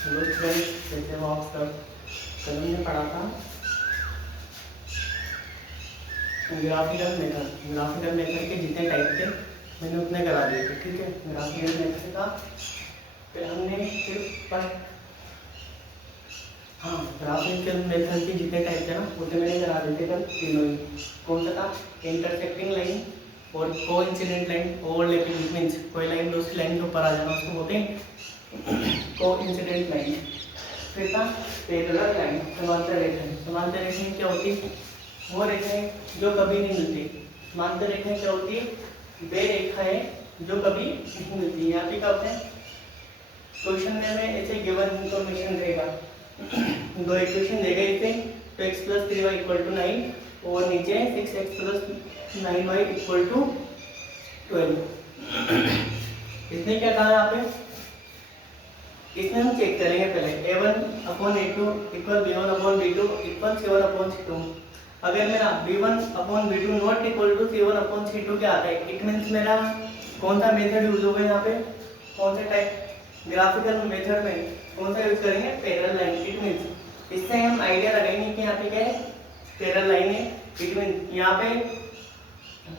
Hello friends, कैसे हो आप सब। कल हमने पढ़ा था ग्राफिकल मेथड के जितने टाइप थे मैंने उतने करा दिए थे। ठीक है, ग्राफिकल मेथड का फिर हमने फर्स्ट हाँ ग्राफिकल मेथड के जितने टाइप थे ना उतने मैंने करा दिए थे कल तीनों ही। कौन सा था? इंटरसेक्टिंग लाइन और को इंसिडेंट लाइन, ओवरलैपिंग मीन्स कोई लाइन दूसरी लाइन के ऊपर आ जाना उसको बोलते हैं को इंसिडेंट लाइन। फिर था पैरेलल लाइन, समांतर रेखाएं। समांतर रेखाएं क्या होती है? वो रेखाएं जो कभी नहीं मिलती। समांतर रेखाएं क्या होती है? वे रेखाएं जो कभी नहीं मिलती। यहाँ पे क्या होता है, क्वेश्चन में ऐसे गिवन इंफॉर्मेशन रहेगा, दो इक्वेशन देगा इसे, तो x plus 3y equal to 9 और नीचे 6x plus 9y equal to 12। इसने क्या कहा यहाँ पे? इसमें हम चेक करेंगे पहले a1 upon a2 equal b1 upon b2 equal c1 upon c2। अगर मेरा b1 upon b2 not equal to c1 upon c2 क्या आता है? इट मीन्स मेरा कौन सा मेथड यूज होगा यहाँ पे? कौन सा टाइप ग्राफिकल मेथड में कौन सा यूज करेंगे? Parallel line. इट मीन्स इससे हम आइडिया लगाएंगे कि यहाँ पे क्या है? पैरेलल लाइन है। इट मीन्स यहाँ पे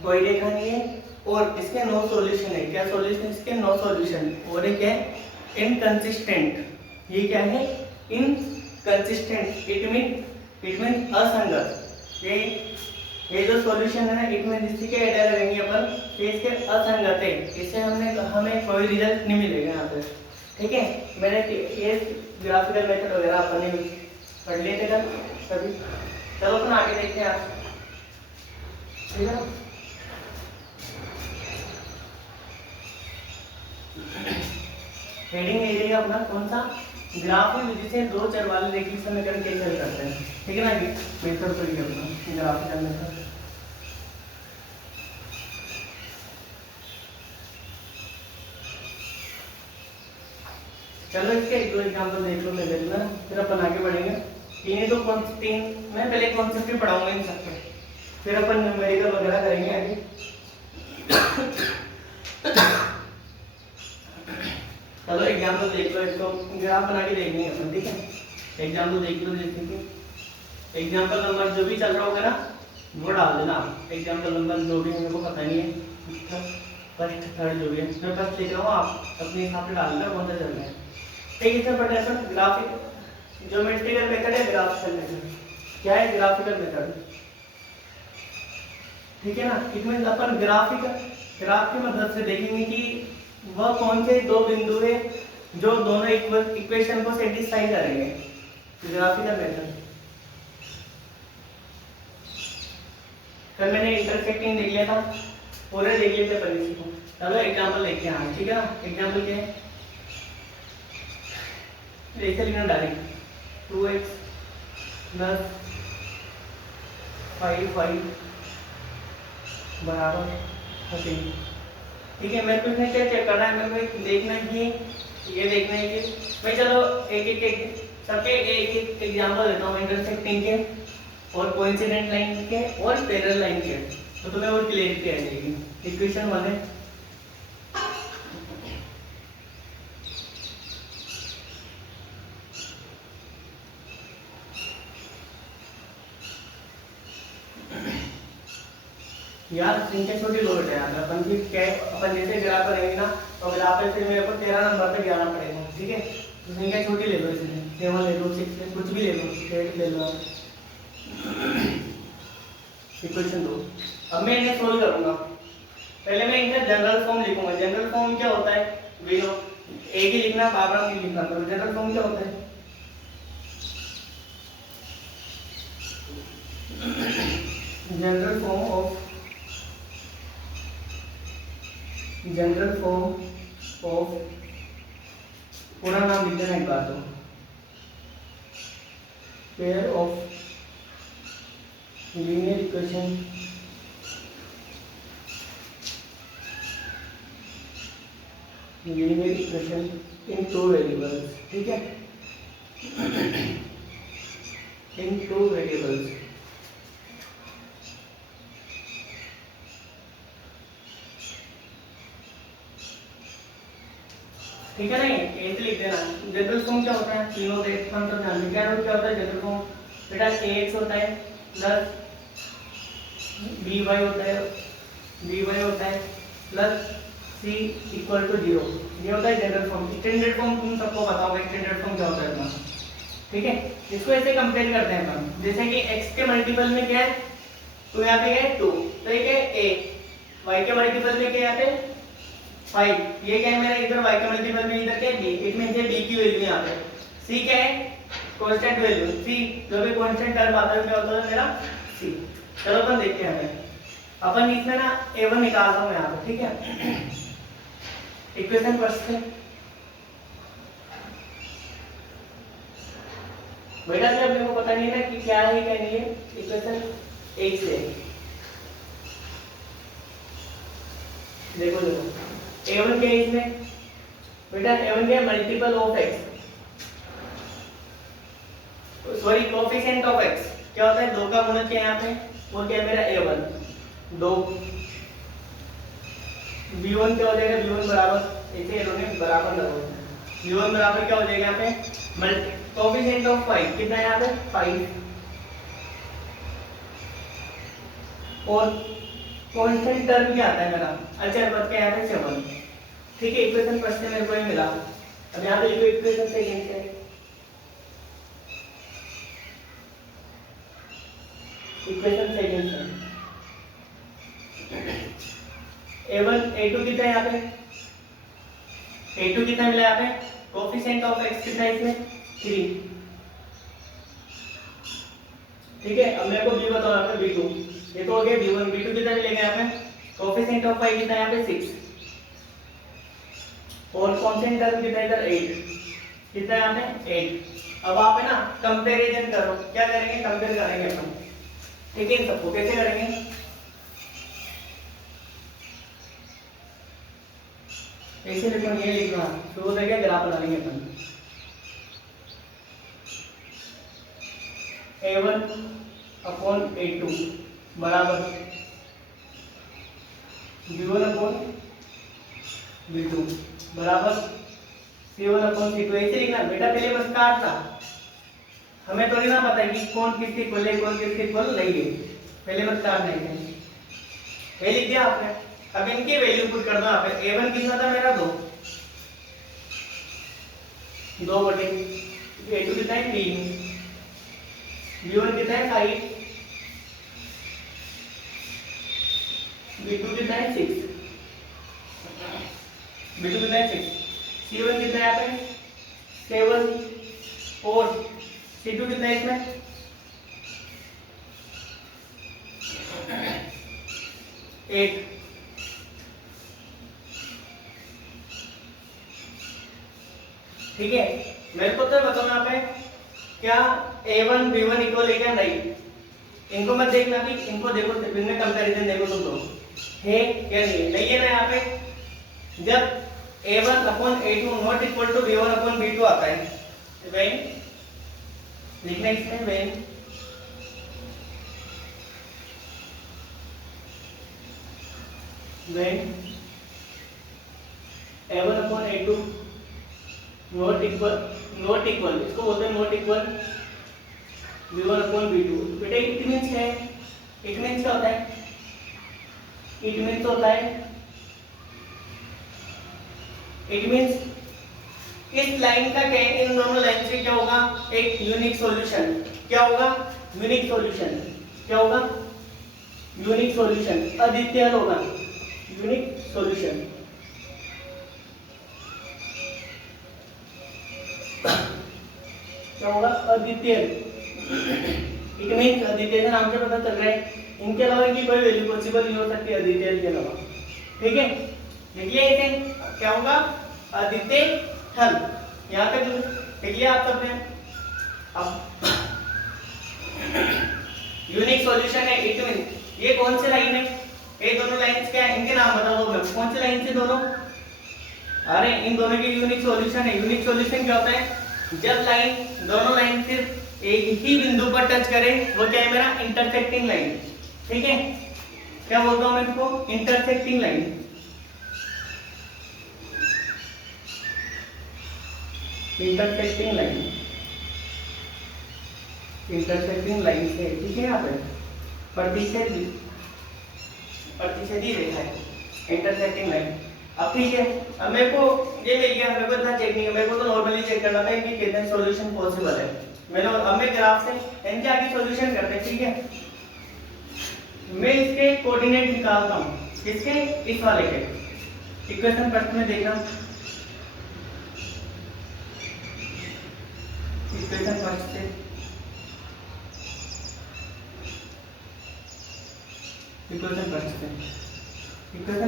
कोई रेखा नहीं है और इसके नो सॉल्यूशन है। क्या सॉल्यूशन? इसके नो सॉल्यूशन। और ये क्या है? इनकंसिस्टेंट। ये क्या है? इनकंसिस्टेंट। इट मीन असंगत। ये जो सॉल्यूशन है ना, इट मीन इसी के आइडिया लगाएंगे अपन कि इसके असंगत है, इससे हमें कोई रिजल्ट नहीं मिलेगा यहाँ पे। ठीक है, मैंने ये ग्राफिकल मेथड वगैरह अपन ने पढ़ लिए थे कल सभी। चलो अपन आगे देखते हैं आप। ठीक है, हेडिंग एरिया अपना कौन सा? ग्राफिक विधि से दो चर वाले रैखिक समीकरण कैसे हल करते हैं। ठीक है ना, मेथड तो ये अपना ग्राफिकल मेथड। चलो इसके एक दो एग्जांपल देख लो, मैं देख लूँ, फिर अपन आगे बढ़ेंगे। तीन मैं पहले कॉन्सेप्ट ही पढ़ाऊंगा इन सबके, फिर अपन न्यूमेरिकल वगैरह करेंगे आगे। चलो एग्जांपल देख लो, इसको ग्राफ बना के देखनी है अपन। ठीक है, एग्जांपल देख लो, जैसे कि एग्जांपल नंबर जो भी चल रहा होगा ना वो डाल देना। एग्जांपल नंबर जो भी मेरे को पता नहीं है, फर्स्ट थर्ड जो भी है मैं फर्स्ट लिख रहा हूँ, आप अपने हिसाब से डाल देना कौन सा चल रहा है। ठीक है, इसमें पढ़ते हैं ग्राफिक ज्योमेट्रिकल मेथड है, ग्राफिकल मेथड। क्या है ग्राफिकल मेथड? ठीक है ना, इट मींस अपन ग्राफ की मदद से देखेंगे कि वह कौन से दो बिंदु है जो दोनों इक्वेशन को सेटिस्फाई करेंगे। Graphical method. फिर मैंने इंटरसेक्टिंग देख लिया था, पूरे देख लिए थे पहले को। चलो एग्जांपल देखते हैं। हाँ ठीक है ना, एग्जांपल क्या है? ऐसे लिखना डायरेक्ट 2x प्लस 5y बराबर 13। ठीक है, मेरे को इसमें क्या चेक करना है? मेरे को देखना है कि ये देखना है कि मैं, चलो एक सबके एक एग्जांपल देता हूँ, इंटरसेक्टिंग के और कोइंसिडेंट लाइन के और पैरेलल लाइन के, तो तुम्हें और क्लियरिटी आ जाएगी। इक्वेशन 1 है, यार संख्या छोटी लो बेटा, यार अपन की क्या है, अपन जैसे ग्राफ करेंगे ना तो ग्राफ पे फिर मेरे को 13 नंबर तक जाना पड़ेगा। ठीक है, तो संख्या छोटी ले लो, इसमें 7 ले लो, 6 कुछ भी ले लो, 8 ले लो। इक्वेशन 2 अब मैं इन्हें सोल्व करूंगा। पहले मैं इनका जनरल फॉर्म लिखूंगा। जनरल फॉर्म क्या होता है? वी नो एक ही लिखना, बार बार नहीं लिखना। तो जनरल फॉर्म क्या होता है? जनरल फॉर्म ऑफ पूरा नाम लिख देना एक बार। तो pair of linear equation in two variables. ठीक है, इन टू वेरिएबल्स। ठीक है ना, ए से लिख देना। जनरल फॉर्म क्या होता है, तीनों देख हम सब जानते हैं क्या क्या होता है जनरल फॉर्म बेटा, ax होता है प्लस by होता है, by होता है प्लस c इक्वल टू 0, ये होता है जनरल फॉर्म। स्टैंडर्ड फॉर्म तुम सबको पता होगा स्टैंडर्ड फॉर्म क्या होता है अपना, ठीक है। इसको ऐसे कंपेयर करते हैं अपन, जैसे कि x के मल्टीपल में क्या है, तो यहाँ पे है 2, तो ये क्या है a, y के मल्टीपल में क्या है 5, ये क्या है मेरा इधर y का मल्टीपल में इधर क्या है b, इट मींस ये b की वैल्यू यहाँ पे, c क्या है कांस्टेंट वैल्यू, c जो भी कांस्टेंट टर्म आता है क्या होता है मेरा c। चलो अपन देखते हैं, अपन इसमें ना a1 निकालता हूँ यहाँ पे, ठीक है। इक्वेशन फर्स्ट से बेटा जब अपने को पता नहीं है ना कि क्या है क्या नहीं है, इक्वेशन 1 से देखो a1 क्या है इसमें बेटा, a1 क्या है multiple of x, sorry coefficient of x, क्या होता है 2 का गुणज क्या है यहाँ पे, वो क्या है मेरा a1 2, b1 क्या हो जाएगा, b1 बराबर ऐसे इन्होंने बराबर लगाओ, b1 बराबर क्या हो जाएगा यहाँ पे कोएफिशिएंट ऑफ 5 कितना है यहाँ पे 5, और कांस्टेंट टर्म क्या आता है मेरा अचर पद क्या यहाँ पे 7, ठीक है। इक्वेशन फर्स्ट से मेरे को ये मिला, अब यहाँ पे लिखो इक्वेशन सेकंड से, इक्वेशन सेकंड से a1 a2 कितना है यहाँ पे, a2 कितना मिला यहाँ पे, कोएफिशिएंट ऑफ x कितना है इसमें 3, ठीक है। अब मेरे को b बताओ यहाँ पे b2, ये तो हो गया b1, b2 कितना मिलेगा यहाँ पे, कोएफिशिएंट ऑफ y कितना है यहाँ पे 6, और कांस्टेंट टर्म कितना इधर 8, कितना है यहाँ पे 8। अब आप है ना कंपैरिजन करो, क्या करेंगे कंपेयर करेंगे अपन, ठीक है। इन सबको कैसे करेंगे, ऐसे लिखो, ये लिखना शुरू से क्या ग्राफ बना लेंगे अपन, a1 अपॉन a2 बराबर b1 अपॉन b2 बराबर c1 अपॉन c2, ऐसे लिखना बेटा। पहले बस काटना, हमें तो नहीं ना पता है कि कौन किसके इक्वल है कौन किसके इक्वल नहीं है, पहले बस काटना है, ये लिख दिया आपने। अब इनकी वैल्यू पुट कर दो यहाँ पे, a1 कितना था मेरा 2 बटे, a2 कितना है 3, b1 कितना है 5, b2 कितना है 6, b2 कितना है 6, c1 कितना है यहाँ पे 7, और c2 कितना है इसमें 8, ठीक है। मेरे को तो बताओ यहाँ पे क्या a1 b1 इक्वल है क्या नहीं, इनको मत देखना कि इनको देखो, इनमें कंपैरिजन देखो तुम लोग है क्या नहीं है ना। यहाँ पे जब a1 upon a2 not equal to b1 upon b2 आता है, तो व्हेन लिखना इसमें when a1 upon a2 not equal इसको बोलते हैं not equal b1 upon b2। बेटा इट मींस क्या है, इट मींस क्या होता है, इट मींस होता है, इट मींस इस लाइन का क्या है, इन दोनों लाइन से क्या होगा एक यूनिक सॉल्यूशन, क्या होगा यूनिक सॉल्यूशन, क्या होगा यूनिक सॉल्यूशन, अद्वितीय होगा यूनिक सॉल्यूशन। क्या होगा अद्वितीय, इट मींस अद्वितीय से नाम से पता चल रहा है इनके अलावा इनकी कोई वैल्यू पॉसिबल नहीं हो सकती अद्वितीय के अलावा, ठीक है। देखिए इसे क्या होगा अद्वितीय हल, यहाँ तक लिख लिया आप सबने। अब यूनिक सॉल्यूशन है, इट मींस ये कौन सी लाइन है, ये दोनों लाइंस क्या है इनके नाम बता दो, कौन सी लाइन से दोनों, अरे इन दोनों के यूनिक सॉल्यूशन है। यूनिक सॉल्यूशन क्या होता है, जब लाइन दोनों लाइन सिर्फ एक ही बिंदु पर टच करे, वो क्या है मेरा इंटरसेक्टिंग लाइन, ठीक है। क्या बोलता हूं मैं इसको इंटरसेक्टिंग लाइन, इंटरसेक्टिंग लाइन से, ठीक है, यहाँ पे प्रतिच्छेदी रेखा है, इंटरसेक्टिंग लाइन। अब ठीक है, अब मेरे को ये मिल गया, मेरे को इतना चेक नहीं है, मेरे को तो नॉर्मली चेक करना था कि कितने सॉल्यूशन पॉसिबल है। मैंने अब मैं ग्राफ से इनके आगे सॉल्यूशन करते हैं, ठीक है। मैं इसके कोऑर्डिनेट निकालता हूँ, इसके इस वाले के इक्वेशन फर्स्ट में देखना, इक्वेशन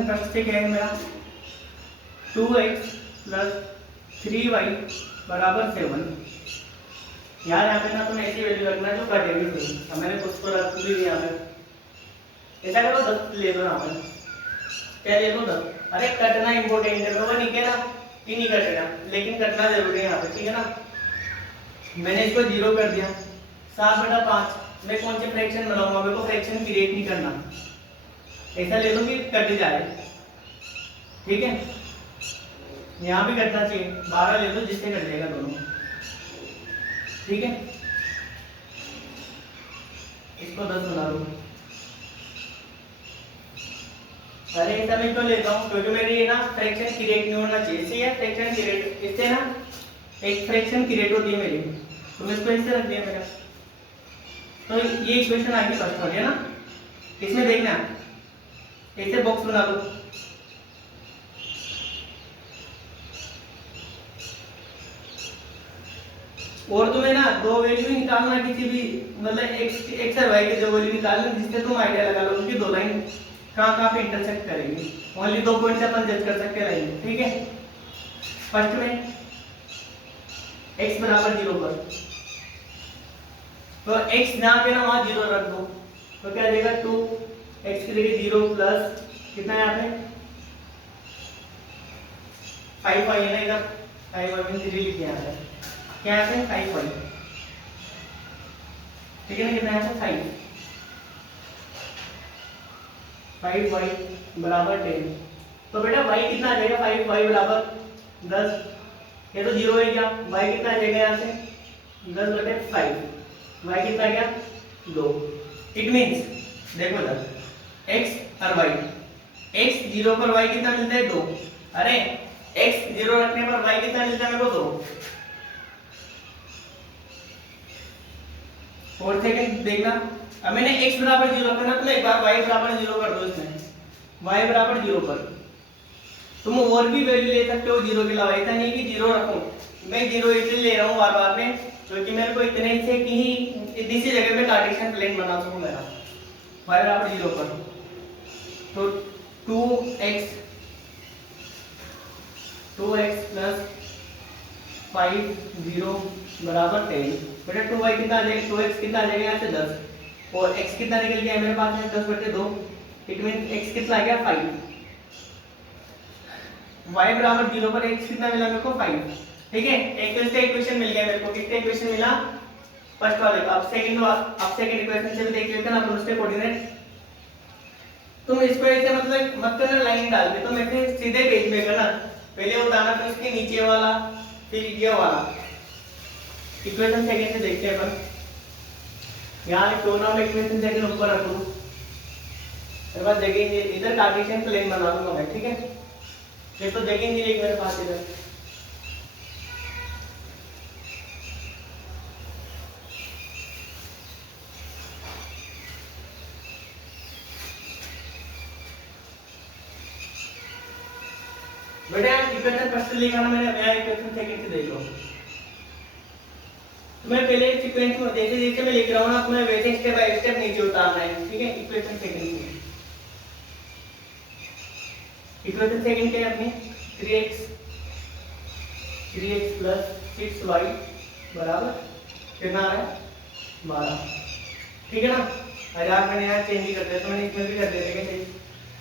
फर्स्ट से क्या है मेरा 2x + 3y = 7। यार यहाँ पे ना तुम्हें ऐसी वैल्यू रखना है जो कटेगी सही। अब मैंने कुछ को रख दी यहाँ पे, ऐसा करो 10 ले लो यहाँ पे, क्या ले लो 10। अरे कटना इंपॉर्टेंट है, वो नहीं कहना कि नहीं कटेगा, लेकिन कटना जरूरी है यहाँ पे, ठीक है ना। मैंने इसको 0 कर दिया, 7/5। मैं कौन से फ्रैक्शन बनाऊंगा, मेरे को फ्रैक्शन क्रिएट नहीं करना, ऐसा ले लो कि कट जाए, ठीक है। यहाँ भी कटना चाहिए, 12 ले लो जिससे कट जाएगा दोनों, ठीक है। इसको 10 बना लो। अरे ऐसा मैं क्यों लेता हूँ, क्योंकि मेरी ये ना फ्रैक्शन क्रिएट नहीं होना चाहिए, इससे यार फ्रैक्शन क्रिएट, इससे ना एक फ्रैक्शन क्रिएट होती है मेरी, तो मैं इसको ऐसे रख दिया मेरा। तो ये इक्वेशन आएगी फर्स्ट वाली है ना, इसमें देखना ऐसे बॉक्स बना लो, और तुम्हें ना दो वैल्यू निकालना किसी भी, मतलब एक्स और वाई के दो वैल्यू निकालना जिससे तुम आइडिया लगा लो कि दो लाइन कहाँ पे इंटरसेक्ट करेंगे। ओनली 2 पॉइंट से अपन जज कर सकते हैं, ठीक है। फर्स्ट में x = 0 पर, तो x जहाँ पे ना वहाँ 0 रख दो, तो क्या आ जाएगा 2x की जगह 0 प्लस कितना है यहाँ पे 5y है ना, इधर 5y में 3 लिखे यहाँ पे, क्या है 5y, ठीक है ना। कितना है 5y = 10। तो बेटा y कितना आ जाएगा, 5y = 10, ये तो 0 है क्या, y कितना आ जाएगा यहाँ से 10/5, y कितना आ गया 2। इट मींस देखो इधर x और y, x 0 पर y कितना मिलता है 2, अरे x 0 रखने पर y कितना मिलता है मेरे को 2। और सेकंड देखना, अब मैंने x = 0 करना, तो एक बार y = 0 कर दो इसमें, y = 0 पर तुम और भी वैल्यू ले सकते हो 0 के अलावा, ऐसा नहीं कि 0 रखो। मैं 0 इसलिए ले रहा हूँ बार में, क्योंकि मेरे को इतने से कि इसी जगह में कार्टेशियन प्लेन बना सकूं मेरा, y = 0 पर। तो 2x + 5 0 = 10। बेटा 2y कितना आ जाएगा, 2x कितना आ जाएगा यहाँ से 10, और x कितना निकल गया मेरे पास है 10/2। इट मीन x कितना आ गया 5। y = 0 पर x कितना मिला मेरे को 5, ठीक है। एक तो इसका इक्वेशन मिल गया मेरे को, कितना इक्वेशन मिला फर्स्ट वाले। अब सेकंड इक्वेशन से भी देख लेते हैं ना अपन उसके कोऑर्डिनेट। तुम इसको ऐसे मतलब मत करना लाइन डाल के, तुम ऐसे सीधे पेज में करना, पहले बताना फिर उसके नीचे वाला फिर ये वाला। इक्वेशन सेकंड से देखते हैं अपन, यहाँ क्यों ना मैं इक्वेशन सेकंड ऊपर रख लूं, मेरे पास जगह नहीं, इधर कार्टेशियन प्लेन बना दूंगा मैं, ठीक है। ये तो जगह नहीं लेगी मेरे पास इधर, बेटा इक्वेशन फर्स्ट लिखा ना मैंने, यहाँ इक्वेशन सेकंड से देख लो। तुम्हें पहले सीक्वेंस में जैसे जैसे मैं लिख रहा हूँ ना, तुम्हें वैसे स्टेप बाय स्टेप नीचे उतारना है, ठीक है। इक्वेशन सेकंड क्या है अपनी 3x + 6y = कितना आ रहा है 12, ठीक है ना। हजार मैंने यहाँ चेंज ही कर दिया, तो मैंने इसमें भी कर दिया, ठीक है,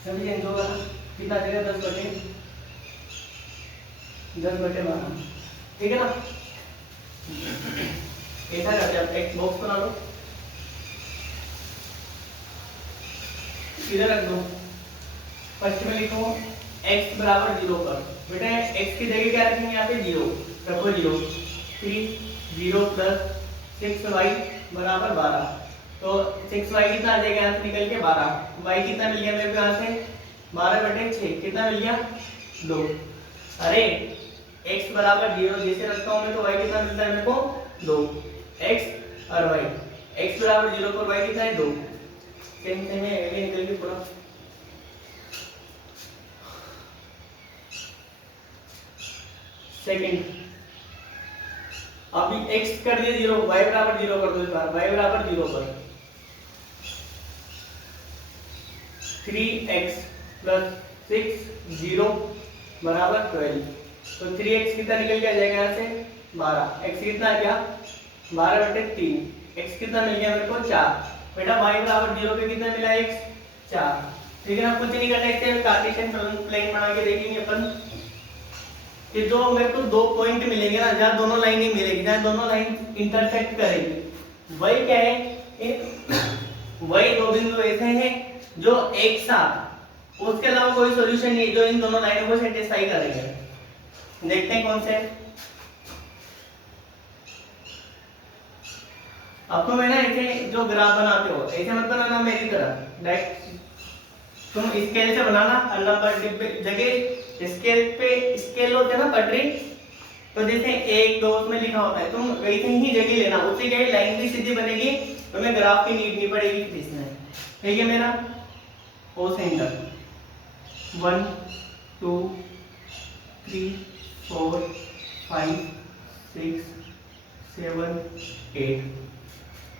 सभी चेंज होगा ना। कितना आ जाएगा 10/12, ठीक है ना। ऐसा करते हैं, एक बॉक्स बना लो, इधर रख दो। फर्स्ट में लिखो x बराबर 0 पर बेटा x की जगह क्या रखेंगे यहाँ पे 0 रखो 0 3 0 प्लस 6y बराबर 12 तो 6y कितना आ जाएगा यहाँ से निकल के 12 y कितना मिल गया मेरे को यहाँ से 12/6 कितना मिल गया 2 अरे x बराबर 0 जैसे रखता हूँ मैं तो y कितना मिलता है मेरे को 2 x और y x बराबर 0 पर y कितना है 2 सेम सेम है ये निकल के पूरा सेकंड अभी x कर दिए 0 y बराबर 0 कर दो इस बार y बराबर 0 पर 3x प्लस 6 0 बराबर 12 तो 3x कितना निकल के आ जाएगा यहाँ से 12 x कितना आ गया 12/3 x कितना मिल गया मेरे को 4 बेटा y बराबर 0 पे कितना मिला x 4 ठीक है ना कुछ नहीं करना इससे कार्टेशियन प्लेन बना के देखेंगे अपन कि जो मेरे को दो पॉइंट मिलेंगे ना जहाँ दोनों लाइनें मिलेगी जहाँ दोनों लाइन इंटरसेक्ट करेगी वही क्या है वही दो बिंदु ऐसे हैं जो एक साथ उसके अलावा कोई सॉल्यूशन नहीं जो इन दोनों लाइनों को सेटिस्फाई करेंगे देखते हैं कौन से आपको मैं ना ऐसे जो ग्राफ बनाते हो ऐसे मत बनाना मेरी तरह डायरेक्ट तुम स्केल से बनाना नंबर जगह स्केल पे स्केल होते हैं ना पटरी तो जैसे 1 2 में लिखा होता है तुम वैसे ही जगह लेना उससे क्या लाइन भी सीधी बनेगी तो मैं ग्राफ की नीड नहीं पड़ेगी खींचना है ठीक है मेरा ओ सेंटर 1 2 3 4 5 6 7 8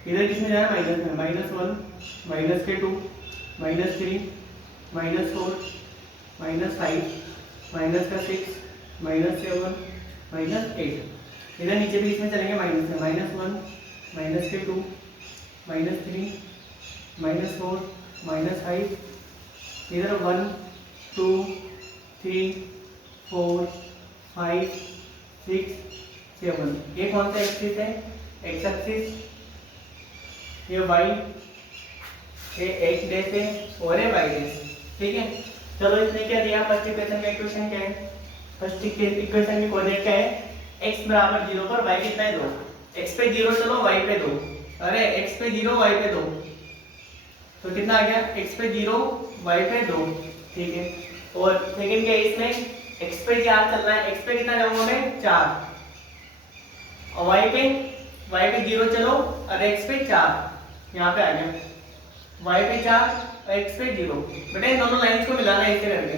इधर किसमें जाना माइनस में -1 माइनस के 2 -3 -4 -5 माइनस का 6 -7 -8 इधर नीचे भी इसमें चलेंगे माइनस में -1 माइनस के 2 -3 -4 -5 इधर 1 2 3 4 5 6 7 ये कौन सा एक्सिस है एक्स एक्सिस ये y ये x डैश है और ये y डैश ठीक है चलो इसने क्या दिया फर्स्ट इक्वेशन का इक्वेशन क्या है फर्स्ट इक्वेशन की कोऑर्डिनेट क्या है x बराबर 0 पर y कितना है 2 x पे 0 चलो y पे 2 अरे x पे 0 y पे 2 तो कितना आ गया x पे 0 y पे 2 ठीक है और सेकंड क्या है इसमें x पे 4 चल रहा है x पे कितना जाऊंगा मैं 4 और y पे 0 चलो और x पे 4 यहाँ पे आ गया y पे 4 और x पे 0 बेटा इन दोनों लाइंस को मिलाना है ऐसे करके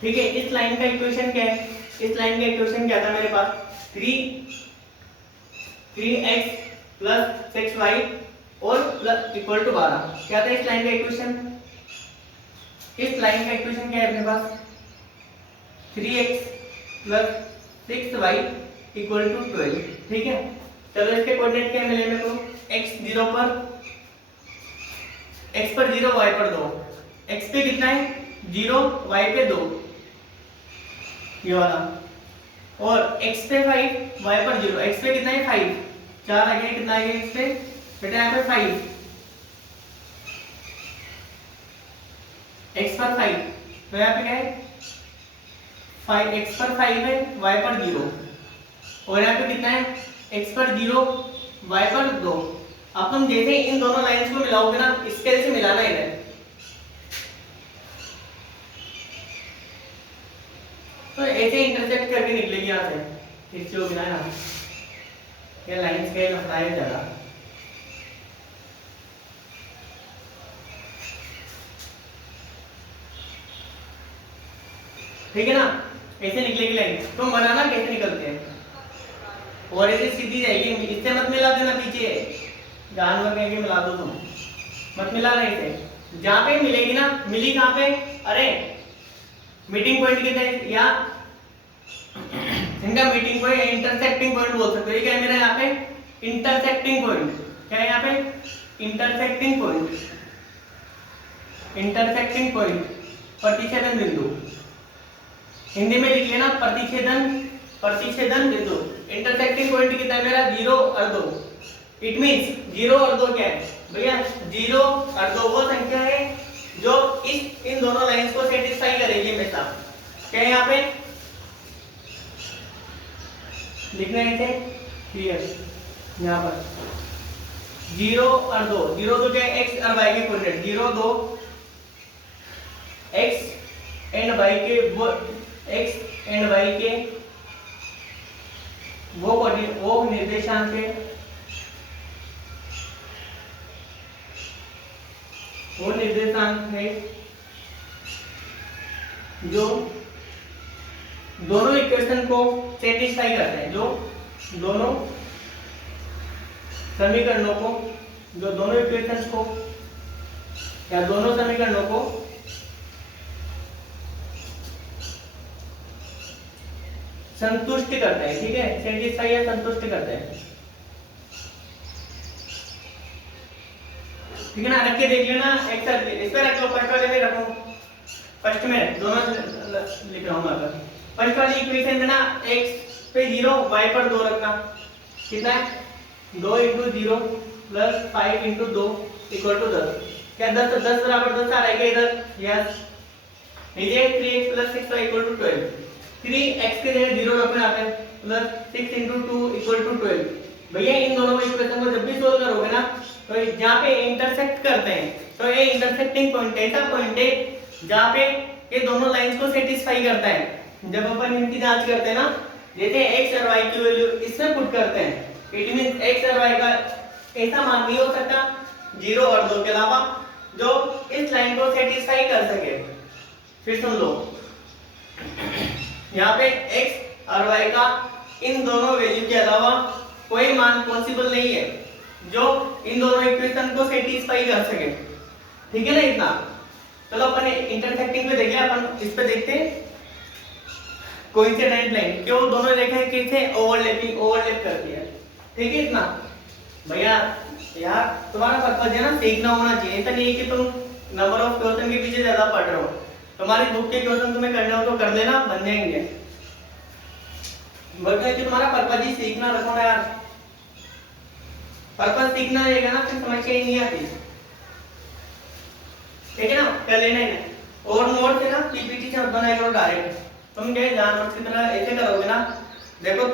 ठीक है इस लाइन का इक्वेशन क्या है इस लाइन का इक्वेशन क्या था मेरे पास 3x प्लस 6y और प्लस इक्वल टू 12 क्या था इस लाइन का इक्वेशन इस लाइन का इक्वेशन क्या है अपने पास 3x plus 6y equal to 12 ठीक है चलो इसके कोऑर्डिनेट क्या मिले मेरे को x 0 पर x पर 0 y पर 2 x पे कितना है 0 y पे 2 ये वाला और x पे 5 y पर 0 x पे कितना है 5 4 आ गया कितना आ गया x पे बेटा यहाँ पे 5 x पर 5 तो यहाँ पे क्या है 5 x पर 5 है y पर 0 और यहाँ पे कितना है x पर 0 y पर 2 अब तुम जैसे इन दोनों लाइंस को मिलाओगे ना स्केल से मिलाना इधर तो ऐसे इंटरसेक्ट करके निकलेगी यहाँ से फिर से होगी ना ये लाइन स्केल हटाया जाएगा ठीक है ना ऐसे निकलेगी लाइन तो बनाना कैसे निकलते हैं और ऐसे सीधी जाएगी इससे मत मिला देना पीछे जानवर कह के मिला दो तुम मत मिलाना इसे जहाँ पे मिलेगी ना मिली कहाँ पे अरे मीटिंग पॉइंट कितना है या इनका मीटिंग पॉइंट इंटरसेक्टिंग पॉइंट बोल सकते हो क्या है मेरा यहाँ पे इंटरसेक्टिंग पॉइंट क्या है यहाँ पे इंटरसेक्टिंग पॉइंट प्रतिच्छेदन बिंदु हिंदी में लिख लेना प्रतिच्छेदन बिंदु। इंटरसेक्टिंग पॉइंट कितना है मेरा 0 और 2। इट मींस 0 और 2 क्या है भैया 0 और 2 वो संख्या है जो इन दोनों लाइंस को सेटिस्फाई करेगी हमेशा। क्या है यहाँ पे लिखना है क्लियर यहाँ पर 0 और 2 0 2 क्या है x और y के कोऑर्डिनेट 0 2 x एंड y के वो x एंड y के वो निर्देशांक है जो दोनों इक्वेशन को सेटिस्फाई करते हैं, जो दोनों समीकरणों को या दोनों समीकरणों को संतुष्ट करते हैं। ठीक है, सेटिस्फाई या संतुष्ट करते हैं। ठीक है ना, रख के देख लेना। एक साथ इस पे रख लो, फर्स्ट वाले में रखो, फर्स्ट में दोनों लिख रहा हूं मैं। फर्स्ट वाली इक्वेशन में ना x पे 0 y पर 2 रखना। कितना है 2 × 0 + 5 × 2 = 10। क्या 10 10 बराबर 10 आ रहा है क्या इधर? यस। नीचे 3x + 6y = 12। 3x के जगह 0 रखना आता है प्लस 6 × 2 = 12। भैया इन दोनों इक्वेशन को जब भी सोल्व करोगे ना तो जहाँ पे इंटरसेक्ट करते हैं तो ये इंटरसेक्टिंग पॉइंट ऐसा पॉइंट है जहाँ पे ये दोनों लाइंस को सेटिस्फाई करता है। जब अपन इनकी जांच करते हैं ना, जैसे x और y की वैल्यू इसमें पुट करते हैं, इट मींस x और y का ऐसा मान नहीं हो सकता 0 और 2 के अलावा जो इस लाइन को सेटिस्फाई कर सके। फिर सुन लो, यहाँ पे x और y का इन दोनों वैल्यू के अलावा कोई मान पॉसिबल नहीं है जो इन दोनों इक्वेशन को सेटिस्फाई कर सके। ठीक है ना इतना। चलो अपन इंटरसेक्टिंग पे देखिए, अपन इस पे देखते हैं कोइंसिडेंट लाइन, क्यों दोनों रेखाएं कैसे ओवरलैप करती है। ठीक है इतना। भैया यार तुम्हारा पर्पस है ना सीखना होना चाहिए, ऐसा नहीं है कि तुम नंबर ऑफ क्वेश्चन के पीछे ज्यादा पढ़ रहे हो। तुम्हारी बुक के क्वेश्चन तुम्हें करने हो तो कर लेना, बन जाएंगे। बल्कि तुम्हारा पर्पस ही सीखना रखो ना यार, पर्पस सीखना रहेगा ना फिर समस्या ही नहीं आती। ठीक है ना, कर लेना है ना। और नोट से ना पीपीटी से बनाया करो डायरेक्ट। तुम क्या जान नोट की तरह ऐसे करोगे ना, देखो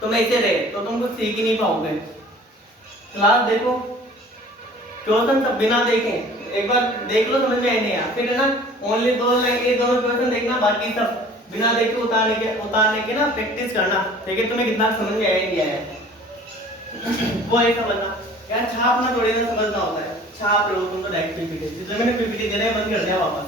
तुम ऐसे रहे तो तुम कुछ सीख ही नहीं पाओगे। क्लास देखो, क्वेश्चन सब बिना देखे एक बार देख लो, समझ में आए नहीं यार, फिर है ना ओनली दो क्वेश्चन देखना, बाकी सब बिना देखे उतारने के ना प्रैक्टिस करना। देखिए तुम्हें कितना समझ में आया नहीं आया वो है समझना यार। छापना थोड़ी ना समझना होता है, छाप रहे हो तुम तो डायरेक्ट पीपीटी, इसलिए मैंने पीपीटी देना बंद कर दिया वापस।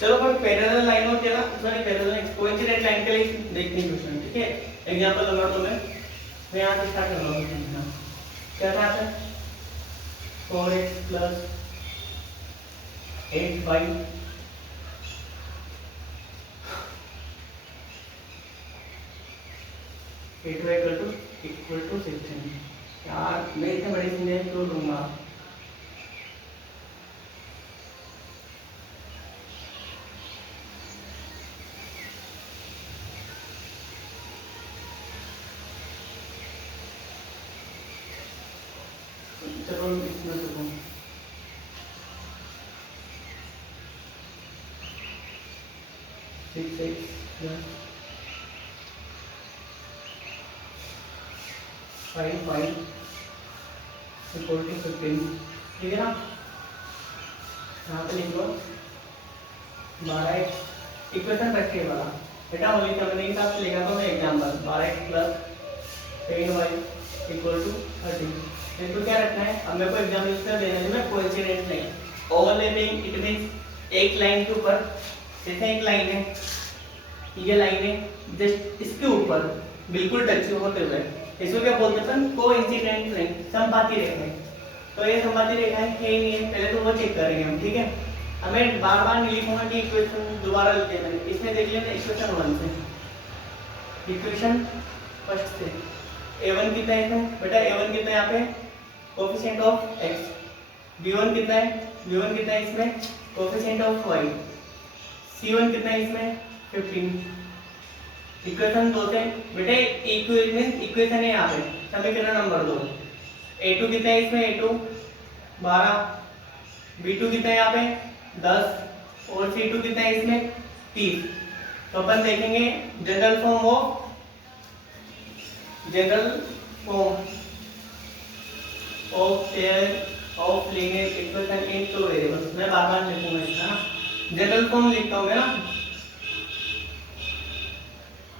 चलो पर पैरेलल लाइनों के ना, सॉरी पैरेलल कोइंसिडेंट लाइन के लिए देखनी क्वेश्चन। ठीक है, एग्जांपल नंबर 2 में मैं यहाँ से स्टार्ट कर रहा हूँ। क्या था 4x + 8y = 16। यार मैं इतने बड़ी संख्या क्यों लूंगा? चलो इसमें देखो 6x + 5y = 15। ठीक है ना, यहाँ पे लिख लो 12x इक्वेशन रखिए वाला बेटा, होली करने के हिसाब से लेगा तो मैं एग्जांपल 12x + 10y = 30। तो क्या रखना है, अब मेरे को एग्जांपल इसका देना है। मैं coincident line overlapping, it means एक लाइन के ऊपर, जैसे एक लाइन है, ये लाइन है, जस्ट इसके ऊपर बिल्कुल टच होते हुए, इसको क्या बोलते हैं? कोइंसिडेंट लाइन, समपाती रेखाएं। तो ये समपाती रेखाएं है ही नहीं है, पहले तो वो चेक करेंगे हम। ठीक है, हमें बार बार नहीं लिखूंगा कि इक्वेशन दोबारा लिखे मैंने, इसमें देख लेना इक्वेशन 1 से, इक्वेशन फर्स्ट से a1 कितना है इसमें बेटा, a1 कितना है यहाँ पे कोफिशिएंट ऑफ x, b1 कितना है, b1 कितना है इसमें कोफिशिएंट ऑफ y, c1 कितना है इसमें 15। इक्वेशन 2 से बेटे इक्वेशन है यहाँ पे समीकरण नंबर 2, a2 कितना है इसमें, a2 12, b2 कितना है यहाँ पे 10 और c2 कितना है इसमें 30। तो अपन देखेंगे general form of pair of linear equation in two variables. मैं बार बार लिखूंगा इसका ना, जनरल फॉर्म लिखता हूँ मैं ना,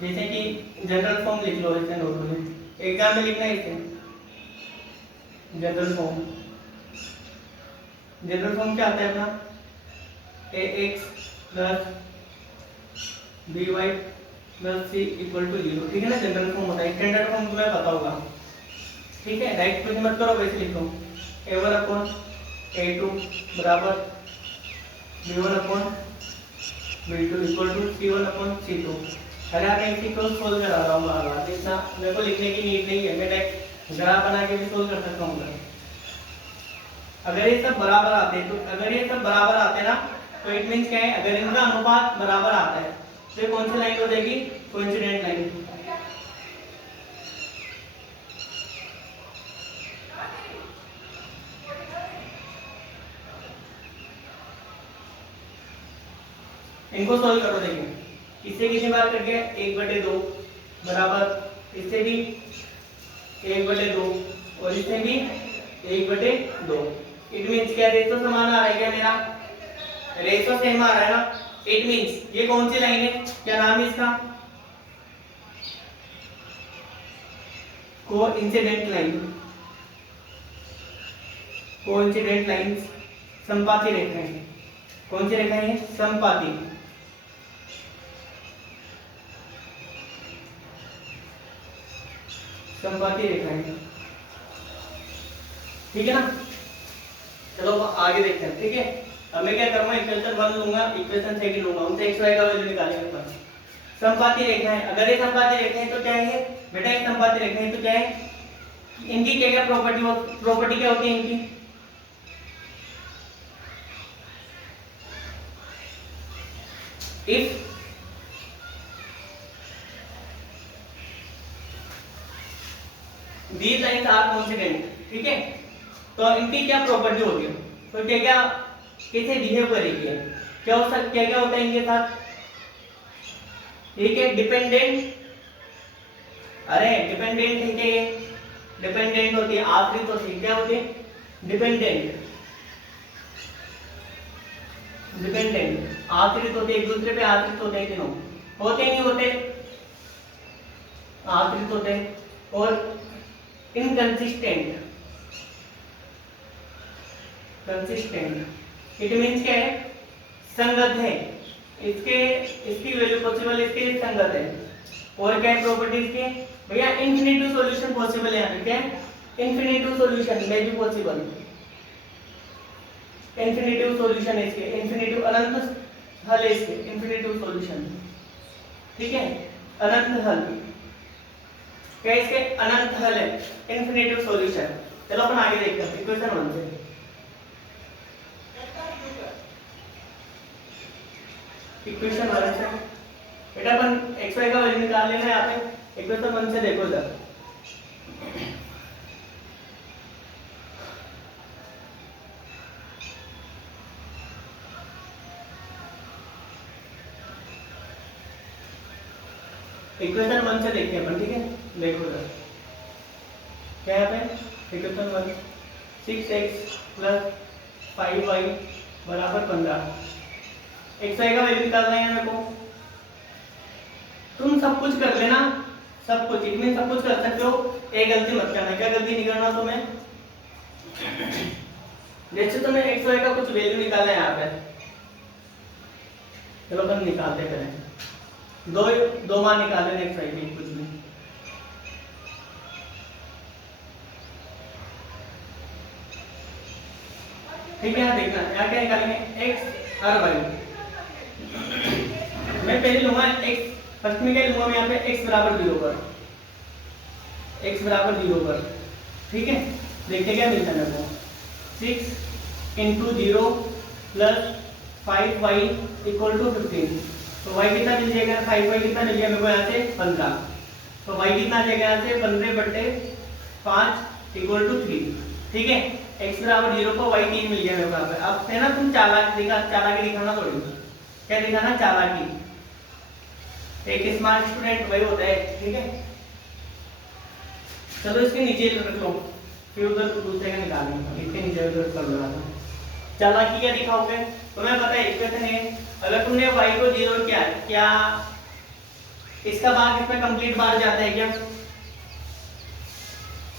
जैसे कि जनरल फॉर्म लिख लो ऐसे नोट में, एग्जाम में लिखना है इसे जनरल फॉर्म। जनरल फॉर्म क्या आता है अपना, ax plus by plus c equal to 0, ठीक है ना, जनरल फॉर्म होता है। स्टैंडर्ड फॉर्म तुम्हें पता होगा, ठीक है, डायरेक्ट कुछ मत करो, वैसे लिखो a1 अपॉन a2 बराबर b1 upon b2 equal to c1 upon c2। अरे आप इसी को सोल्व करा रहा हूँ बार बार, इतना मेरे को लिखने की नीड नहीं है, मैं डायरेक्ट ग्राफ बना के भी सोल्व कर सकता हूँ। अगर ये सब बराबर आते हैं, तो अगर ये सब बराबर आते हैं ना, तो इट मींस क्या है, अगर इनका अनुपात बराबर आता है तो ये कौन सी लाइन हो जाएगी, कोइंसिडेंट लाइन। इनको सोल्व करो, देखिए इससे कितनी बार कट गया 1/2 बराबर, इससे भी 1/2 और इससे भी 1/2। इट मींस क्या, रेशो समान आ रहा है क्या मेरा, रेशो सेम आ रहा है ना। इट मींस ये कौन सी लाइन है, क्या नाम है इसका, कोइंसिडेंट लाइन। कोइंसिडेंट लाइंस समपाती रेखाएं, कौन सी रेखाएं हैं, समपाती। समपाती रेखाएं, ठीक है ना। चलो आगे देखते हैं, ठीक है। अब मैं क्या करूंगा, इक्वेशन 1 लूंगा, इक्वेशन 2 लूंगा, उनसे x y का वैल्यू निकालेंगे अपन। समपाती रेखाएं, अगर ये समपाती रेखाएं तो क्या है बेटा, ये समपाती रेखाएं तो क्या है, इनकी क्या क्या प्रॉपर्टी क्या होती है इनकी, if these lines are coincident, ठीक है, तो इनकी क्या प्रॉपर्टी होगी, तो क्या क्या कैसे बिहेव करेगी, क्या हो सकता, क्या क्या होता है इनके साथ, ठीक है, डिपेंडेंट, अरे डिपेंडेंट है क्या, ये डिपेंडेंट होती है, आश्रित होती है, क्या होती है, डिपेंडेंट, डिपेंडेंट आश्रित होते, एक दूसरे पे आश्रित होते हैं, तीनों होते नहीं होते, आश्रित होते हैं, और इनकंसिस्टेंट, कंसिस्टेंट, इट मींस क्या है, संगत है, इसके इसकी वैल्यू पॉसिबल, इसके संगत है। और क्या है प्रॉपर्टीज के भैया, इंफिनिटिव सॉल्यूशन पॉसिबल है, यहाँ पे क्या है, इंफिनिटिव सॉल्यूशन में भी पॉसिबल, इंफिनिटिव सॉल्यूशन है इसके, इंफिनिटिव अनंत हल है इसके, इंफिनिटिव सॉल्यूशन, ठीक है, अनंत हल, क्या इसके अनंत हल है, इंफिनिटिव सॉल्यूशन। चलो अपन आगे देखते हैं इक्वेशन 1 से, इक्वेशन 1 से बेटा अपन x y का वैल्यू निकाल लेना है यहाँ पे, इक्वेशन 1 से देखो जरा, इक्वेशन 1 से देखिए अपन, ठीक है, देखो जरा क्या है पे, इक्वेशन 1 6x प्लस 5y बराबर 15, x y का वैल्यू निकालना है मेरे को। तुम सब कुछ कर लेना, सब कुछ, इनमें सब कुछ कर सकते हो, एक गलती मत करना, क्या गलती नहीं करना तुम्हें, जैसे तुम्हें x y का कुछ वैल्यू निकालना है यहाँ पे, चलो अपन निकालते करें, दो मान निकाल लेना x y की कुछ भी, ठीक है। यहाँ देखना यहाँ क्या निकालेंगे, x और वाई। मैं पहले लूंगा x, फर्स्ट में क्या लूंगा मैं यहाँ पे x बराबर 0 पर, x बराबर 0 पर, ठीक है। देखते क्या मिलता है मेरे को, 6 into 0 plus 5y equal to 15। तो y कितना मिल जाएगा, 5y कितना मिल गया मेरे को यहाँ से 15। तो y कितना आ जाएगा यहाँ से 15/5 इक्वल टू 3, ठीक है। x बराबर 0 को y 3 मिल गया मेरे को यहाँ पे। अब है ना तुम चालाकी दिखाना थोड़ी, क्या दिखाना, चालाकी। एक स्मार्ट स्टूडेंट वही होता है, ठीक है। चलो इसके नीचे रख लो, फिर उधर दूसरे का निकालेंगे, इसके नीचे उधर कर लो। चालाकी क्या दिखाओगे, तुम्हें पता है इक्वेशन है, अगर तुमने y को 0 किया, क्या इसका भाग इसमें कंप्लीट बार जाता है क्या,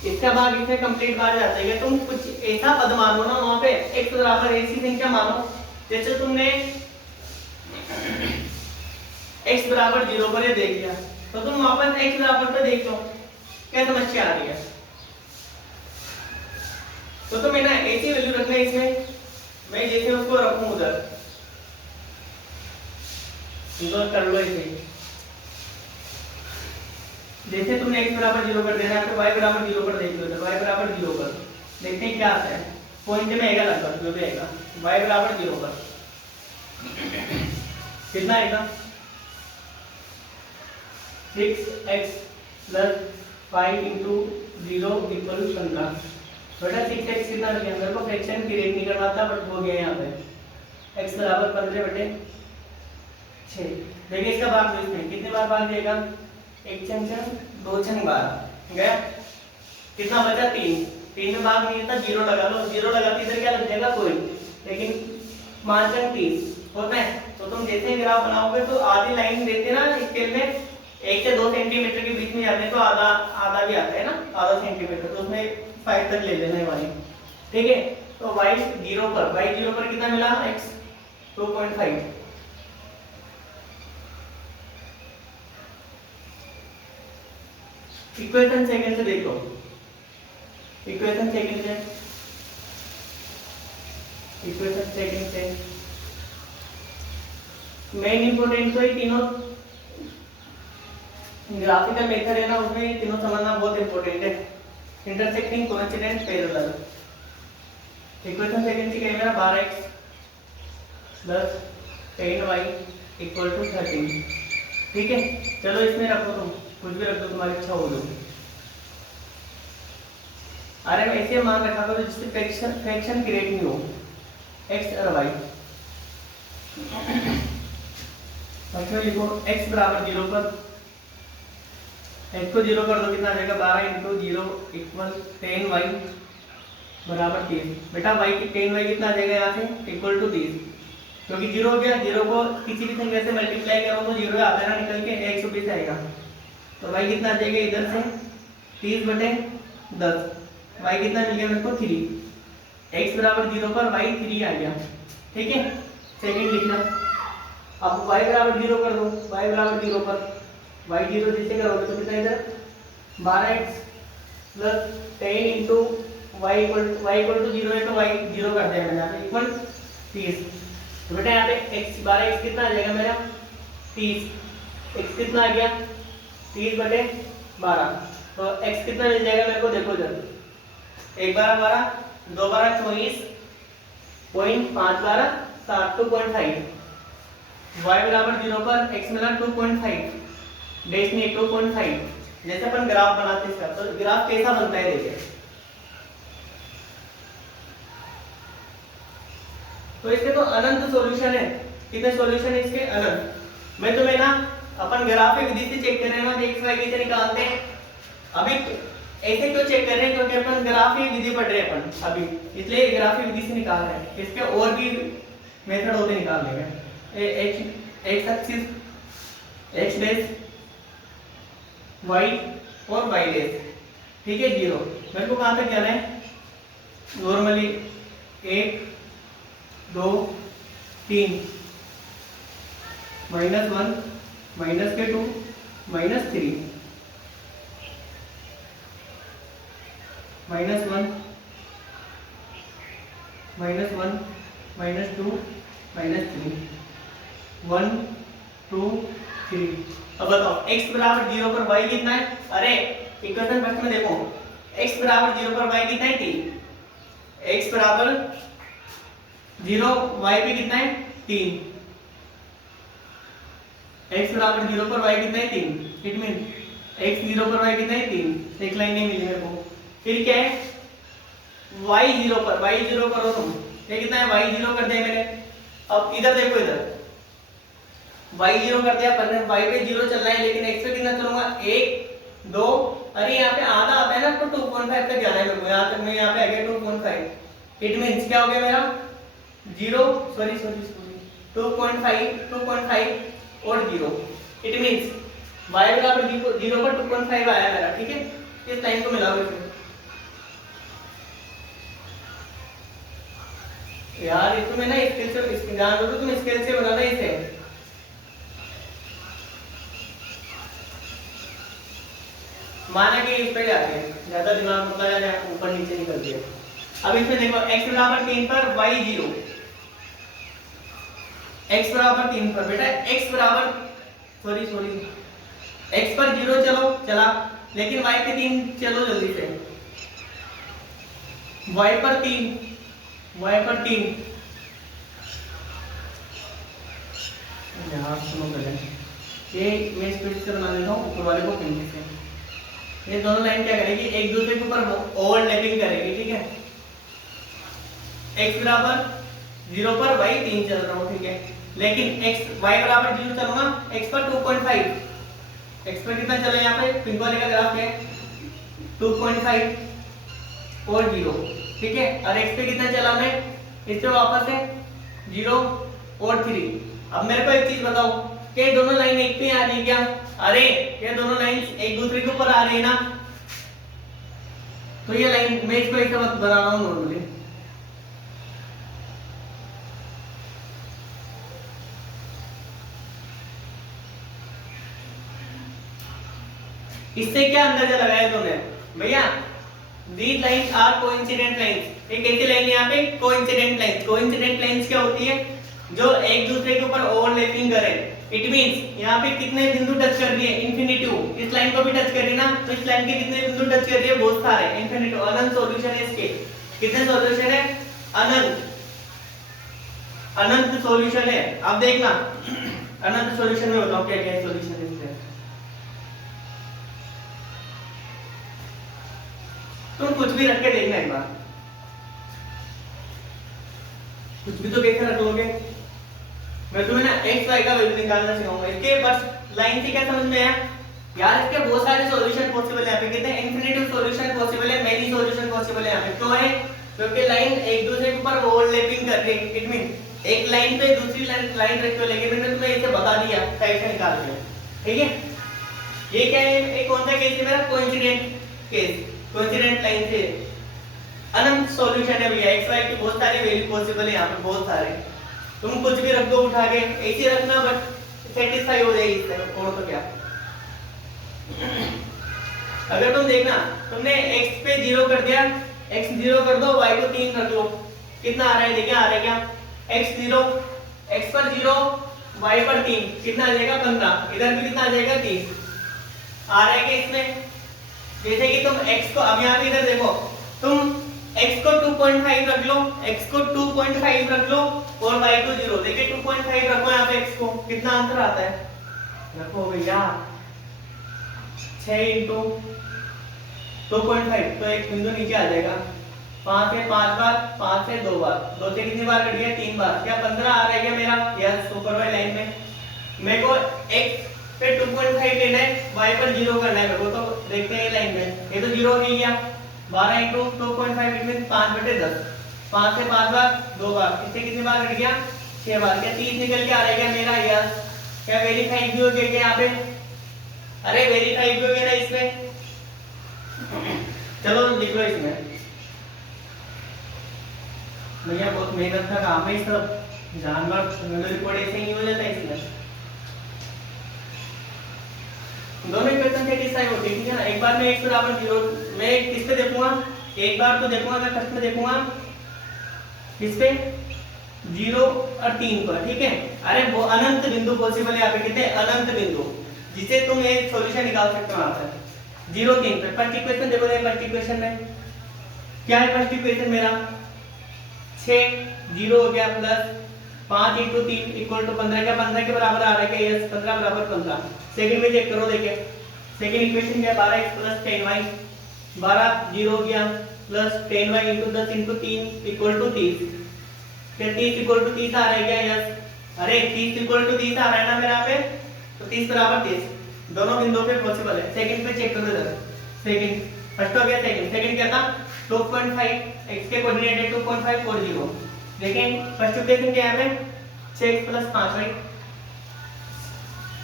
इसका भाग इसमें कंप्लीट बार जाता है क्या। तुम कुछ ऐसा पद मानो ना वहां पे x बराबर ऐसी संख्या मानो, जैसे तुमने x बराबर 0 पर देख लिया, तो तुम वापस x बराबर पे देख लो, क्या समस्या आ रही है। तो तुम्हें ना ऐसी वैल्यू रखना है इसमें, मैं जैसे उसको रखूं उधर, इधर कर लो ऐसे, जैसे तुमने x बराबर 0 कर देना है तो y बराबर 0 पर देख लो, तो y बराबर 0 पर देखते हैं क्या आता है, पॉइंट में आएगा लगभग, जो भी आएगा y बराबर 0 पर कितना आएगा, 6x प्लस 5 इंटू 0 इक्वल 15। बेटा 6x कितना आ गया, मेरे को फ्रैक्शन क्रिएट नहीं करना था बट हो गया यहाँ पे, x बराबर 15/6। देखिए इसका भाग दो, इसमें कितने बार भाग देगा, एक छन दो छन बार गया, कितना बचा 3 में भाग नहीं था, 0 लगा लो, 0 लगाते इधर क्या लग जाएगा कोई, लेकिन 5 30 होता है। तो तुम जैसे ग्राफ बनाओगे तो आधी लाइन देते ना स्केल में 1 से 2 सेंटीमीटर के बीच में जाते हैं, तो आधा भी आता है ना, आधा सेंटीमीटर, तो उसमें 5 तक ले लेना है वाली, ठीक है। तो y 0 पर कितना मिला, x 2.5। इक्वेशन सेकंड से देखो, इक्वेशन सेकंड से मेन इंपोर्टेंट तो ये तीनों ग्राफिकल मेथड है ना, उसमें तीनों समझना बहुत इंपॉर्टेंट है, intersecting, coincident, parallel. Equation second की क्या है मेरा, 12x plus 10y equal to 13, ठीक है। चलो इसमें रखो, तुम कुछ भी रख दो, तुम्हारी इच्छा हो जो। अरे मैं ऐसे मान रखा करो जिससे फ्रैक्शन क्रिएट नहीं हो, x और y। इसमें लिखो x बराबर 0 पर, x को 0 कर दो, कितना आ जाएगा, 12 इंटू 0 इक्वल 10y बराबर 30। बेटा y की 10y कितना आ जाएगा यहाँ से, इक्वल टू 30, क्योंकि 0 हो गया, 0 को किसी भी संख्या से मल्टीप्लाई करो तो 0 आता है ना निकल के, 120 आएगा। तो y कितना आ जाएगा इधर से 30/10, y कितना मिल गया मेरे को 3, x बराबर 0 पर y 3 आ गया, ठीक है। सेकंड लिखना, अब y बराबर 0 कर दो, y बराबर 0 पर y 0 जैसे करोगे तो कितना इधर 12x plus 10 into y equal to 0 है, तो y 0 कर दिया मैंने यहाँ पे, इक्वल 30। तो बेटा यहाँ पे x 12x कितना आ जाएगा मेरा 30, x कितना आ गया 30/12, तो x कितना मिल जाएगा मेरे को, देखो इधर 1 12 12, 2 12 24, 5 12 7, 2.5। y बराबर 0 पर x मिला 2.5, डेश में 2.5। जैसे अपन ग्राफ बनाते हैं इसका, तो ग्राफ कैसा बनता है देखिए, तो इसके तो अनंत सॉल्यूशन है, कितने सॉल्यूशन है इसके, अनंत। मैं तुम्हें ना अपन ग्राफिक विधि से चेक कर रहे हैं ना, x y कैसे निकालते हैं। अभी ऐसे क्यों चेक कर रहे हैं, क्योंकि अपन ग्राफिक विधि पढ़ रहे हैं अपन अभी, इसलिए ग्राफिक विधि से निकाल रहे हैं। इसके और भी मेथड होते निकालने में, x axis x dash y और y डैश, ठीक है 0। मेरे को कहां तक जाना है, नॉर्मली 1 2 3 -1 -2 -3 -1 -2 -3 1 2 3। अब बताओ x बराबर 0 पर y कितना है? अरे इक्वेशन फर्स्ट में देखो, x बराबर 0 पर y कितना है? 3। x बराबर 0 y पे कितना है? 3। x बराबर 0 पर y कितना है? 3। इट मीन x 0 पर y कितना है? 3। एक लाइन नहीं मिली मेरे को। फिर क्या है? y 0 पर, y 0 करो तुम, ये कितना है? y 0 कर दिया मैंने। अब इधर देखो, इधर y 0 कर दिया, पर y पे 0 चल रहा है, लेकिन x पे कितना चलूंगा? 1 2। अरे यहाँ पे आधा आता है ना, तो 2.5 तक जाना है मेरे को। यहाँ तक मैं यहाँ पे आ गया 2.5। इट मींस क्या हो गया मेरा? 0 सॉरी 2.5 और 0। इट मींस y बराबर 0 पर 2.5 आया मेरा। ठीक है, इस लाइन को मिलाओगे फिर। यार ये तो मैं ना स्केल से ध्यान दो, तुम स्केल से बनाना इसे। माना कि इस पे जाते हैं, ज्यादा दिमाग मतलब यार ऊपर नीचे निकल दिया। अब इसमें देखो x बराबर 3 पर y 0, x बराबर 3 पर बेटा x बराबर सॉरी x पर 0 चलो चला, लेकिन y पे 3 चलो जल्दी से। y पर 3 यहाँ सुनो पहले, ये मैं स्पीड से बना देता हूँ ऊपर वाले को पिंक से। ये दोनों लाइन क्या करेगी? एक दूसरे के ऊपर ओवरलैपिंग करेगी। ठीक है, x बराबर 0 पर y 3 चल रहा हूँ। ठीक है, लेकिन y बराबर 0 चलूंगा, x पर 2.5, x पर कितना चला? यहाँ पे पिंक वाले का ग्राफ है 2.5 और 0। ठीक है, और x पे कितना चला मैं? इस पे वापस है 0 और 3। अब मेरे को एक चीज बताओ, क्या दोनों लाइन एक पे आ रही है क्या? अरे ये दोनों लाइन एक दूसरे के ऊपर आ रही है ना, तो ये लाइन मैं इसको एक वक्त बना रहा हूँ नॉर्मली। इससे क्या अंदाजा लगाया तुमने भैया? These lines are coincident lines। ये कैसी लाइन है यहाँ पे? Coincident lines. कोइंसिडेंट लाइंस क्या होती है? जो एक दूसरे के ऊपर ओवरलैपिंग करे। इट मींस यहाँ पे कितने बिंदु टच कर रही है? इंफिनिटिव। इस लाइन को भी टच कर रही है ना, तो इस लाइन के कितने बिंदु टच कर रही है? बहुत सारे। इंफिनिटिव, अनंत सॉल्यूशन है इसके। कितने सॉल्यूशन है? अनंत सॉल्यूशन है। अब देखना अनंत सॉल्यूशन में बताओ क्या क्या सॉल्यूशन है इसके। तुम कुछ भी रख के देखना एक बार, कुछ भी तो कैसे रख लोगे? मैं तुम्हें ना x y का वैल्यू निकालना सिखाऊंगा। इसके बस लाइन से क्या समझ में आया यार? इसके बहुत सारे सॉल्यूशन पॉसिबल है यहाँ पे। कितने इनफिनिटिव सॉल्यूशन पॉसिबल है, मेनी सॉल्यूशन पॉसिबल है यहाँ पे। क्यों है? क्योंकि लाइन एक दूसरे के ऊपर ओवरलैपिंग कर रही है। इट मीन एक लाइन पे दूसरी लाइन रखी हो, लेकिन मैंने तुम्हें इसे बता दिया साइड से निकाल के। ठीक है, ये क्या है? एक कौन सा केस है मेरा? Coincident case. कोइंसिडेंट लाइन से अनंत सॉल्यूशन है भैया। x y की बहुत सारी वैल्यू पॉसिबल है यहाँ पे, बहुत सारे। तुम कुछ भी रख दो उठा के, ऐसे रखना बट सेटिस्फाई हो जाएगी इससे, और तो क्या। अगर तुम देखना, तुमने x पे 0 कर दिया, x 0 कर दो, y को 3 रख लो, कितना आ रहा है? देखिए आ रहा है क्या? x 0, x पर 0, y पर 3, कितना आ जाएगा? 15। इधर भी कितना आ जाएगा? 30 आ रहा है क्या इसमें? जैसे कि तुम x को, अब यहाँ पे इधर देखो, तुम x को 2.5 रख लो, x को 2.5 रख लो और y को 0। देखिए 2.5 रखो यहाँ पे x को, कितना आंसर आता है? रखो भैया 6 इंटू 2.5, तो एक बिंदु नीचे आ जाएगा। 5 से 5 बार, 5 से 2 बार, 2 से कितनी बार कट गया? 3 बार। क्या 15 आ रहा है क्या मेरा? यस, सुपर वाली लाइन में मेरे को x पे 2.5 लेना है, y पर 0 करना है मेरे को। तो देखते हैं लाइन में, ये तो 0 हो गया। 12 इंटू 2.5 इट मीन 5/10। 5 से 5 बार, 2 बार, इससे कितनी बार कट गया? 6 बार। क्या 30 निकल के आ रहा है क्या मेरा? यस। क्या वेरीफाई भी हो गया क्या यहाँ पे? अरे वेरीफाई भी हो गया ना इसमें। चलो लिख लो इसमें भैया, बहुत मेहनत का काम है। सब जानवर रिपोर्ट ऐसे नहीं हो जाता इसमें। दोनों इक्वेशन सेटिस्फाई होती है, ठीक है ना। एक बार मैं x बराबर 0 मैं किस पे देखूंगा? एक बार तो देखूंगा मैं फर्स्ट में देखूंगा किस पे? 0 और 3 पर, ठीक है। अरे वो अनंत बिंदु पॉसिबल है, यहाँ पे कितने अनंत बिंदु जिसे तुम एक सॉल्यूशन निकाल सकते हो यहाँ पर 0 3 पर। फर्स्ट इक्वेशन देखो, फर्स्ट इक्वेशन में क्या है, फर्स्ट इक्वेशन मेरा 6 0 हो गया प्लस 5 × 3 इक्वल टू 15, क्या 15 के बराबर आ रहा है क्या, यस 15 बराबर 15। सेकंड में चेक करो, देखिए सेकंड इक्वेशन क्या है 12x प्लस 10y, 12 0 हो गया प्लस 10y × 10 × 3 इक्वल टू 30, क्या 30 इक्वल टू 30 आ रहा है क्या, यस। अरे 30 इक्वल टू 30 आ रहा है ना मेरे यहाँ पे, तो 30 बराबर 30 दोनों बिंदुओं पे पॉसिबल है। सेकंड पे चेक करो इधर, सेकंड फर्स्ट हो गया, सेकंड क्या था 2.5, x के कोऑर्डिनेट है 2.540। लेकिन फर्स्ट इक्वेशन क्या है 6x प्लस 5 राइट,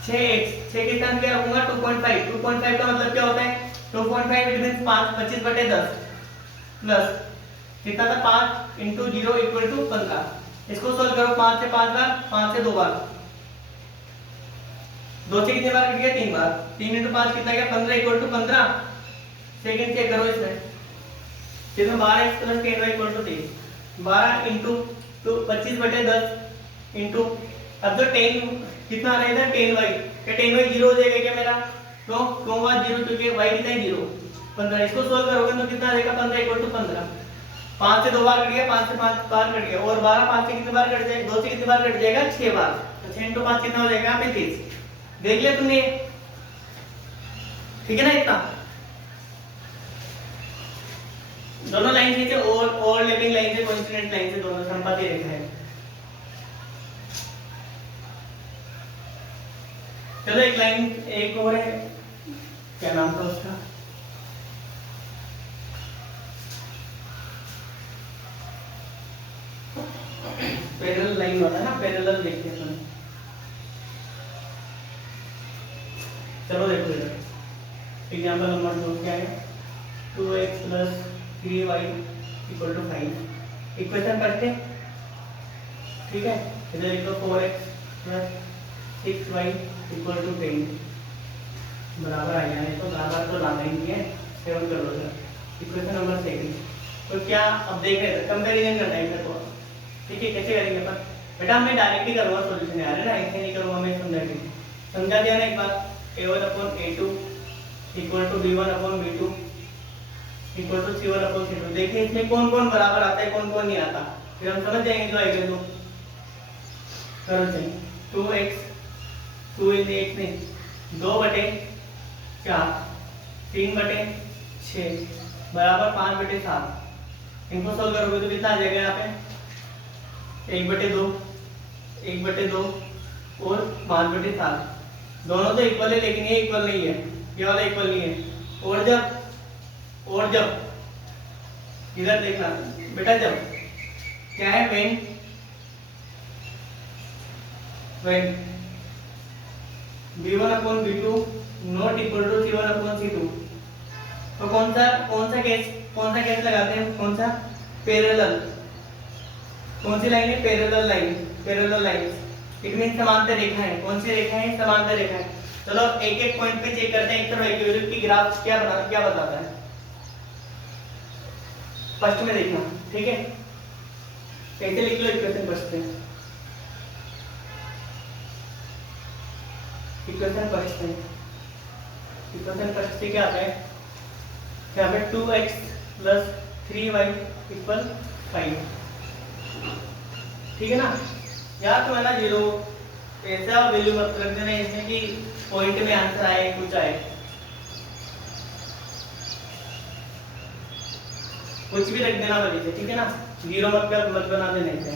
6x 6 के स्थान क्या रखूंगा 2.5 का मतलब क्या होता है 2.5 इट मींस 5 25/10 प्लस कितना था 5 × 0 इक्वल टू 15। इसको सॉल्व करो, 5 से 5 बार, 5 से 2 बार, 2 से कितने बार कट गया 3 बार, 3 × 5 कितना गया 15 इक्वल टू 15। सेकंड चेक करो इसमें, इसमें 12x plus 10y equal to 30, 12 × 25/10 into, अब जो 10 कितना आ रहा है इधर 10y, क्या 10y 0 हो जाएगा क्या मेरा, तो क्यों हुआ 0 क्योंकि y कितना है 0 15। इसको सोल्व करोगे तो कितना आ जाएगा 15 इक्वल टू 15, 5 से 2 बार कट गया, 5 से 5 बार कट गया, और 12 5 से कितने बार कट जाएगा, 2 से कितने बार कट जाएगा 6 बार, तो 6 × 5 कितना हो जाएगा 35। देख लिया तुमने, ठीक है ना। इतना दोनों लाइन नीचे ओवरलैपिंग लाइन से कोइंसिडेंट लाइन से दोनों संपाती रेखा है। चलो एक लाइन एक और है, क्या नाम था उसका, पैरेलल लाइन होता है ना, पैरेलल देखते हैं तुम। चलो देखो इधर एग्जांपल नंबर 2 क्या है 2x plus 3y equal to 5। Equation करते हैं, ठीक है। इधर लिखो 4x plus 6y equal to 10 बराबर आ गया, तो बराबर तो लाना ही नहीं है, 7 कर लो सर। इक्वेशन नंबर 2 तो क्या अब देख रहे थे कंपैरिजन करना है इधर, तो ठीक है कैसे करेंगे अपन, बेटा मैं डायरेक्ट ही करूँगा सॉल्यूशन यार, है ना, ऐसे नहीं करूँगा मैं, समझा दिया ना एक बार। a1/a2 equal to b1/b2 equal to c1/c2। देखिए इसमें कौन कौन बराबर आता है कौन कौन नहीं आता, फिर हम समझ जाएंगे जो आएगा। तो करो चलिए 2x 2 नहीं 2/4 3/6 बराबर 5/7। इनको सोल्व करोगे तो कितना आ जाएगा यहाँ पे 1/2 1/2 और 5/7। दोनों तो इक्वल है लेकिन ये इक्वल नहीं है, ये वाला इक्वल नहीं है। और जब इधर देखना बेटा, जब क्या है when b1/b2 not equal to c1/c2, तो कौन सा केस लगाते हैं, कौन सा पैरेलल, कौन सी लाइन है पैरेलल लाइन, इट मीन समांतर रेखा है। कौन सी रेखा है, समांतर रेखा है। चलो एक एक पॉइंट पे चेक करते हैं, एक तरफ इक्विवेलेंट की ग्राफ क्या बताता है, फर्स्ट में देखना, ठीक है। कैसे लिख लो इक्वेशन फर्स्ट में, इक्वेशन फर्स्ट से क्या आता है, यहाँ पे 2x प्लस 3y इक्वल 5, ठीक है ना। यार तो है ना 0 ऐसा वैल्यू मत रख देना इसमें कि पॉइंट में आंसर आए कुछ आए, कुछ भी रख देना वजह से, ठीक है ना। 0 मत बना देना इसे।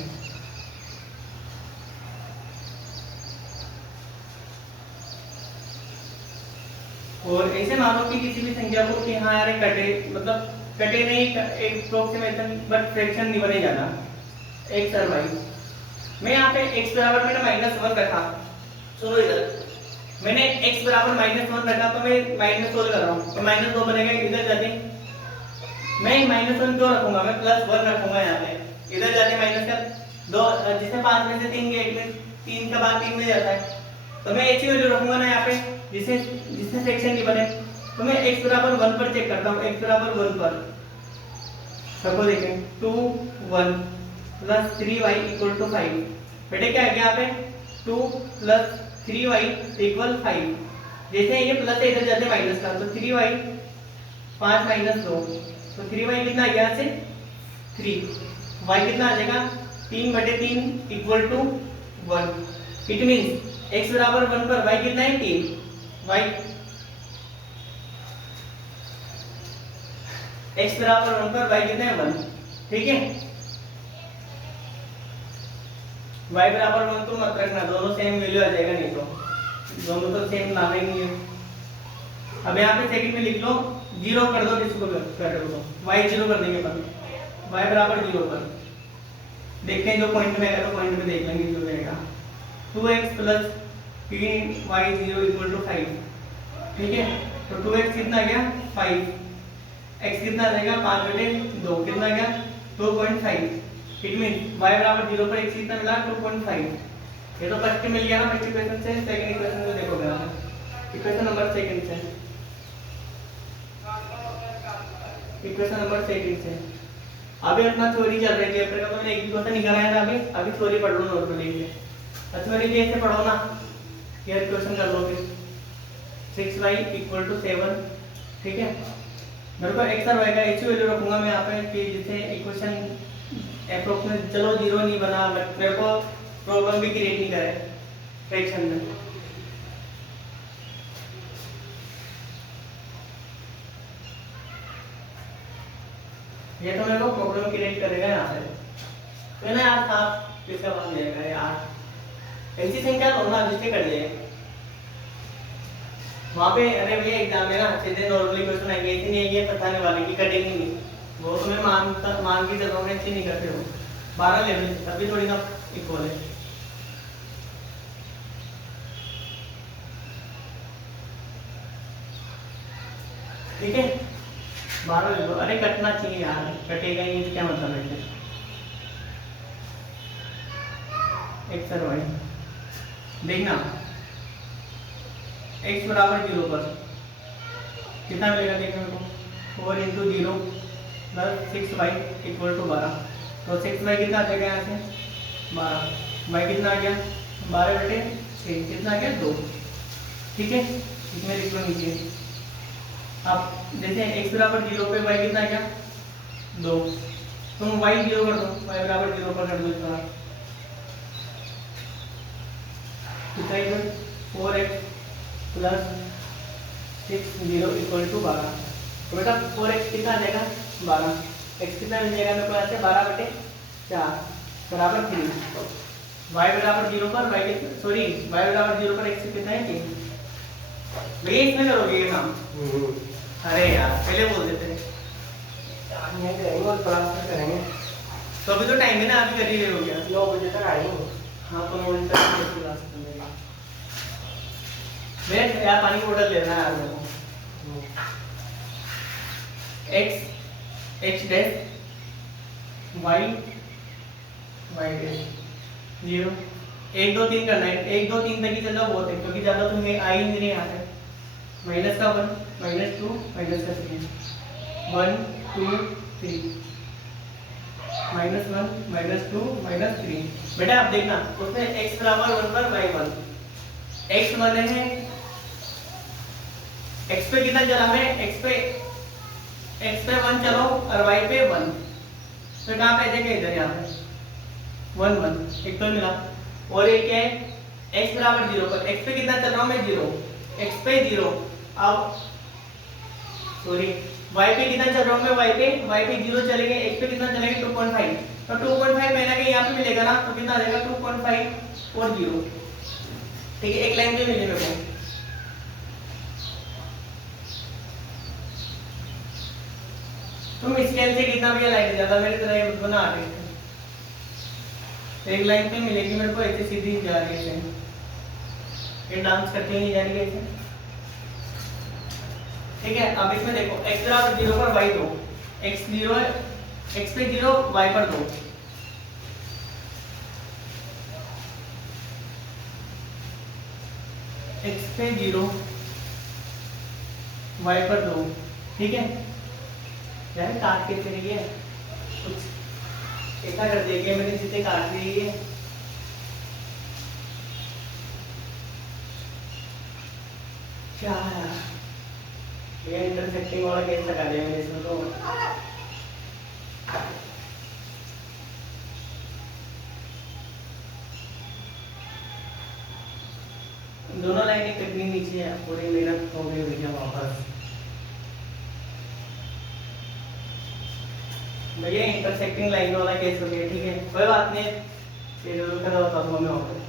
और ऐसे मानो कि किसी भी संख्या को कि हाँ यार कटे, मतलब कटे नहीं, एक अप्रोक्सीमेशन बट फ्रैक्शन नहीं बने जाना। एक सर भाई मैं यहाँ पे x बराबर मैंने -1 रखा, सुनो इधर मैंने x बराबर -1 रखा, तो मैं माइनस सोल्व कर रहा हूँ, तो -2 बनेगा। इधर जाते मैं -1 क्यों रखूंगा, मैं +1 रखूंगा यहाँ पे। इधर जाते माइनस का 2, जिसमें 5 में से 3 गया, 1 में 3 का भाग 3 में जाता है, तो मैं एक ही वैल्यू रखूंगा ना यहाँ पे जिससे फ्रैक्शन नहीं बने। तो मैं x बराबर 1 पर चेक करता हूँ, x बराबर 1 पर सबको देखें 2 1 प्लस 3y इक्वल टू 5। बेटे क्या है यहाँ पे 2 प्लस 3y इक्वल 5। जैसे ये प्लस है इधर जाते माइनस का, तो 3y 5 माइनस 2, तो 3y कितना आ गया से 3, y कितना आ जाएगा 3/3 equal to 1। It means x बराबर 1 पर y कितना है 3, y x बराबर 1 पर y कितना है 1। ठीक है, y बराबर 1 तो मत रखना, दोनों सेम वैल्यू आ जाएगा, नहीं तो दोनों तो सेम लाना ही नहीं है। अब यहाँ पे सेकंड में लिख लो, जीरो कर दो, किसको कर दो y जीरो कर देंगे पर y बराबर 0 पर। देखते हैं जो पॉइंट में आएगा, तो पॉइंट में देख लेंगे जो रहेगा 2x plus 3y 0 equal to 5। ठीक है, तो 2x कितना आ गया 5, x कितना आ जाएगा 5/2, कितना आ गया 2.5। इट मीन y बराबर 0 पर x कितना मिला 2.5। ये तो फर्स्ट मिल गया ना फर्स्ट इक्वेशन से। सेकंड इक्वेशन को देखोगे आप, इक्वेशन नंबर सेकंड से, इक्वेशन नंबर सेकंड से। अभी अपना थ्योरी चल रही है, पेपर का तो मैंने एक इक्वेशन नहीं कराया था अभी, अभी थ्योरी पढ़ लो नोट पे लेके। थ्योरी जैसे पढ़ो ना, ये इक्वेशन कर लो फिर 6y इक्वल टू 7। ठीक है, मेरे को x और y का ऐसी वैल्यू रखूंगा मैं यहाँ पे कि जिससे इक्वेशन अप्रोक्सीमेट, चलो जीरो नहीं बना, बट मेरे को प्रॉब्लम भी क्रिएट नहीं करे फ्रैक्शन में। ये तो मेरे को प्रॉब्लम क्रिएट करेगा यहाँ पे, तो ना यार साफ किसका बन जाएगा यार, ऐसी संख्या लो ना जिससे कर जाए वहाँ पे। अरे भैया एग्जाम में ना सीधे नॉर्मली क्वेश्चन आएंगे, ऐसी नहीं आएंगे बताने वाले की कटेंगे नहीं, वो तो मैं मान के चल रहा हूँ, ऐसी नहीं करते हो। 12 लेवल अभी थोड़ी ना इक्वल है। ठीक है, 12 ले लो। अरे कटना चाहिए यार, कटेगा ही नहीं तो क्या मतलब है। x और y देखना, x बराबर 0 पर कितना मिलेगा देखने को, 4 × 0 प्लस 6y इक्वल टू 12। तो 6y कितना आ जाएगा यहाँ से 12, y कितना आ गया 12/6, कितना आ गया 2। ठीक है, इसमें लिख लो नीचे। अब जैसे x बराबर 0 पे y कितना आ गया 2, तुम y 0 कर दो, y बराबर 0 पर कर दो। इतना कितना equal 4x plus 6 0 equal to 12। तो बेटा 4x कितना आ जाएगा 12, x कितना मिल जाएगा मेरे को यहाँ से 12/4 बराबर 3। y बराबर 0 पर y बराबर 0 पर x कितना है 3। भैया इसमें करोगे ये काम? अरे यार पहले बोल देते हैं करेंगे, तो अभी तो टाइम है ना, अभी कर ही हो गया 9 बजे तक आएंगे। हाँ तो 9 बजे तक क्लास करेंगे। मैं यार पानी की बोतल लेना है यार मेरे को। x डैश y डैश 0 1 2 3 करना है, 1 2 3 तक ही चल जाओ बहुत है, क्योंकि ज्यादा तुम्हें आ ही नहीं रही यहाँ से। माइनस का 1 माइनस 2 माइनस का 3 1 2 3 -1 -2 -3। बेटा आप देखना उसमें x बराबर 1 पर y 1, x 1 है, x पे कितना चला है, x पे 1 चलो और y पे 1, तो कहाँ पे जाएगा इधर यहाँ पे 1 1 एक तो मिला। और ये क्या है x बराबर 0 पर, x पे कितना चल रहा हूँ मैं 0, x पे 0। अब सॉरी y पे कितना चल रहा हूँ मैं, y पे 0 चलेंगे, x पे कितना चलेगा 2.5, तो 2.5 मैंने कहा यहाँ पे मिलेगा ना, तो कितना आ जाएगा 2.5 और 0। ठीक है, एक लाइन पे मिले मेरे को। तुम स्केल से कितना भी लाइन ज्यादा मेरी तरह बना रहे थे, एक लाइन पे मिलेगी मेरे को ऐसे सीधी जा रही है, ये डांस करती नहीं जा रही है ऐसे। ठीक है, अब इसमें देखो x बराबर 0 पर y 2, x 0 है, x पे 0 y पर 2। x पे 0 y पर 2। ठीक है यार, काट के चलिए कुछ ऐसा कर दिया कि मैंने जितने काट दी है क्या यार, ये इंटरसेक्टिंग वाला केस लगा दिया मैंने इसमें तो। दोनों लाइनें कटनी नीचे है, पूरी मेहनत हो गई भैया वापस। भैया इंटरसेक्टिंग लाइन वाला केस हो गया, ठीक है कोई बात नहीं, ये जरूर कर रहा था मैं वापस।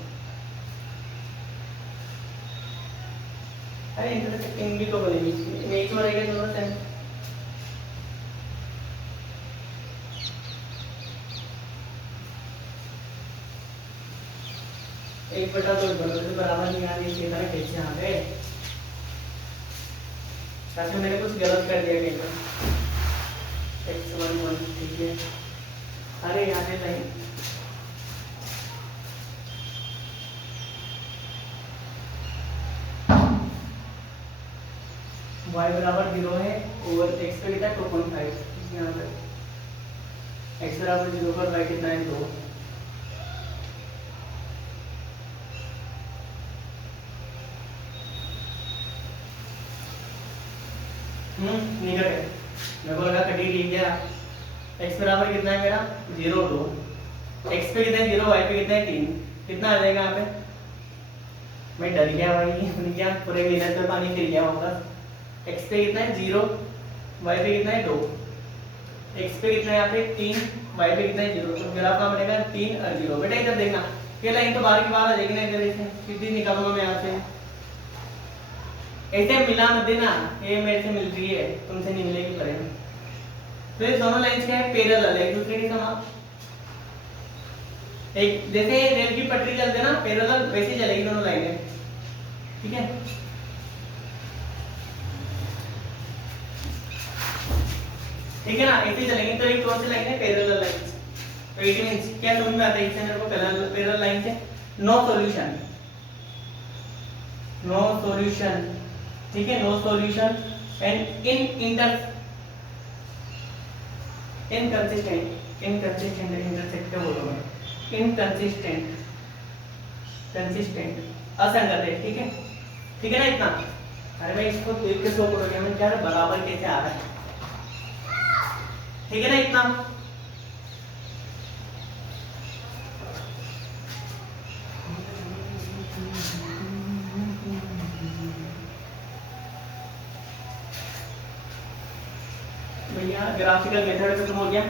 अरे इंटरसेक्टिंग भी तो बनेगी, बीच में रहेगा जरूरत है। एक बटा दो बराबर नहीं आ रही, इसी तरह कैसे आ गए? ताकि मैंने कुछ गलत कर दिया कहीं पर। x1 ठीक है, अरे यहाँ से लाइन y बराबर 0 है और x पे कितना 2.5, यहाँ पर x बराबर 0 पर y कितना है 2। निकट है, मेरे को लगा कटी ठीक है। x बराबर कितना है मेरा 0 2, x पे कितना है 0, y पे कितना है 3, कितना आ जाएगा यहाँ पे? मैं डर गया भाई, क्या पूरे मेहनत पे पानी फिर गया वापस। x पे कितना है 0, y पे कितना है 2, x पे कितना है यहाँ पे 3, y पे कितना है 0, तो ग्राफ का बनेगा 3 और 0। बेटा इधर देखना, ये लाइन तो बाहर की बाहर आ जाएगी ना, इधर से सीधी निकालूंगा मैं यहाँ से। ऐसे मिला मत देना, ये मेरे से मिल रही है तुमसे नहीं मिलेगी पड़ेगा। तो ये दोनों लाइंस क्या है पैरेलल है एक दूसरे के समान। एक जैसे रेल की पटरी चलते ना पैरेलल, वैसे चलेगी दोनों लाइनें, ठीक है। ठीक है ना, ऐसे चलेंगे। तो एक कौन सी लाइन है पैरेलल लाइन। तो इट मींस क्या समझ में आता है इससे मेरे को पैरेलल लाइन से नो सॉल्यूशन, नो सॉल्यूशन, ठीक है, no solution and inconsistent intersect क्या बोलूं मैं, इनकंसिस्टेंट, कंसिस्टेंट, असंगत है, ठीक है, ठीक है ना इतना। अरे भाई इसको देख के सो पड़ोगे मैं क्या बराबर कैसे आ रहा है, ठीक है ना इतना। भैया ग्राफिकल मेथड खत्म हो गया,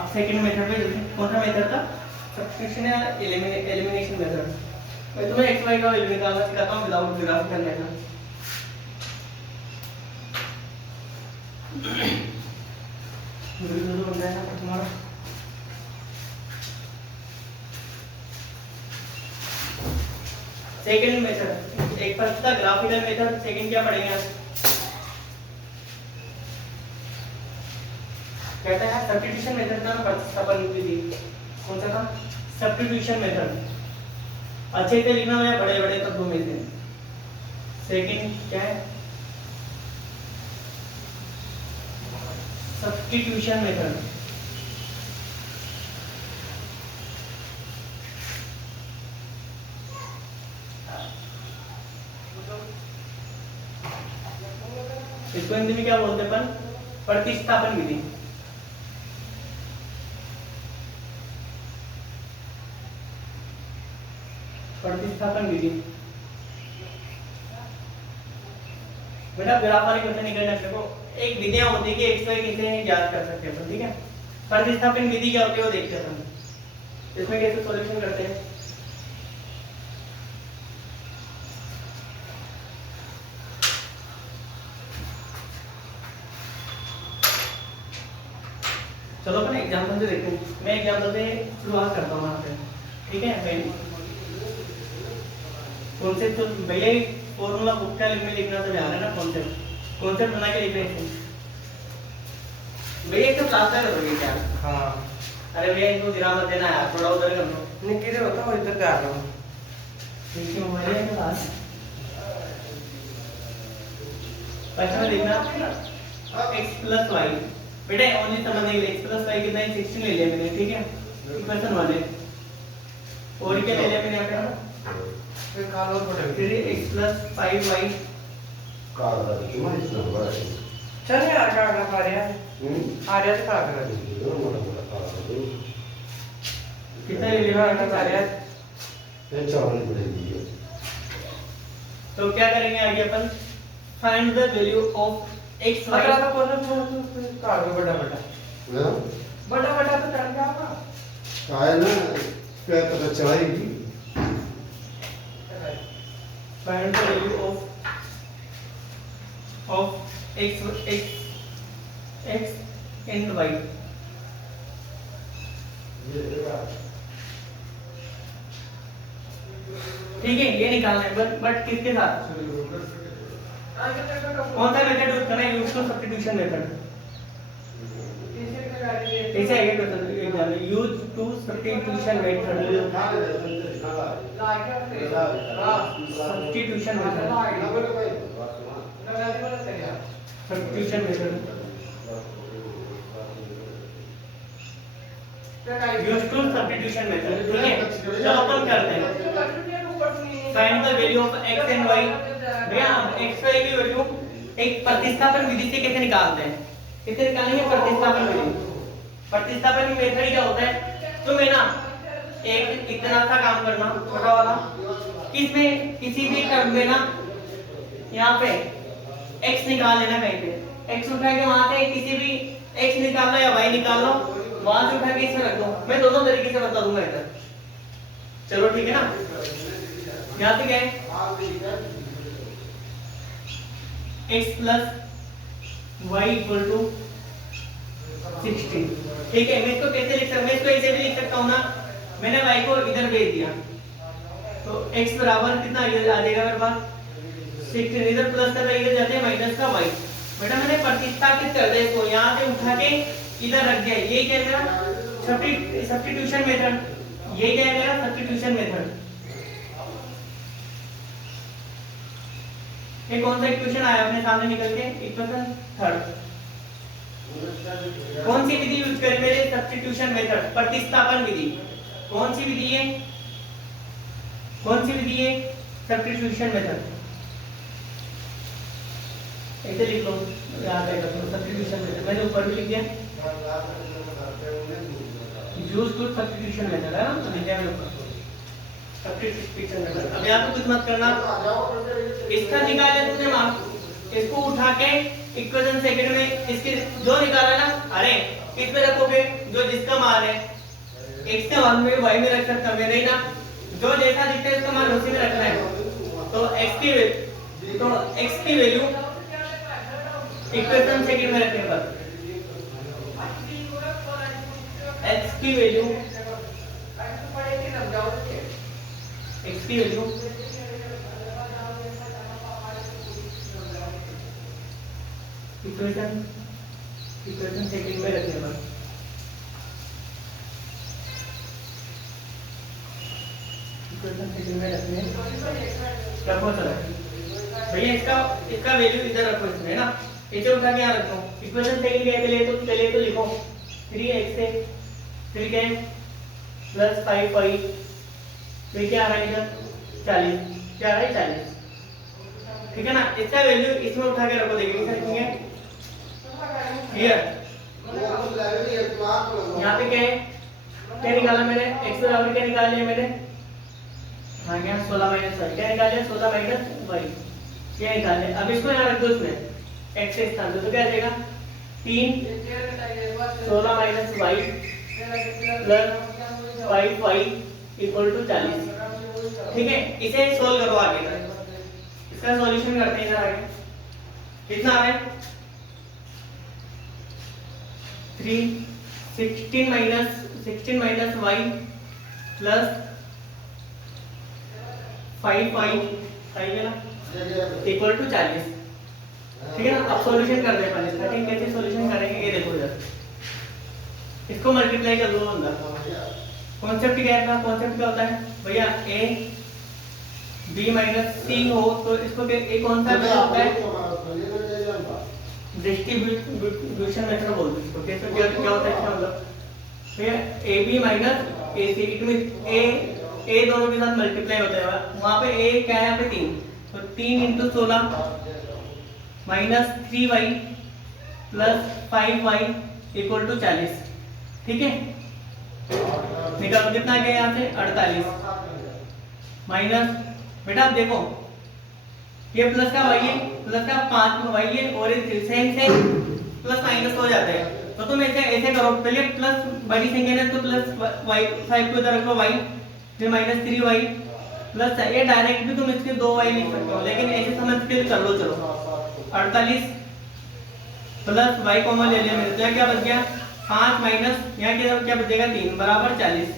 अब सेकंड मेथड पे चलते हैं। कौन सा मेथड था? सब्स्टिट्यूशन या एलिमिनेशन मेथड। मैं तुम्हें एक्स वाई का वैल्यू निकालना सिखाता हूं विदाउट ग्राफिकल मेथड। बन रहा है तुम्हारा सेकंड मेथड। एक फर्स्ट था ग्राफिकल मेथड, सेकंड क्या पढ़ेंगे आप? कहता है सब्स्टिट्यूशन मेथड का प्रतिस्थापन विधि। कौन सा था? Substitution method. अच्छे से लिखना है बड़े बड़े तत्वों में से। सेकंड क्या है? Substitution method. इसको हिंदी में क्या बोलते हैं अपन? प्रतिस्थापन विधि। प्रतिस्थापन विधि बेटा ग्राफ वाले क्वेश्चन नहीं करना अपने को। एक विधियां होती है कि एक्स वाई कैसे ज्ञात कर सकते हैं, ठीक है। प्रतिस्थापन विधि क्या होती है वो देखते हैं हम। इसमें कैसे सॉल्यूशन करते हैं? चलो अपन एग्जांपल से देखते हैं। मैं एग्जांपल से शुरुआत करता हूँ यहाँ पे, ठीक है। कॉन्सेप्ट तो भैया फॉर्मूला बुक का लिखना तो आ रहा है ना, कॉन्सेप्ट बना के लिख रहे थे भैया। एक तो प्लास्टर करोगे क्या? हाँ। अरे भैया इनको गिरा मत देना यार, थोड़ा उधर कर लो। नहीं किधर होता है इधर का आ रहा हूँ, ठीक है। मोबाइल है मेरे पास। फर्स्ट में लिखना x प्लस y। बेटा ओनली समझने के लिए x प्लस y कितना है 16 ले लिया मैंने, ठीक है। इक्वेशन वाले और क्या ले लिया मैंने यहाँ पे फिर कालो पड़ेगा 3x plus 5y चल यार का आ रहा है आ रहा है का कर कितना ले लिया का आ रहा है ये चावल पड़ेगी तो क्या करेंगे आगे अपन find the value of x y अगर तो कौन का बड़ा बड़ा ना बड़ा बड़ा तो कर क्या होगा काय ना क्या पता चलाएगी find the value of x and y ठीक है ये निकालना है बट किसके साथ कौन सा मेथड यूज करना है यूज टू सब्स्टिट्यूशन मेथड ऐसे आएगा क्वेश्चन एग्जाम में use to substitution method substitution method substitution method use to substitution method ठीक है चलो अपन करते हैं find the value of x and y भैया x y की वैल्यू एक प्रतिस्थापन विधि से कैसे निकालते हैं कैसे निकालेंगे प्रतिस्थापन विधि प्रतिस्थापन मेथड क्या होता है तो मैं ना एक इतना सा काम करना छोटा वाला किसमें किसी भी टर्म में ना यहाँ पे x निकाल लेना कहीं पे x उठा के वहां से किसी भी x निकाल लो या y निकाल लो वहां से उठा के इसमें रख दो मैं दोनों तरीके से बता दूंगा इधर चलो ठीक है ना यहाँ पे क्या है x plus y equal to 16 ठीक है मैं इसको कैसे लिख सकता हूँ मैं इसको ऐसे भी लिख सकता हूँ ना मैंने y को इधर भेज दिया तो x बराबर कितना आ जाएगा मेरे पास 16 इधर प्लस का इधर जाते हैं माइनस का y बेटा मैंने प्रतिस्थापित कर दिया इसको यहाँ से उठा के इधर रख दिया ये क्या है मेरा सब्स्टिट्यूशन मेथड ये क्या है मेरा सब्स्टिट्यूशन मेथड ये कौन सा इक्वेशन आया अपने सामने निकल के इक्वेशन थर्ड कौन सी विधि यूज करें मेरे सब्स्टिट्यूशन मेथड प्रतिस्थापन विधि कौन सी विधि है सब्स्टिट्यूशन मेथड ऐसे लिख लो याद आएगा तो सब्स्टिट्यूशन मेथड मैंने ऊपर भी लिख दिया यूज टू सब्स्टिट्यूशन मेथड है ना तो लिख दिया मैंने ऊपर सब्स्टिट्यूशन मेथड अब यहां पे कुछ मत करना इसका निकाल लिया तुमने मार्क इसको उठा के इक्वेशन सेकंड में इसके जो निकाला ना अरे किस पे रखोगे जो जिसका मान है x के मान में y में रख सकता मैं नहीं ना जो जैसा दिखता है इसका मान उसी में रखना है तो x की वैल्यू इक्वेशन सेकंड में रखने पर x की वैल्यू इक्वेशन सेकंड में रखने पर इक्वेशन सेकंड में रखने रखो चलो भैया इसका वैल्यू इधर रखो इसमें ना इसे उठा के यहाँ रखो इक्वेशन सेकंड के लिए तो लिखो 3x से 3 के प्लस 5y फिर क्या आ रहा है इधर 40 क्या आ रहा है 40 ठीक है ना इसका वैल्यू इसमें उठा के रखो देखिए क्या लिखेंगे हियर यहाँ पे क्या है क्या निकाला मैंने x बराबर क्या निकाल लिया मैंने हाँ क्या 16 माइनस y क्या निकाल लिया 16 माइनस y क्या निकाल लिया अब इसको यहाँ रख दो इसमें x के स्थान पे तो क्या आ जाएगा 3 16 minus y plus 5y equal to 40 ठीक है इसे सोल्व करो आगे इसका सॉल्यूशन करते हैं इधर आगे कितना आ रहा है 16 minus y plus 5y equal to 40 ठीक है ना अब सॉल्यूशन कर दे पहले इसका ठीक कैसे सॉल्यूशन करेंगे ये देखो इधर इसको मल्टीप्लाई कर दो अंदर कॉन्सेप्ट क्या है कॉन्सेप्ट क्या होता है भैया a b माइनस c हो तो इसको ए कौन सा मेथड होता है डिस्ट्रीब्यूशन मेथड बोलते हैं इसको कैसे क्या होता है इसका मतलब फिर A B minus A C, it mean A दोनों के साथ मल्टीप्लाई होता है, वहाँ पे ए क्या है यहाँ पे 3, तो 3 into 16 minus 3y plus 5y equal to 40। ठीक है, निकालो कितना आ गया यहाँ से 48 माइनस, बेटा आप देखो ये प्लस का y है, प्लस का 5y है और सेम प्लस माइनस हो जाता है। तो तुम ऐसे ऐसे करो, पहले प्लस बड़ी संख्या है तो प्लस y 5 को इधर रख लो y, फिर माइनस 3y प्लस, ये डायरेक्ट भी तुम इसके 2y लिख सकते हो, लेकिन ऐसे समझ के कर लो। चलो 48 प्लस y कॉमन ले लिया मैंने, तो क्या बच गया 5 माइनस यहाँ क्या बचेगा 3 बराबर 40।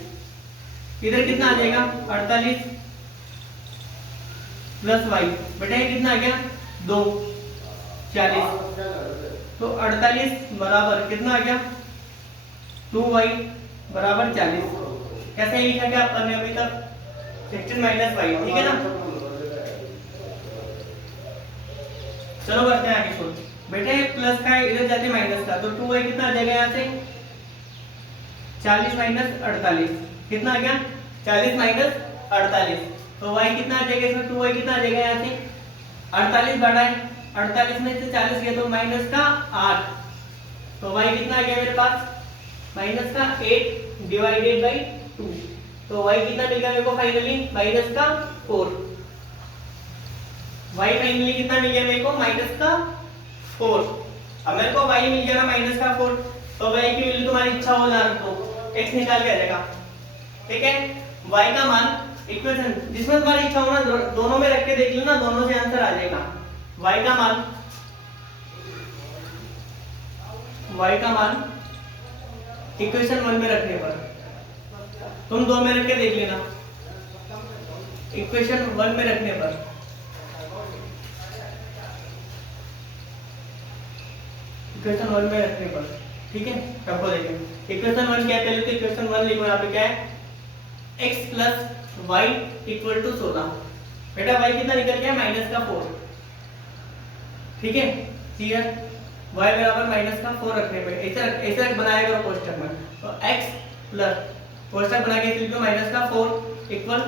इधर कितना आ जाएगा 48 प्लस y, बेटा ये कितना आ गया 2 40, तो 48 बराबर कितना आ गया 2y बराबर 40। कैसे लिखा क्या आपने अभी तक 16 माइनस y, ठीक है ना। चलो करते हैं आगे सोच, बेटे प्लस का इधर जाते माइनस का, तो 2y कितना आ जाएगा यहाँ से 40 माइनस 48, कितना आ गया 40 माइनस 48, तो y कितना आ जाएगा इसमें 2y कितना आ जाएगा यहाँ से 48 बढ़ा है, 48 में से 40 गया तो माइनस का 8, तो y कितना आ गया मेरे पास माइनस का 8 डिवाइडेड बाई 2, तो y कितना मिल गया मेरे को फाइनली माइनस का 4, y फाइनली कितना मिल गया मेरे को माइनस का 4। अब मेरे को y मिल गया ना माइनस का 4, तो y की वैल्यू तुम्हारी इच्छा हो ना तो x निकाल के आ जाएगा। ठीक है, y का मान इक्वेशन जिसमें तुम्हारी इच्छा हो ना दोनों में रख के देख लो ना, दोनों से आंसर आ जाएगा। y का मान इक्वेशन 1 में रखने पर, तुम 2 में रख के देख लेना, इक्वेशन 1 में रखने पर इक्वेशन 1 में रखने पर, ठीक है। सबको देखें इक्वेशन 1 क्या है, पहले तो इक्वेशन 1 लिखो, यहाँ पे क्या है x plus y equal to 16, बेटा y कितना निकल गया माइनस का 4, ठीक है क्लियर। y बराबर माइनस का 4 रखने पे ऐसे बनाया करो कोष्टक में, तो x प्लस कोष्टक बना के लिखो माइनस का 4 इक्वल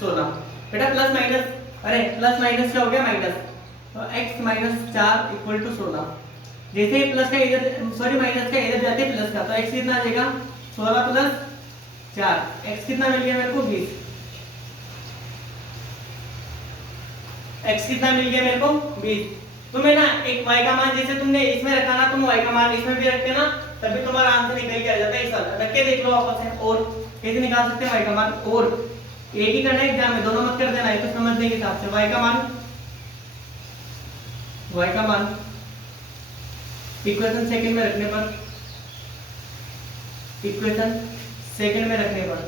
16, बेटा प्लस माइनस, अरे प्लस माइनस क्या हो गया माइनस, तो x माइनस 4 इक्वल टू 16, जैसे ही प्लस का इधर सॉरी माइनस का इधर जाते प्लस का, तो x कितना आ जाएगा 16 प्लस 4, x कितना मिल गया मेरे को 20, x कितना मिल गया मेरे को 20। तुम्हें ना एक y का मान जैसे तुमने इसमें रखा ना, तुम y का मान इसमें भी रखते ना, तभी तुम्हारा आंसर निकल के आ जाता है। इस वाला रख के देख लो आपस में, और कैसे निकाल सकते हैं y का मान, और एक ही करना है एग्जाम में, दोनों मत कर देना है तो समझने के हिसाब से। y का मान इक्वेशन सेकंड में रखने पर, इक्वेशन सेकंड में रखने पर,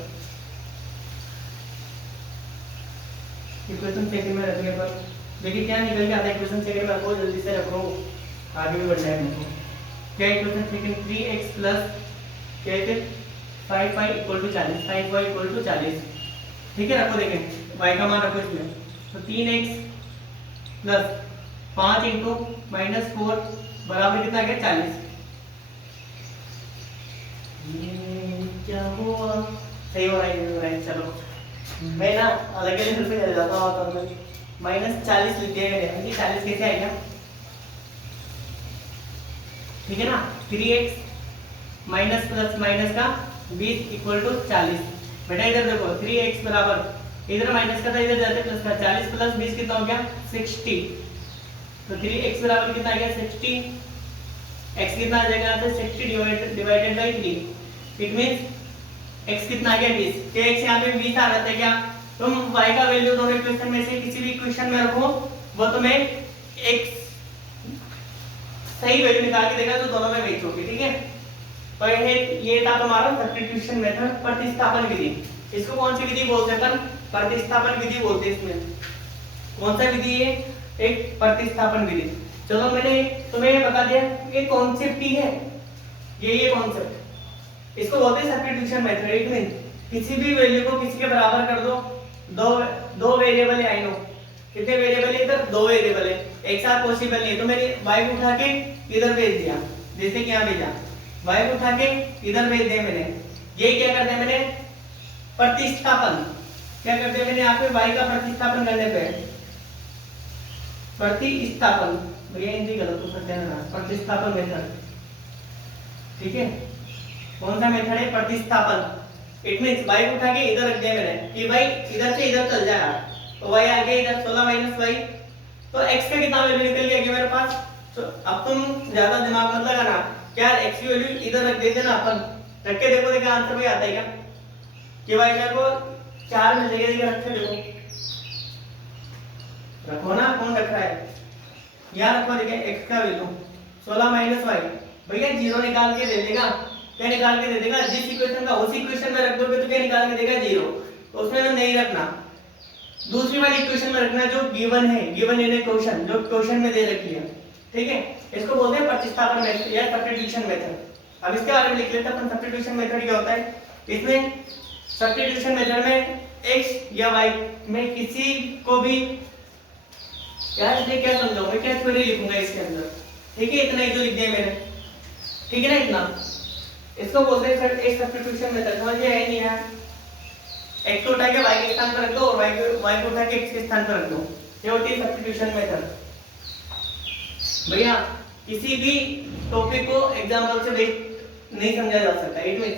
इक्वेशन सेकंड में रखने पर देखिए क्या निकल के आता है। इक्वेशन सेकंड में रखो, जल्दी से रखो, आगे भी बढ़ जाएगा। क्या इक्वेशन सेकंड 3x प्लस क्या है 5y equal to 40, 5y equal to 40, ठीक है रखो। देखें y का मान रखो इसमें, तो 3x प्लस 5 इंटू माइनस 4 बराबर कितना आ गया 40। क्या हुआ, सही हो रहा है, चलो मैं ना अलग अलग रूप में चले जाता हूँ, तो माइनस 40 लिख दिया गया है, 40 कैसे आएगा, ठीक है ना। 3x माइनस प्लस माइनस का 20 इक्वल टू 40, बेटा इधर देखो 3x बराबर इधर माइनस का था, इधर जाते प्लस का, 40 प्लस 20 कितना हो गया 60, तो 3x बराबर कितना आ गया 60, x कितना आ जाएगा 60 divided by 3, it means x कितना आ गया 20, तो x यहाँ पे 20 आ रहा था क्या, तुम y का वैल्यू दोनों इक्वेशन में से किसी भी इक्वेशन में रखो, वो तुम्हें x सही वैल्यू निकाल के देगा, तो दोनों में वही होगी, ठीक है। तो ये था तुम्हारा सब्स्टिट्यूशन मेथड, प्रतिस्थापन विधि। इसको कौन सी विधि बोलते हैं अपन, प्रतिस्थापन विधि बोलते हैं। इसमें कौन सा विधि है, एक प्रतिस्थापन विधि। चलो मैंने तुम्हें बता दिया ये कॉन्सेप्ट ही है, ये कॉन्सेप्ट, इसको बोलते हैं सब्स्टिट्यूशन मेथड। एक मीन किसी भी वैल्यू को किसी के बराबर कर दो, दो वेरिएबल है, आई नो कितने वेरिएबल है इधर, 2 वेरिएबल है, एक साथ पॉसिबल नहीं है, तो मैंने y को उठा के इधर भेज दिया, जैसे कि यहाँ भेजा, y को उठा के इधर भेज दिया मैंने, ये क्या कर दिया मैंने, प्रतिस्थापन। क्या कर दिया मैंने यहाँ पे y का प्रतिस्थापन करने पे, प्रतिस्थापन, भैया हिंदी गलत हो सकता है ना, प्रतिस्थापन मेथड, ठीक है। कौन सा मेथड है, प्रतिस्थापन। इट मींस y को उठा के इधर रख दिया मैंने कि भाई इधर से इधर चल जाएगा, तो y आ गया इधर 16 माइनस y, तो x का कितना वैल्यू निकल गया मेरे पास। तो अब तुम ज्यादा दिमाग मत लगाना, क्या x की वैल्यू इधर रख देते ना अपन, रख के देखो देखो आंसर भाई आता है क्या, कि भाई मेरे को 4 मिल जाएगा, देखो रख के देखो, रखो ना, कौन रख रहा है, यहाँ रखो, देखिए x का वैल्यू 16 माइनस y, भैया जीरो निकाल के दे देगा, क्या निकाल के दे देगा, जिस इक्वेशन का उस इक्वेशन में रख दोगे तो क्या निकाल के देगा, जीरो, तो उसमें नहीं रखना, दूसरी वाली इक्वेशन में रखना जो गिवन है, गिवन इन क्वेश्चन, जो क्वेश्चन में दे रखी है, ठीक है। इसको बोलते हैं प्रतिस्थापन मेथड या सब्स्टिट्यूशन मेथड। अब इसके बारे में लिख लेते हैं अपन, सब्स्टिट्यूशन मेथड क्या होता है। इसमें सब्स्टिट्यूशन मेथड में x या y में किसी को भी, यार इसमें क्या समझाऊं मैं, क्या थ्योरी लिखूंगा इसके अंदर, ठीक है, इतना ही जो लिख दिया मैंने, ठीक है ना, इतना। इसको बोलते हैं सर एक सब्स्टिट्यूशन मेथड, समझ में आया नहीं यार, x को उठा के y के स्थान पर रख दो और y को उठा के x के स्थान पर रख दो, ये होती है सब्स्टिट्यूशन मेथड। भैया किसी भी टॉपिक को एग्जांपल से बेस्ड नहीं समझा जा सकता, इट मींस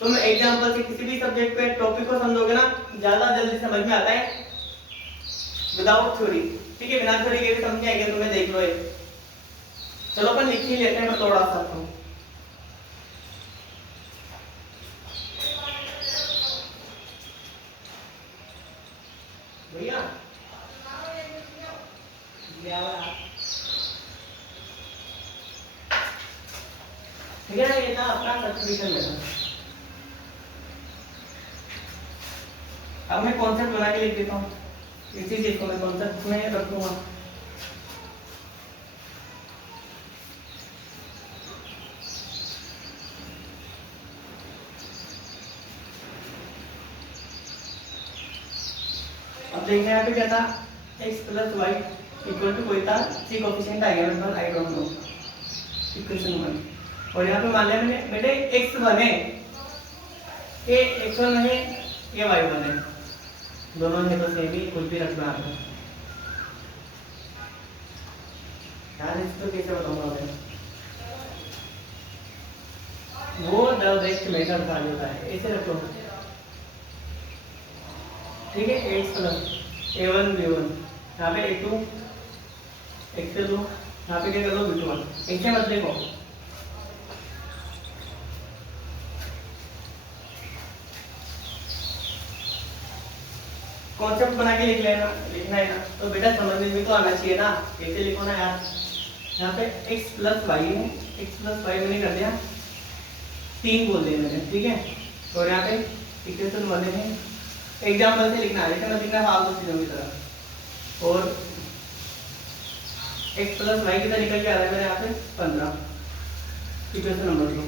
तुम एग्जांपल से किसी भी सब्जेक्ट पे टॉपिक को समझोगे ना, ज्यादा जल्दी समझ में आता है विदाउट थ्योरी, ठीक है, बिना थ्योरी के भी समझ में आएगा, तुम्हें देख लो ये। चलो अपन लिख ही लेते हैं, मैं थोड़ा सा हूं भैया, ठीक है ना, ये था अपना सब्स्टिट्यूशन मेथड। अब मैं कॉन्सेप्ट बना के लिख देता हूँ, इसी चीज को मैं कॉन्सेप्ट में रख दूंगा। अब देखते हैं यहाँ पे क्या था, x plus y equal to कोई था, c कोफिशिएंट आ गया मेरे पास, आई डोंट नो, इक्वेशन 1। और यहाँ पे मान लिया मैंने बेटे x1 है, ये x1 है, ये y1 है, दोनों है तो सेम ही, कुछ भी रखना है यार, इसको कैसे बताऊंगा मैं, वो द बेस्ट मेथड था जो है, ऐसे रखो, ठीक है। x प्लस a1 b1, यहाँ पे a2 x2, यहाँ पे क्या कर लो b2, ऐसे मत देखो, कॉन्सेप्ट बना के लिख लेना, लिखना है ना, तो बेटा समझ में भी तो आना चाहिए ना, कैसे लिखो ना यार। यहाँ पे x प्लस वाई है, x प्लस वाई मैंने कर दिया, 3 बोल दिया मैंने, ठीक है। और यहाँ पे इक्वेशन 1 है, एग्जाम्पल से लिखना है, जैसे मत लिखना फालतू चीजों की तरह। और x प्लस वाई कितना निकल के आ रहा है मेरे यहाँ पे 15, इक्वेशन नंबर 2।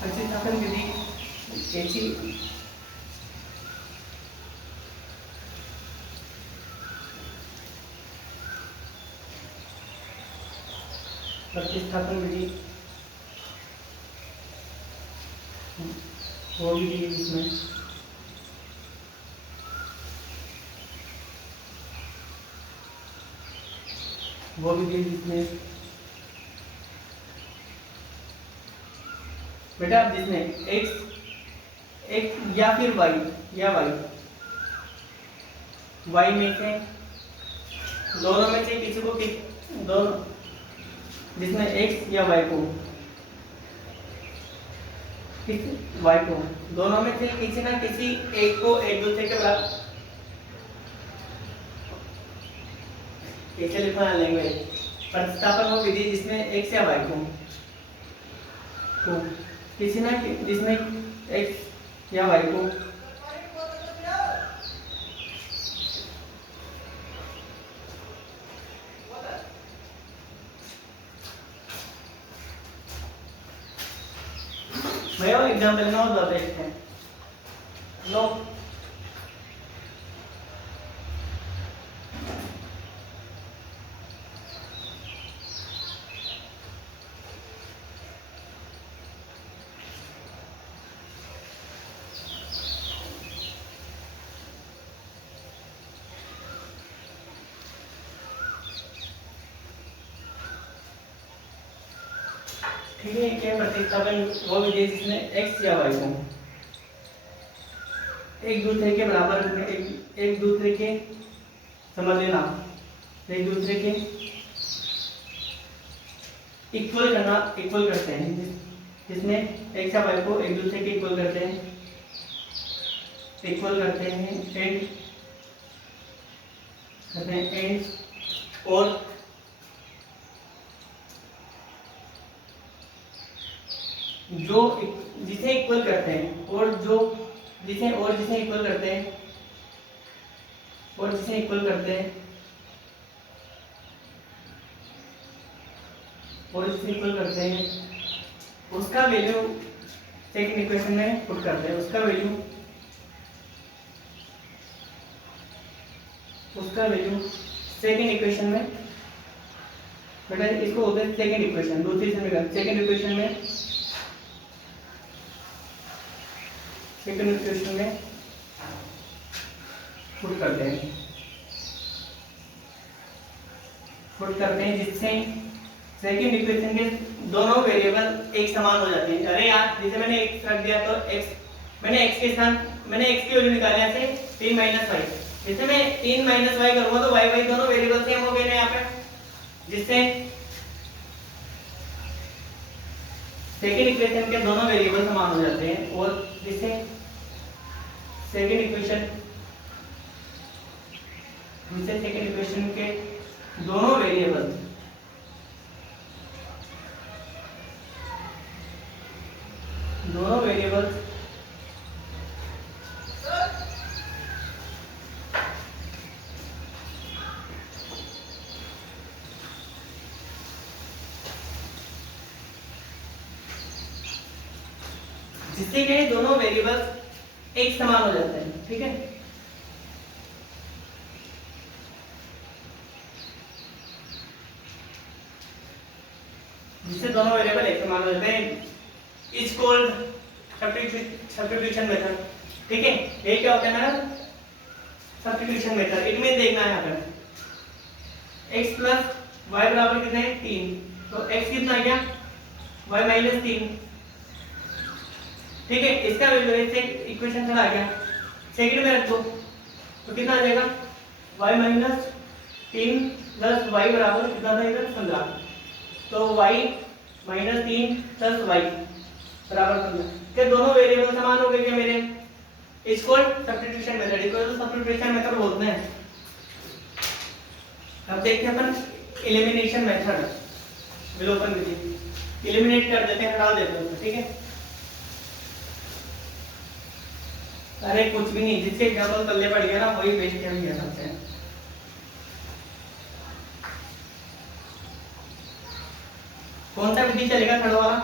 प्रतिस्थापन विधि कैसी, प्रतिस्थापन विधि वो भी दी इसमें, वो भी दी इसमें बेटा, जिसमें x या फिर y या y में से दोनों में से किसी को दोनों, जिसमें x या y को दोनों में से किसी ना किसी एक को एक दूसरे के बराबर, कैसे लिखना है लैंग्वेज, प्रतिस्थापन वो विधि जिसमें x या y को किसी ना जिसमें x या y को मैं वो एग्जांपल में और देखते हैं लो, ठीक है, क्या प्रतिस्थापन वो विधि जिसमें x या y को एक दूसरे के बराबर रखने, एक दूसरे के, समझ लेना, एक दूसरे के इक्वल करते हैं, जिसमें x या y को एक दूसरे के इक्वल करते हैं एंड और जो जिसे इक्वल करते हैं और जिसे इक्वल करते हैं उसका वैल्यू सेकंड इक्वेशन में पुट करते हैं, उसका वैल्यू सेकंड इक्वेशन में, बेटा इसको बोलते हैं सेकंड इक्वेशन, दूसरी सेकंड इक्वेशन में पुट करते हैं जिससे सेकंड इक्वेशन के दोनों वेरिएबल एक समान हो जाते हैं। अरे यार, जैसे मैंने x रख दिया तो मैंने x के स्थान मैंने x की वैल्यू निकाली ऐसे 3 - y, जैसे मैं 3 - y करूंगा तो y दोनों वेरिएबल सेम हो गए ना यहाँ पे, जिससे सेकंड इक्वेशन के दोनों वेरिएबल समान हो जाते हैं और जिससे सेकंड इक्वेशन के दोनों वेरिएबल जिससे कि दोनों वेरिएबल्स एक समान हो जाते हैं। ठीक है, जिससे दोनों वेरिएबल एक समान हो जाते हैं इज कॉल्ड सब्स्टिट्यूशन मेथड। ठीक है, ये क्या होता है मेरा सब्स्टिट्यूशन मेथड। इट मीन देखना है यहाँ पर x प्लस y बराबर कितना है 3, तो x कितना आ गया y माइनस 3। ठीक है, इसका वैल्यू इससे इक्वेशन खड़ा आ गया, सेकंड में रख दो तो कितना आ जाएगा y माइनस 3 प्लस y बराबर कितना था इधर 15, तो y माइनस 3 प्लस y बराबर 15। क्या दोनों वेरिएबल समान हो गए क्या मेरे? इसको सब्स्टिट्यूशन मेथड, इसको सब्स्टिट्यूशन मेथड बोलते हैं। अब देखते हैं अपन एलिमिनेशन मेथड, विलोपन विधि। एलिमिनेट कर देते हैं, हटा देते हैं। ठीक है, अरे कुछ भी नहीं, जिससे एग्जाम्पल पल्ले पड़ गया ना वही बेस्ट हम कह सकते हैं। कौन सा विधि चलेगा थर्ड वाला?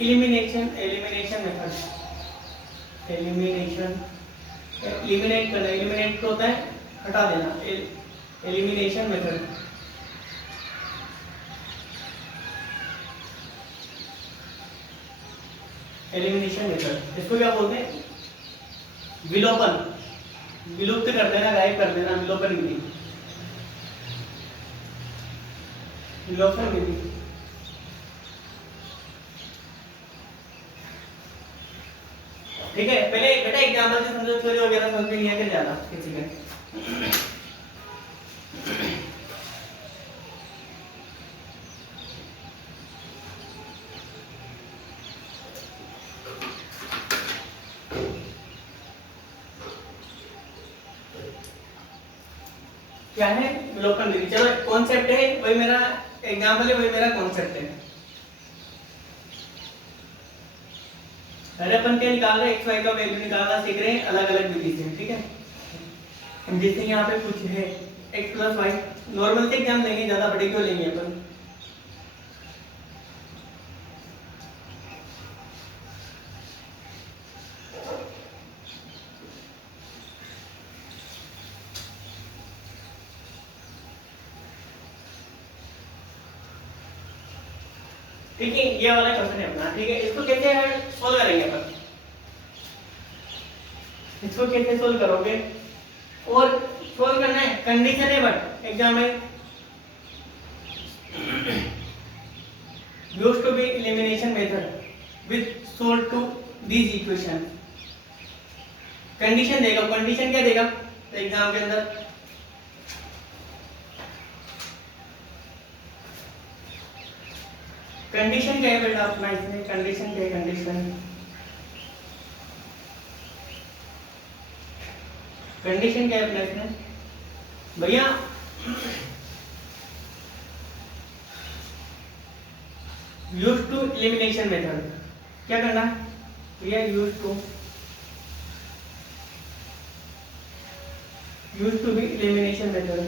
Elimination method. एलिमिनेट करना, एलिमिनेट होता है हटा देना, एलिमिनेशन मेथड। एलिमिनेशन मेथड, इसको क्या बोलते हैं? विलोपन, विलुप्त कर देना, गायब कर देना, विलोपन विधि। विलोपन विधि ठीक है। पहले बेटा एग्जांपल से समझो, थ्योरी वगैरह समझ में नहीं आया ज्यादा किसी का। क्या है विलोपन विधि? चलो कॉन्सेप्ट है वही मेरा एग्जांपल है, वही मेरा कॉन्सेप्ट है। अरे अपन क्या निकाल रहे हैं, x y का वैल्यू निकालना सीख रहे हैं अलग अलग विधि से। ठीक है, जैसे यहाँ पे कुछ है x प्लस वाई, नॉर्मल से एग्जाम लेंगे, ज्यादा बड़े क्यों लेंगे अपन। ठीक है, ये वाला क्वेश्चन है अपना। ठीक है, इसको कैसे सोल्व करेंगे अपन? इसको कैसे सोल्व करोगे? और सोल्व करना है, कंडीशन है बट एग्जाम में used to be elimination method with solve to this equation. Condition देगा, कंडीशन क्या देगा एग्जाम के अंदर, कंडीशन क्या है बेटा अपना इसमें, कंडीशन क्या है, कंडीशन क्या है अपना इसमें भैया, यूज टू एलिमिनेशन मेथड क्या करना है भैया, use to be elimination method.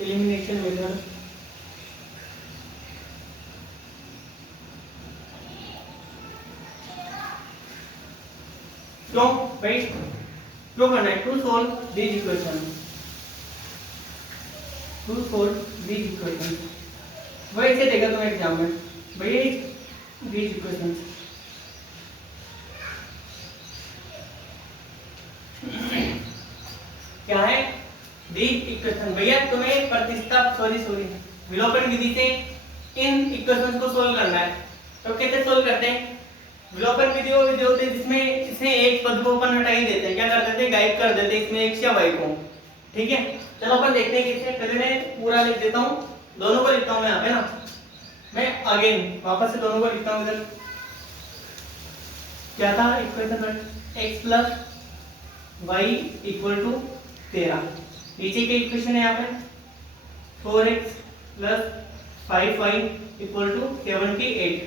Elimination method क्यों भाई, क्यों करना है, to solve this equation, to solve this equation. वही से देगा तुम्हें एग्जाम में भैया दिस इक्वेशन, क्या है दिस इक्वेशन भैया, तुम्हें प्रतिस्थापन विलोपन विधि से इन इक्वेशंस को सोल्व करना है। तो कैसे सोल्व करते हैं, विलोपन विधि वो विधि होती है जिसमें इसमें एक पद को अपन हटा ही देते हैं, क्या कर देते हैं, गायब कर देते हैं इसमें x या y को। ठीक है, चलो अपन देखते हैं कैसे। पहले मैं पूरा लिख देता हूँ, दोनों को लिखता हूँ मैं यहाँ पे ना, मैं अगेन वापस से दोनों को लिखता हूँ इधर। क्या था equation, x plus y equal to 13, नीचे के इक्वेशन है यहाँ पे 4x plus 5y equal to 78,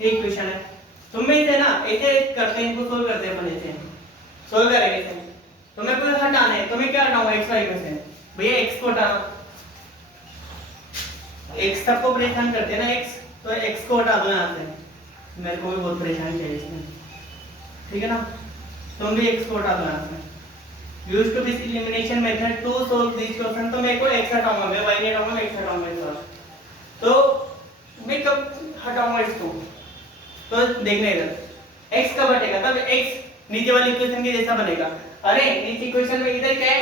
ये इक्वेशन है। तुम्हें इसे ना ऐसे करते हैं, इनको सोल्व करते हैं अपन, ऐसे सोल्व करेंगे इसे। तुम्हें कुछ हटाना है, तुम्हें क्या हटाऊंगा x y में से भैया, x को हटाना, x सबको परेशान करते हैं ना x, तो x को हटा दो यहाँ से, मेरे को भी बहुत परेशान किया इसमें, ठीक है ना। तुम भी x को हटा दो यहाँ से। Use to this elimination method to solve this question, तो मेरे को x हटाऊंगा, मैं y नहीं हटाऊंगा, मैं x हटाऊंगा इस बार। तो मैं कब हटाऊंगा इसको, तो देखना इधर x कब हटेगा, तब x नीचे वाली इक्वेशन के जैसा बनेगा। अरे नीचे इक्वेशन में इधर क्या है,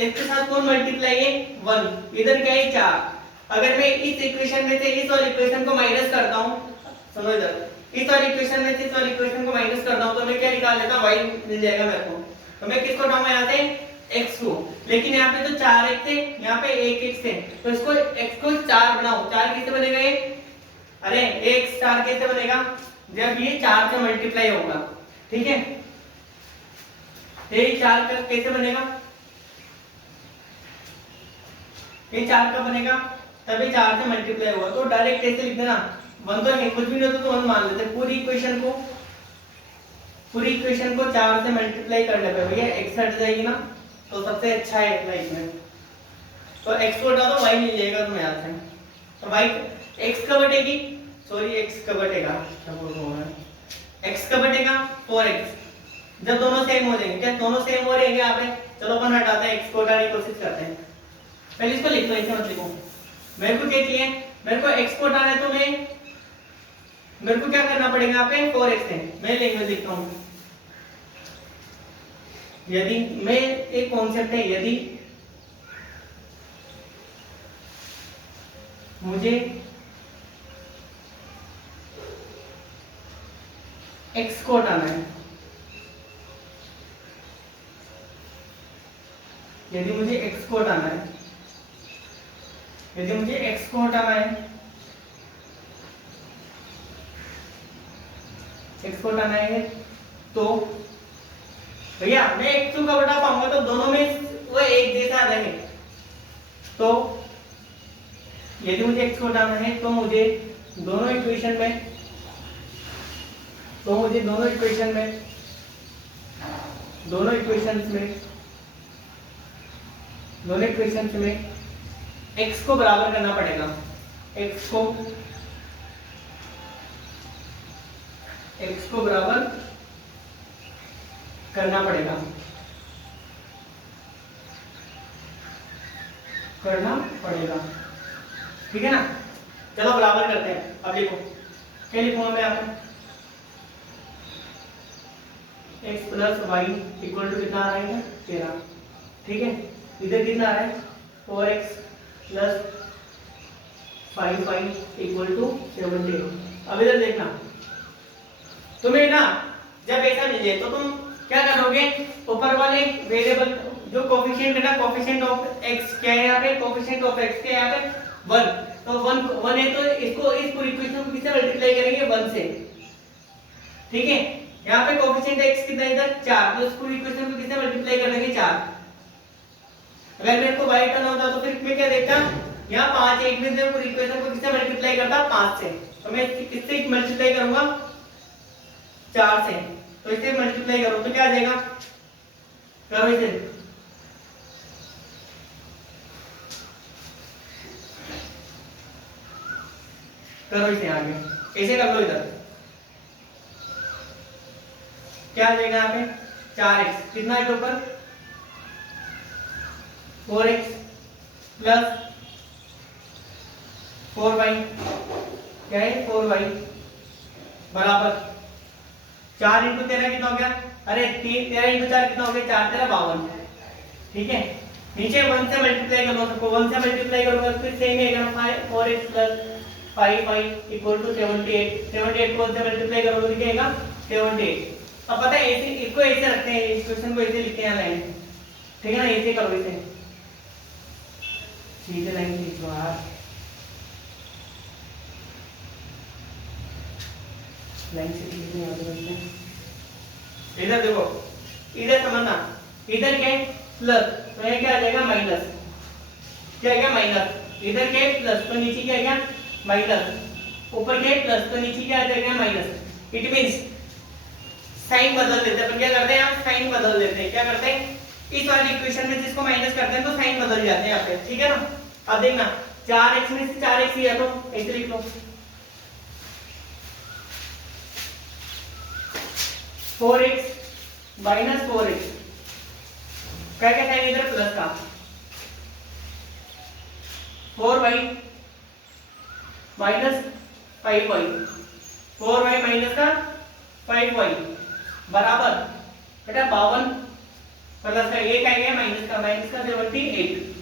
x के साथ कौन मल्टीप्लाई है 1, इधर क्या है 4। अगर मैं इस इक्वेशन में से इस वाली इक्वेशन को माइनस करता हूं, सुनो इधर, इस वाली इक्वेशन में से इस वाली इक्वेशन को माइनस करता हूं, तो मैं क्या निकाल लेता हूं, y मिल जाएगा मेरे को। तो मैं किसको हटाऊंगा यहाँ से, x को। लेकिन यहाँ पे तो 4 x थे, यहाँ पे 1 x थे, तो इसको x को 4 बनाओ। 4 कैसे बनेगा ये, अरे x 4 कैसे बनेगा, जब ये 4 से मल्टीप्लाई होगा, ठीक है। ये 4 का कैसे बनेगा, ये 4 का बनेगा तभी 4 से मल्टीप्लाई होगा। तो डायरेक्ट कैसे लिख देना, 1 तो है, कुछ भी नहीं तो 1 मान लेते। पूरी इक्वेशन को 4 से मल्टीप्लाई करने पे भैया x हट जाएगी ना, तो सबसे अच्छा है लाइफ में। तो x को हटा दो, y मिल जाएगा तुम्हें यहाँ से। तो y x कब हटेगी, सॉरी x कब हटेगा, क्या बोल रहा हूँ मैं, x कब हटेगा 4x, जब दोनों सेम हो जाएंगे। क्या दोनों सेम हो रहेंगे यहाँ पे, चलो अपन हटाते हैं, x को हटाने की कोशिश करते हैं। पहले इसको लिख दो, ऐसे मत लिखो। मेरे को क्या चाहिए, मेरे को x को हटाना है, तो मेरे को क्या करना पड़ेगा, यहाँ पे 4x है, मैं लैंग्वेज लिखता हूँ। यदि मैं एक कॉन्सेप्ट है, यदि मुझे x को हटाना है, यदि मुझे x को हटाना है, यदि मुझे x को हटाना है, x को हटाना है, तो भैया मैं x को कब हटा पाऊंगा, तो दोनों में वो एक जैसा रहे। तो यदि मुझे x को हटाना है, तो मुझे दोनों इक्वेशन में दोनों इक्वेशंस में x को बराबर करना पड़ेगा, x को बराबर करना पड़ेगा, ठीक है ना। चलो बराबर करते हैं। अब लिखो, क्या लिखूंगा मैं यहाँ पे, x plus y equal to कितना आ रहा है 13। ठीक है, इधर कितना आ रहा है 4x plus 5y equal to 17। अब इधर देखना, तुम्हें ना जब ऐसा मिले तो तुम क्या करोगे, ऊपर वाले वेरिएबल जो कोफिशिएंट है ना, कोफिशिएंट ऑफ x क्या है यहाँ पे, कोफिशिएंट ऑफ x क्या है यहाँ पे 1, तो 1 है तो इसको इस पूरी इक्वेशन को किससे मल्टीप्लाई करेंगे 1 से। ठीक है, यहाँ पे कोफिशिएंट x कितना इधर 4, तो इस पूरी इक्वेशन को किससे मल्टीप्लाई कर देंगे 4। अगर मेरे को y करना होता तो फिर मैं क्या देखता, यहाँ 5 एक में से पूरी इक्वेशन को किससे मल्टीप्लाई करता 5 से, तो मैं किससे मल्टीप्लाई करूंगा 4 से, तो इसे मल्टीप्लाई करो तो क्या आ जाएगा, करो इसे, करो इसे आगे ऐसे कर लो, इधर क्या आ जाएगा यहाँ पे 4x कितना है ऊपर 4x प्लस 4y क्या है 4y बराबर 4 इंटू 13 कितना हो गया, अरे 13 इंटू 4 कितना हो गया 4 13 52। ठीक है, नीचे 1 से मल्टीप्लाई करना, सबको 1 से मल्टीप्लाई करूंगा तो फिर सेम है 4x plus 5y equal to 78। 78 को 1 से मल्टीप्लाई करोगे तो क्या आएगा 78। अब पता है ऐसे इसको ऐसे रखते हैं, इस क्वेश्चन को ऐसे लिखते हैं लाइन, ठीक है ना, ऐसे करो, इसे सीधे लाइन लिखो यार, लाइन से लिखने वाले बनते हैं। इधर देखो, इधर समझना, इधर क्या है प्लस, तो ये क्या आ जाएगा माइनस, क्या आ गया माइनस, इधर क्या है प्लस तो नीचे क्या आ गया माइनस, ऊपर क्या है प्लस तो नीचे क्या आ जाएगा माइनस। इट मींस साइन बदल देते हैं, अपन क्या करते हैं हम साइन बदल देते हैं, क्या करते हैं इस वाली इक्वेशन में जिसको माइनस करते हैं तो साइन बदल जाते हैं यहाँ पे। ठीक है ना, अब देखना 4x में से 4x ही है तो ऐसे लिख लो, 4x माइनस 4x क्या क्या साइन इधर प्लस का, 4y minus 5y, 4y minus का 5y बराबर बेटा 52 प्लस का एक आएगा माइनस का 78।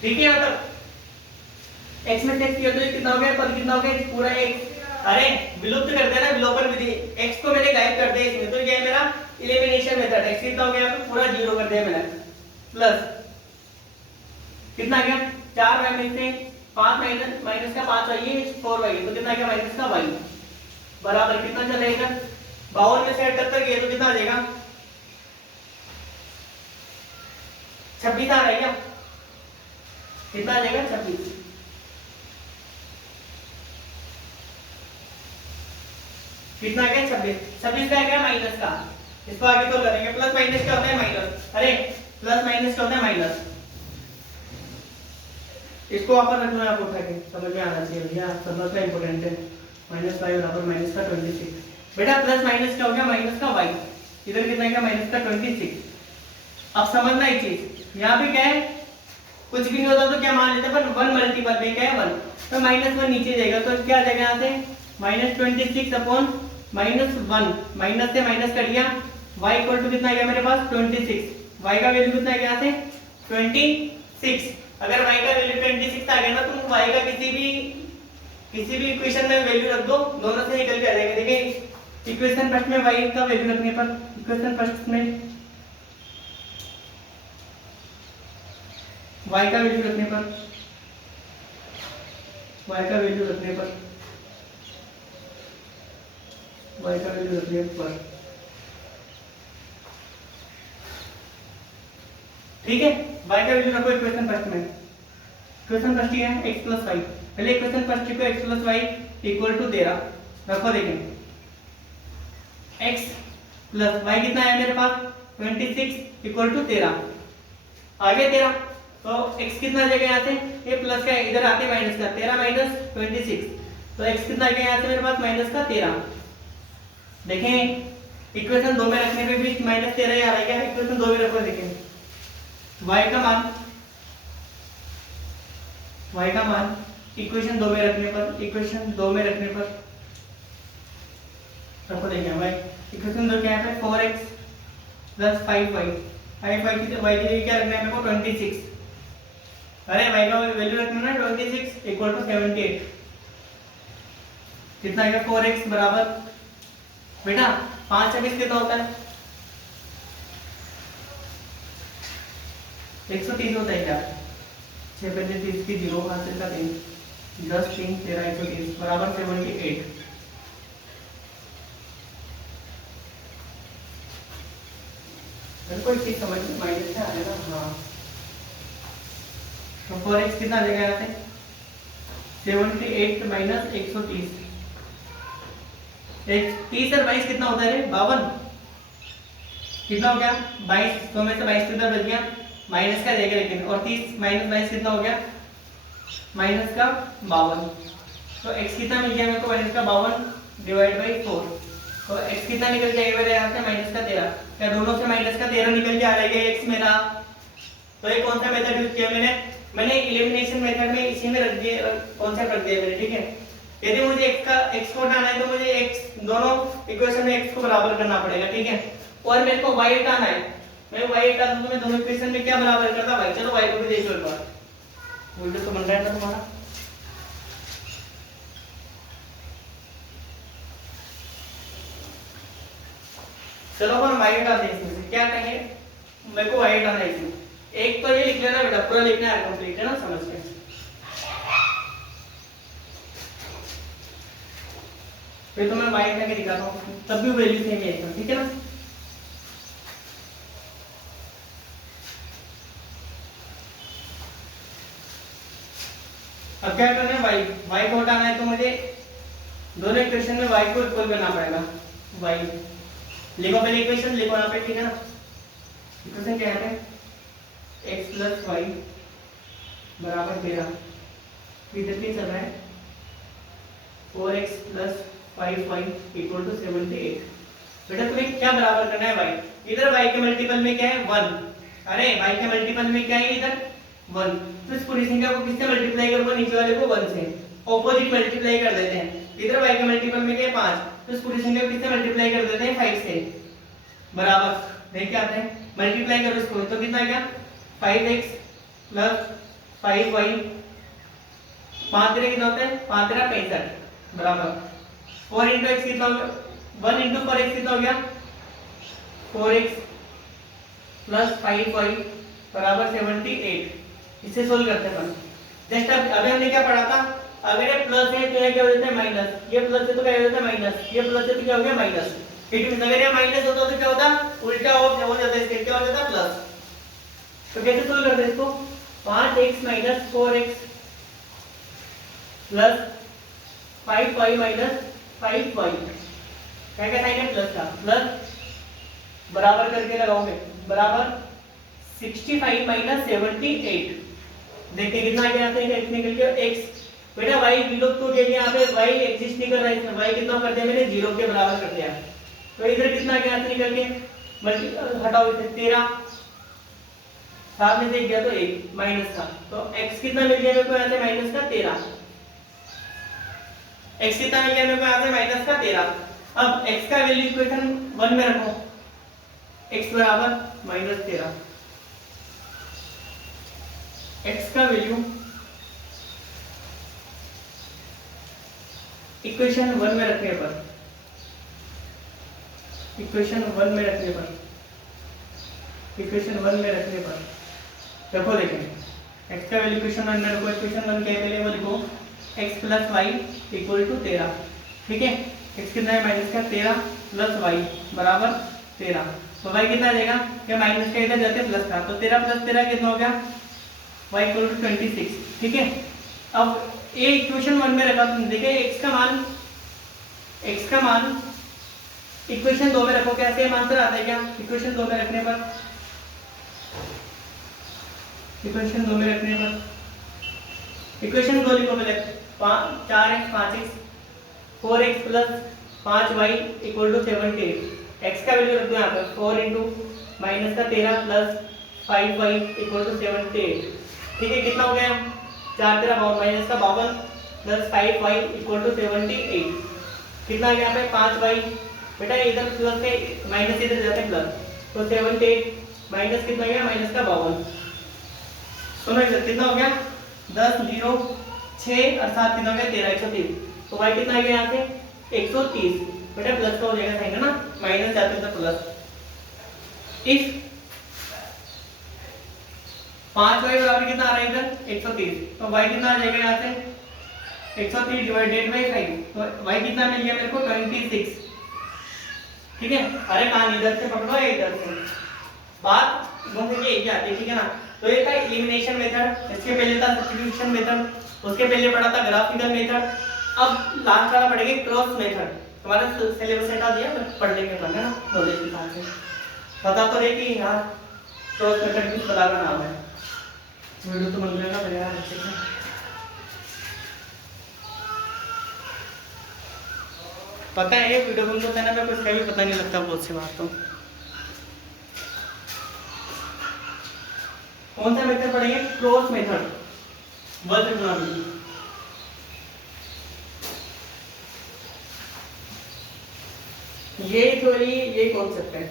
ठीक है, मतलब x में टेक्स्ट किया तो कितना हो गया, पद कितना हो गया पूरा एक, अरे विलुप्त कर देना, विलोपन विधि, x को मैंने गायब कर दिया इसमें, तो ये मेरा एलिमिनेशन मेथड, x कितना हो गया पूरा 0 कर दिया मैंने, प्लस कितना गया 4y में से 5 माइनस का 5y है 4y, तो कितना गया माइनस का y बराबर कितना चलेगा 52 में से 78 गया तो कितना आ जाएगा 26 आ रहा है क्या, कितना आ जाएगा 26। कितना गया 26, 26 का क्या माइनस का, इसको आगे तो करेंगे, प्लस माइनस क्या होता है माइनस, अरे प्लस माइनस क्या होता है माइनस, इसको वापस रखना है, आप उठा के समझ में आना चाहिए भैया, समझना इंपॉर्टेंट है। -5 बराबर माइनस का 26, बेटा प्लस माइनस क्या हो गया माइनस का y, इधर कितना गया माइनस का 26। अब समझना एक चीज, यहाँ पे क्या है कुछ भी नहीं होता तो क्या मान लेते हैं, 1 मल्टीपल में क्या है 1, तो -1 नीचे जाएगा तो क्या आ जाएगा यहाँ से -26 अपॉन -1, माइनस से माइनस कर दिया, y इक्वल टू कितना आ गया मेरे पास 26, y का वैल्यू कितना आ गया यहाँ से 26। अगर y का वैल्यू 26 आ गया ना, तुम y का किसी भी इक्वेशन में वैल्यू रख दो, दोनों से निकल के आ जाएगा। देखिए इक्वेशन फर्स्ट में y का वैल्यू रखने पर, इक्वेशन फर्स्ट में y का वैल्यू रखने पर, y का वैल्यू रखने पर, y का वैल्यू रखने पर, ठीक है, y का वैल्यू रखो इक्वेशन फर्स्ट में, इक्वेशन फर्स्ट है x प्लस y, पहले इक्वेशन फर्स्ट को x plus y equal to 13 रखो, देखें x प्लस y कितना है मेरे पास 26 इक्वल टू 13, आगे 13 तो x कितना आ जाएगा यहाँ से, ये प्लस का इधर आते माइनस का 13 माइनस 26, तो x कितना आ गया यहाँ से मेरे पास माइनस का 13। देखें इक्वेशन 2 में रखने पे भी -13 ही आ रहा है क्या, इक्वेशन 2 में रखो, देखें y का मान इक्वेशन 2 में रखने पर, इक्वेशन 2 में रखने पर रखो, देखें y इक्वेशन 2 क्या है 4x प्लस 5y 5y की y की जगह क्या रखना है मेरे को 26। अरे y का वैल्यू रखना है 26 इक्वल टू 78। कितना आएगा 4x बराबर बेटा 5 26 कितना होता है 130 होता है क्या 6 पहले 30 की 0 हासिल का 3 10 3 13 130 बराबर 78। कोई चीज समझ में माइनस से आ जाएगा। हाँ तो 4x कितना आ जाएगा यहाँ से 78 माइनस 130 30 और 22 कितना होता है रे 52 कितना हो गया 22 तो में से 22 कितना बच गया माइनस का रहेगा लेकिन और 30 माइनस 22 कितना हो गया माइनस का 52। तो x कितना मिल गया मेरे को माइनस का 52 डिवाइड बाई 4। तो x कितना निकल जाएगा मेरे यहाँ से माइनस का 13। क्या दोनों से माइनस का 13 निकल के आ जाएगा x मेरा। तो ये कौन सा मेथड यूज किया मैंने एलिमिनेशन मेथड में इसी में रख दिया कॉन्सेप्ट रख दिया मैंने ठीक है। यदि मुझे x को हटाना है तो मुझे x दोनों इक्वेशन में x को बराबर करना पड़ेगा ठीक है। और मेरे को y हटाना है मैं y हटा दूं तो मैं दोनों इक्वेशन में क्या बराबर करता y। चलो y को भी देख लो एक बार वीडियो तो बन रहा है ना तुम्हारा। चलो अपन y हटा दें इसमें से क्या कहेंगे मेरे को y हटाना है इसमें। एक तो ये लिख लेना बेटा पूरा लिखना है कंप्लीट है ना समझ के। फिर तो मैं y हटा के दिखाता हूँ तब भी वैल्यू सेम है एकदम ठीक है ना। अब क्या करना है y को हटाना है तो मुझे दोनों इक्वेशन में y को इक्वल करना पड़ेगा। y लिखो पहले इक्वेशन लिखो यहाँ पे ठीक है ना। इक्वेशन क्या है x प्लस वाई बराबर 13 इधर क्या चल रहा है 4x plus 5y equal to 78। बेटा तुम्हें क्या बराबर करना है y। इधर y के मल्टीपल में क्या है 1। अरे y के मल्टीपल में क्या है इधर 1। तो इस पूरी संख्या को किससे मल्टीप्लाई करूंगा नीचे वाले को 1 से ऑपोजिट मल्टीप्लाई कर देते हैं। इधर y के मल्टीपल में क्या है 5 तो इस पूरी संख्या को किससे मल्टीप्लाई कर देते हैं 5 से बराबर देख के आते हैं मल्टीप्लाई करो इसको तो कितना आ गया 5x प्लस 5y 5 3 कितना होता है 5 3 65 बराबर 4 into x कितना हो गया 1 into 4x कितना हो गया 4x प्लस 5y बराबर 78। इसे सोल्व करते हैं जस्ट अब अभी हमने क्या पढ़ा था अगर ये प्लस है तो ये क्या हो जाता है माइनस ये प्लस है तो क्या हो जाता है माइनस ये प्लस है तो क्या हो गया माइनस। इट मींस अगर ये माइनस होता तो क्या होता उल्टा हो जाता है इसके क्या हो जाता प्लस। तो कैसे सोल्व करते हैं इसको 5x minus 4x plus 5y minus 5y क्या क्या साइन है प्लस का प्लस बराबर करके लगाओगे बराबर 65 माइनस 78। देखते कितना आ गया x निकल गया x बेटा y विलुप्त हो गया यहाँ पे y एग्जिस्ट नहीं कर रहा है इसमें y कितना कर दिया मैंने 0 के बराबर कर दिया। तो इधर कितना आ गया निकल के मल्टी हटाओ इसे 13 साथ में देख गया तो 1 माइनस का तो x कितना मिल गया मेरे को यहाँ से माइनस का 13 x कितना मिल गया मेरे को यहाँ से माइनस का 13। अब x का वैल्यू इक्वेशन 1 में रखो x बराबर माइनस 13 x का वैल्यू इक्वेशन 1 में रखने पर इक्वेशन 1 में रखने पर देखो देखें x का वैल्यू इक्वेशन 1 में रखो इक्वेशन 1 क्या है वो लिखो x plus y equal to 13 ठीक है। x कितना है माइनस का 13 प्लस वाई बराबर 13 तो y कितना आ जाएगा क्या माइनस का इधर जाते प्लस का तो 13 प्लस 13 कितना हो गया y इक्वल टू 26 ठीक है। अब ये इक्वेशन 1 में रखा तुम देखिए x का मान इक्वेशन 2 में रखो क्या सेम आंसर आता है क्या इक्वेशन 2 में रखने पर इक्वेशन 2 लिखो पहले 4x 5x 4x plus 5y equal to 78 x का वैल्यू रख दो यहाँ पर 4 इंटू माइनस का 13 प्लस 5y इक्वल टू 78 ठीक है। कितना हो गया 4 13 माइनस का 52 प्लस 5y इक्वल टू 78 कितना आ गया यहाँ पे 5y बेटा इधर प्लस है, माइनस इधर जाते हैं प्लस, तो 78 माइनस कितना हो गया, माइनस का 52। सुनो इधर कितना हो गया, 10 0 6 और 7 कितना हो गया, 13 130। तो y कितना आ गया यहाँ से 130। बेटा प्लस का हो जाएगा साइन है ना, माइनस जाते तो प्लस। इफ 5y बराबर कितना आ रहा है इधर 130, तो y कितना आ जाएगा यहाँ से 130 डिवाइडेड बाई 5, तो y कितना मिल गया मेरे को 26। ठीक है, अरे कान इधर से पकड़ो या इधर से, बात दोनों की एक ही आती है, ठीक है ना। तो ये था एलिमिनेशन मेथड, इसके पहले था सब्स्टिट्यूशन मेथड, उसके पहले पढ़ा था ग्राफिकल मेथड, अब लास्ट वाला पढ़ेंगे क्रॉस मेथड। तुम्हारा सिलेबस हटा दिया, पढ़ लेंगे अपन है ना नॉलेज के हिसाब से। पता तो रहे कि यहाँ क्रॉस मेथड किस बता का नाम है। वीडियो तो बन जाएगा बढ़िया अच्छे से। पता है वीडियो बंद होता है ना, मेरे को इसका भी पता नहीं लगता बहुत सी बात। तो कौन सा मेथड पढ़ेंगे, क्रॉस मेथड, वर्ग त्रिकोणमिति। ये थ्योरी ये कॉन्सेप्ट है,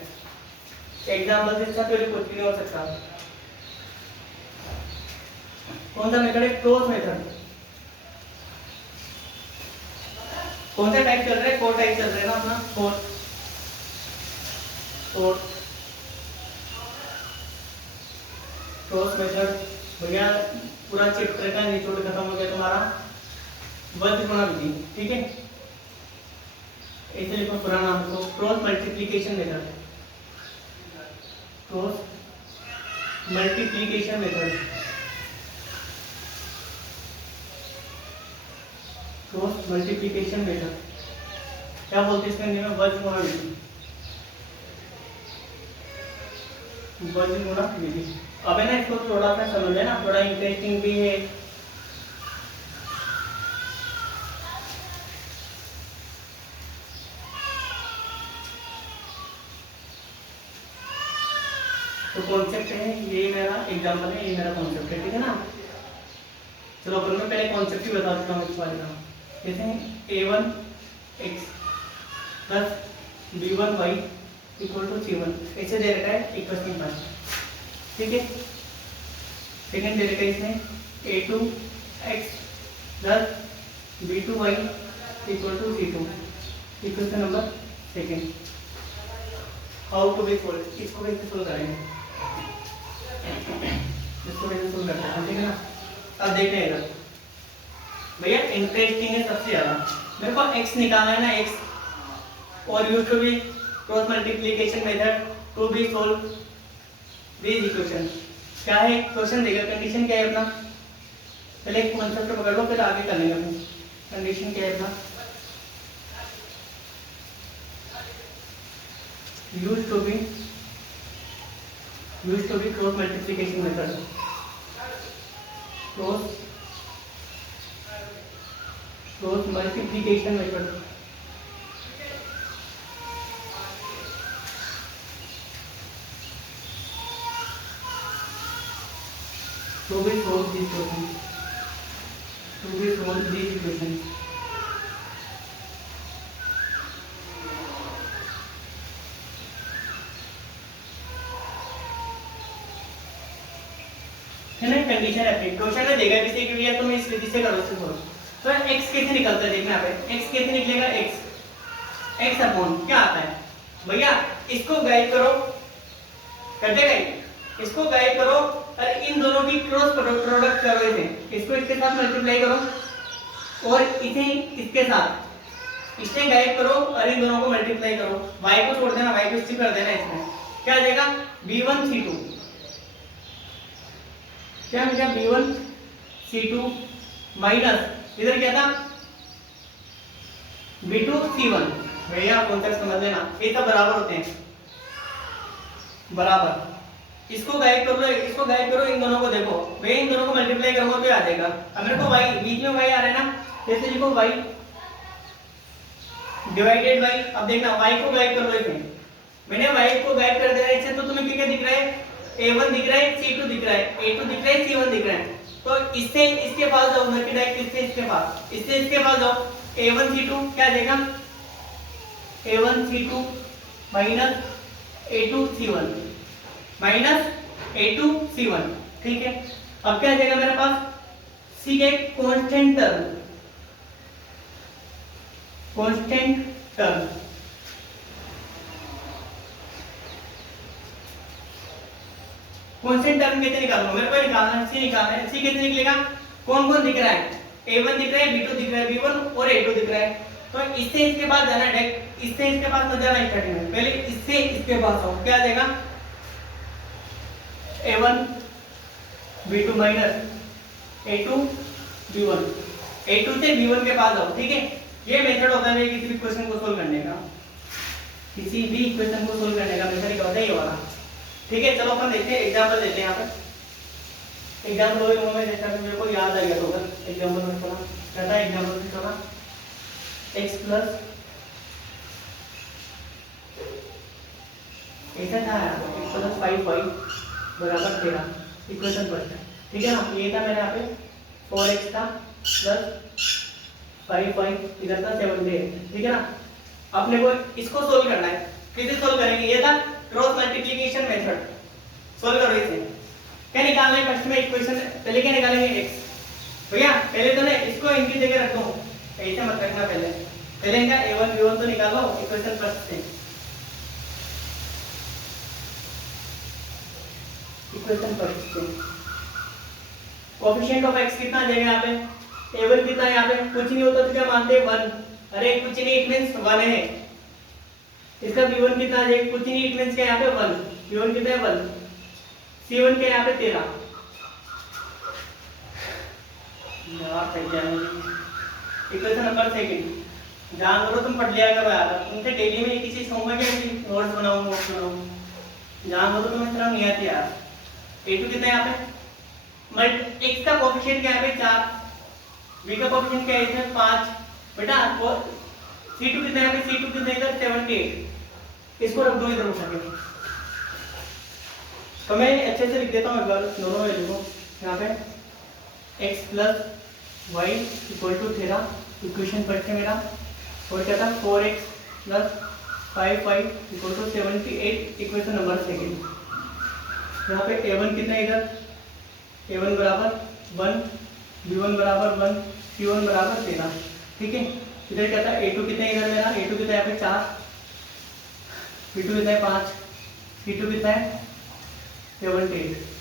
एग्जांपल से अच्छा थ्योरी कुछ भी नहीं हो सकता। कौन सा मेथड है, क्रॉस मेथड। कौन सा टाइप चल रहा है, 4 टाइप चल रहा है ना अपना, 4 क्रॉस मेथड। भैया पूरा चैप्टर का निचोड़ खत्म हो गया तुम्हारा, वर्ग त्रिकोणमिति। ठीक है, ऐसे लिखो पूरा नाम को, cross multiplication method, cross multiplication method, cross multiplication method. क्या बोलते हैं इसके हिंदी में, वर्ग त्रिकोणमिति, वर्ग त्रिकोणमिति। अब है ना इसको थोड़ा सा समझ लेना, थोड़ा इंटरेस्टिंग भी है। तो कॉन्सेप्ट है ये, मेरा एग्जांपल है, ये मेरा कॉन्सेप्ट है, ठीक है ना। चलो अपन में पहले कॉन्सेप्ट ही बता देता हूँ इस बारे में। जैसे a1 x plus b1 y equal to c1, ऐसे दे रखा है इक्वेशन 5। ठीक है, सेकंड दे रखा है इसमें a2 x plus b2 y equal to c2, equation number second. How to be solve, इसको कैसे सोल्व करेंगे, इसको कैसे सोल्व करते हैं, ठीक है ना। अब देखते हैं इधर भैया, इंटरेस्टिंग है सबसे ज्यादा। मेरे को x निकालना है ना, x, और use to be cross multiplication method to be solve this equation. क्या है क्वेश्चन देगा, कंडीशन क्या है अपना, पहले एक कॉन्सेप्ट पकड़ लो फिर आगे चलेंगे अपन। कंडीशन क्या है अपना, use to be cross multiplication method, cross multiplication method. To be solved this question, to be solved this equation। है ना, कंडीशन है, क्वेश्चन में देगा किसी की भी है, तो मैं इस विधि से करो इसको। तो x कैसे निकलता है देखना, यहाँ पे x कैसे निकलेगा, x अपॉन क्या आता है भैया, इसको गाइड करो, करते गाइड, इसको गाइड करो और इन दोनों की क्रॉस प्रोडक्ट करो, इसको इसके साथ मल्टीप्लाई करो और इसे इसके साथ इसे गाइड करो और इन दोनों को मल्टीप्लाई करो। y को छोड़ देना, y को स्टिक कर देना, इसमें क्या आ जाएगा b1 c2, क्या मिलेगा b1 c2 माइनस इधर क्या था b2 c1। भैया कॉन्सेप्ट समझ लेना, ये सब बराबर होते हैं, बराबर। इसको गाइड कर लो, इसको गाइड करो, इन दोनों को देखो, मैं इन दोनों को मल्टीप्लाई करूंगा तो आ जाएगा। अब मेरे को y बीच में y आ रहा है ना, जैसे लिखो y डिवाइडेड बाय, अब देखना y को गाइड कर लो इसमें, मैंने y को गाइड कर दिया इससे, तो तुम्हें क्या दिख रहा है, a1 दिख रहा है, c2 दिख रहा है, a2 दिख रहा है, c1 दिख रहा है। तो इससे इसके पास जाओ, ना कि डायरेक्ट इससे इसके पास, इससे इसके पास जाओ, a1 c2 क्या आ जाएगा A1C2 minus A2C1 minus A2C1, ठीक है। अब क्या आ जाएगा मेरे पास, C के constant term, constant term, constant term कैसे निकालूंगा, मेरे को निकालना है, C निकालना है। C कैसे निकलेगा, कौन कौन दिख रहा है, A1 दिख रहा है, B2 दिख रहा है, B1 और A2 दिख रहा है। तो इससे इसके पास जाना डायरेक्ट, इससे इसके पास न जाना स्टार्टिंग में, पहले इससे इसके पास आओ, क्या आ जाएगा A1 B2 minus A2 B1, A2 से B1 के पास आओ, ठीक है। ये मेथड होता है किसी भी क्वेश्चन को सोल्व करने का, किसी भी इक्वेशन को सोल्व करने का मेथड क्या होता है, ये वाला, ठीक है। चलो अपन देखते हैं, एग्जांपल लेते हैं। यहाँ पे एग्जांपल हो में जैसा कि मेरे को याद आ गया होगा, एग्जांपल में थोड़ा कहता है, एग्जांपल में थोड़ा x प्लस ऐसा था x प्लस 5y बराबर 13, इक्वेशन फर्स्ट है, ठीक है ना। ये था मेरे यहाँ पे 4x था प्लस 5y, इधर था 78, ठीक है ना। अपने को इसको सोल्व करना है, कैसे सोल्व करेंगे, ये था क्रॉस मल्टीप्लिकेशन मेथड, सोल्व करो इसे। क्या निकालना है फर्स्ट में इक्वेशन, पहले क्या निकालेंगे x, भैया पहले तो ना इसको इनकी जगह रख दो, ऐसे मत रखना, पहले इनका a1 b1 तो निकालो इक्वेशन फर्स्ट से, इक्वेशन फर्स्ट से। कोएफिशिएंट ऑफ x कितना आ जाएगा यहाँ पे, a1 कितना है यहाँ पे, कुछ नहीं होता तो क्या मानते हैं 1, अरे कुछ नहीं, इट मींस 1 है। इसका b1 कितना आ जाएगा, कुछ नहीं, इट मींस क्या यहाँ पे 1, b1 कितना है 1, c1 के यहाँ पे 13, यार सही जाएगा। इक्वेशन नंबर सेकंड, जान करो तुम पढ़ लिया करो यार, तुमसे डेली में एक ही चीज कहूंगा कि नोट्स बनाओ, जान करो तुम, इतना नहीं आती यार। a2 कितना है यहाँ पे, मल्ट x का कोएफिशिएंट क्या है 4, b का कोएफिशिएंट क्या है इसमें 5, बेटा c2 कितना है यहाँ पे, c2 कितना इधर 78, इसको रख दो इधर उठा के। तो मैं अच्छे से लिख देता हूँ एक बार दोनों वैल्यू को, यहाँ पे x plus y equal to 13, equation first है मेरा, और क्या था 4x plus 5y equal to 78, equation number second. यहाँ पे a1 कितना है इधर, a1 बराबर 1, b1 बराबर 1, c1 बराबर 13, ठीक है। इधर क्या था a2 कितना है इधर मेरा, a2 कितना है यहाँ पे 4, b2 कितना है 5, c2 कितना है 78।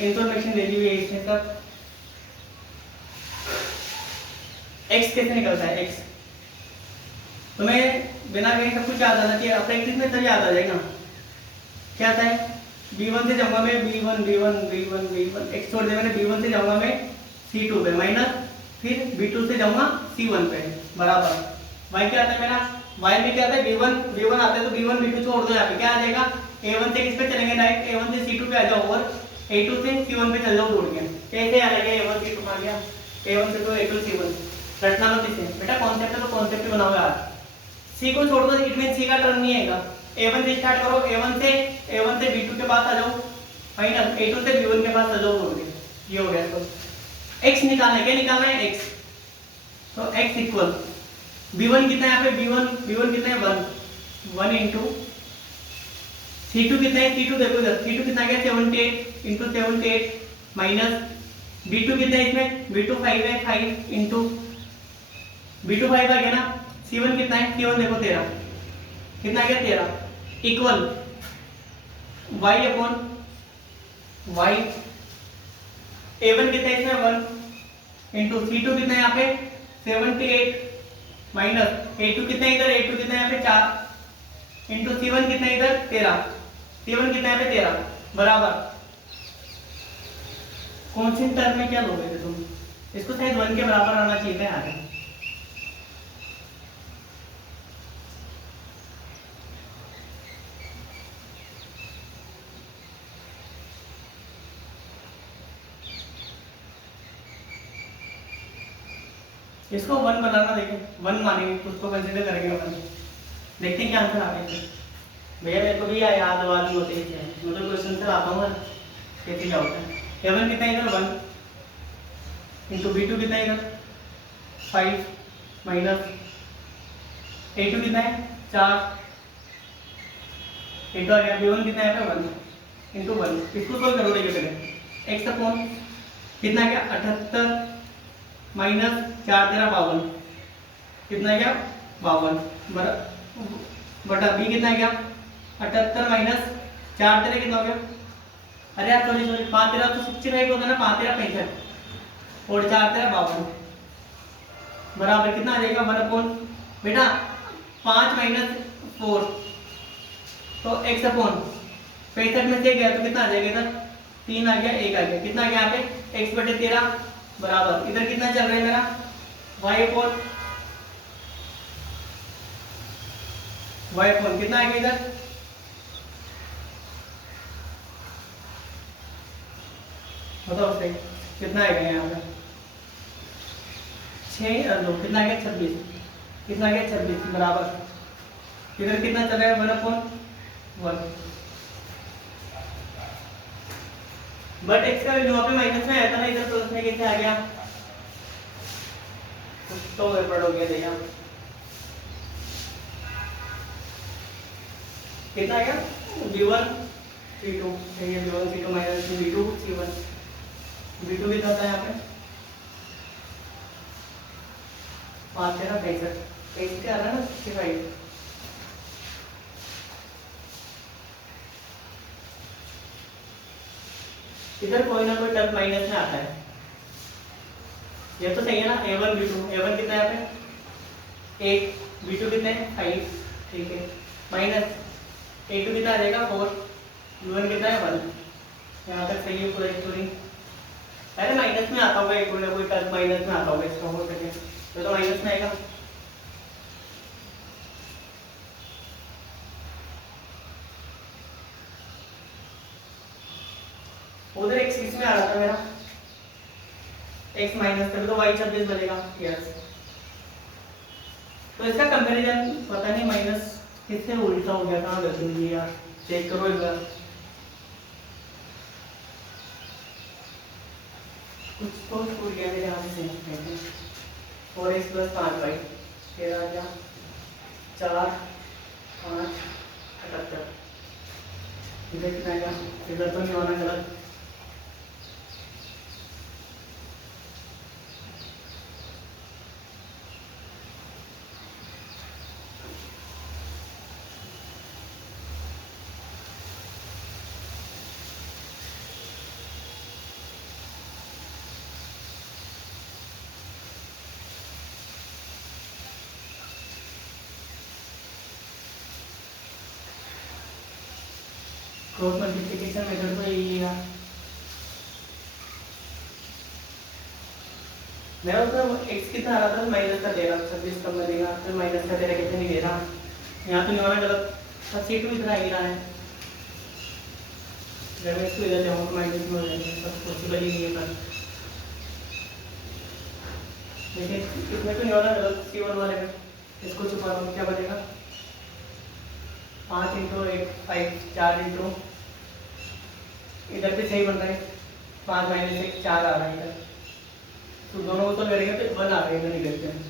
इंफॉर्मेशन दे दी हुई है इसमें तक। x कैसे निकलता है, x तुम्हें बिना कहीं सब कुछ याद आना चाहिए, प्रैक्टिस में तब याद आ जाएगा। क्या आता है, b1 से जाऊंगा मैं b1 x छोड़ दे मैंने, b1 से जाऊंगा मैं c2 पे माइनस, फिर b2 से जाऊंगा c1 पे बराबर, y क्या आता है मेरा, y में क्या आता है b1 आता है, तो b1 b2 छोड़ दो, यहाँ पे क्या आ जाएगा, a1 से किस पे चलेंगे डायरेक्ट, a1 से c2 पे आ जाओ, और a2 से c1 पे चल जाओ जोड़ के, कैसे आ जाएगा, a1 c2 आ गया, a1 से तो a2 c1, रटना मत इसे बेटा, कॉन्सेप्ट है तो कॉन्सेप्ट ही बनाओ यार। c को छोड़ दो, इट मींस c का टर्म नहीं आएगा, a1 से स्टार्ट करो, a1 से b2 के पास आ जाओ फाइनल, a2 से b1 के पास आ जाओ जोड़ के, ये हो गया। तो x निकालना है, क्या निकालना है x, तो x इक्वल b1 कितना है यहाँ पे, b1 कितना है 1 इंटू c2 कितना है, c2 देखो इधर, c2 कितना गया 78 इंटू 78 माइनस b2 कितना है इसमें, b2 5 है, 5 इंटू b2 5 आ गया ना, c1 कितना है, c1 देखो 13, कितना गया 13, equal y upon y, a1 कितना है इसमें 1 इंटू c2 कितना है यहाँ पे 78 माइनस a2 कितना है इधर, a2 कितना है यहाँ पे 4 इंटू c1 कितना है इधर 13, c1 कितना है यहाँ पे 13 बराबर, कौन सी टर्म में क्या लोगे तुम, इसको शायद 1 के बराबर आना चाहिए था आगे। इसको 1 बनाना, देखें 1 मानेंगे, उसको कंसीडर करेंगे अपन, देखते हैं क्या आंसर आ गया। भैया मेरे को भी याद वाद होते हैं, मतलब क्वेश्चन से आता हूँ कैसे क्या होता है। a1 कितना इधर 1 इंटू b2 कितना इधर 5 माइनस A2 कितना है 4, A2 आ गया, B1 कितना है 1 इंटू 1, इसको सोल्व करो देखिए पहले। x अपॉन कितना गया 78 माइनस 4 तेरह 52, कितना गया 52 बटा b कितना गया 78 माइनस 4 तेरह कितना हो गया, अरे यार सॉरी सॉरी 5 तेरह तो 65 होता है ना, 5 तेरह 65 और 4 तेरह 52 बराबर कितना आ जाएगा 1 अपॉन बेटा 5 माइनस 4 तो x अपॉन 65 में से गया तो कितना आ जाएगा इधर 3 आ गया 1 आ गया, कितना आ गया यहाँ पे x बटे 13 बराबर इधर कितना चल रहा है मेरा y अपॉन कितना आ गया इधर बताओ सही कितना आएगा यहाँ पे 6 और 2 कितना आ गया 26, कितना आ गया 26 बराबर इधर कितना चल रहा है 1 अपॉन 1 बट x का वैल्यू वहाँ पे माइनस में आया था ना, इधर प्लस में कैसे आ गया, कुछ तो गड़बड़ हो गया देखिए कितना आ गया v1 c2 ये v1 c2 minus v2 c1 v2 कितना था यहाँ पे 5 तेरह 65 x क्या आ रहा है ना 65 इधर कोई ना कोई टर्म माइनस में आता है, ये तो सही है ना a1 b2 कितना है यहाँ पे 1 b2 कितने 5 ठीक है माइनस a2 कितना आ जाएगा 4 b1 कितना है 1 यहाँ तक सही है पूरा स्टोरी। अरे माइनस में आता होगा कोई ना कोई टर्म माइनस में आता होगा, इसका हो सके तो माइनस में आएगा उधर x किस में आ रहा था मेरा x माइनस कर तो y 26 बनेगा यस। तो इसका कंपैरिजन पता नहीं माइनस किससे उल्टा हो गया, कहाँ गलती हुई यार चेक करो एक बार, कुछ तो छूट गया मेरे हाथ से 4x प्लस 5y तेरा आ गया 4 5 78 इधर कितना आएगा, इधर तो नहीं होना गलत क्रॉस मल्टीप्लिकेशन मेथड तो यही है मेरा मतलब x कितना आ रहा था माइनस का दे रहा 26 कम बनेगा फिर माइनस का दे रहा कितने नहीं दे रहा, यहाँ तो नहीं होना गलत और c2 इधर आ ही रहा है, जब मैं इसको इधर जाऊँगा माइनस में हो जाएंगे बस पॉसिबल ही नहीं है पर देखिए इसमें तो नहीं होना गलत c1 वाले में, इसको छुपा दूँ क्या बनेगा 5 इंटू 1 5 4 इंटू इधर भी सही बन रहा है 5 माइनस 1 4 आ रहा है इधर, तो दोनों को तो करेंगे तो 1 आ रहा है इधर निकलते हैं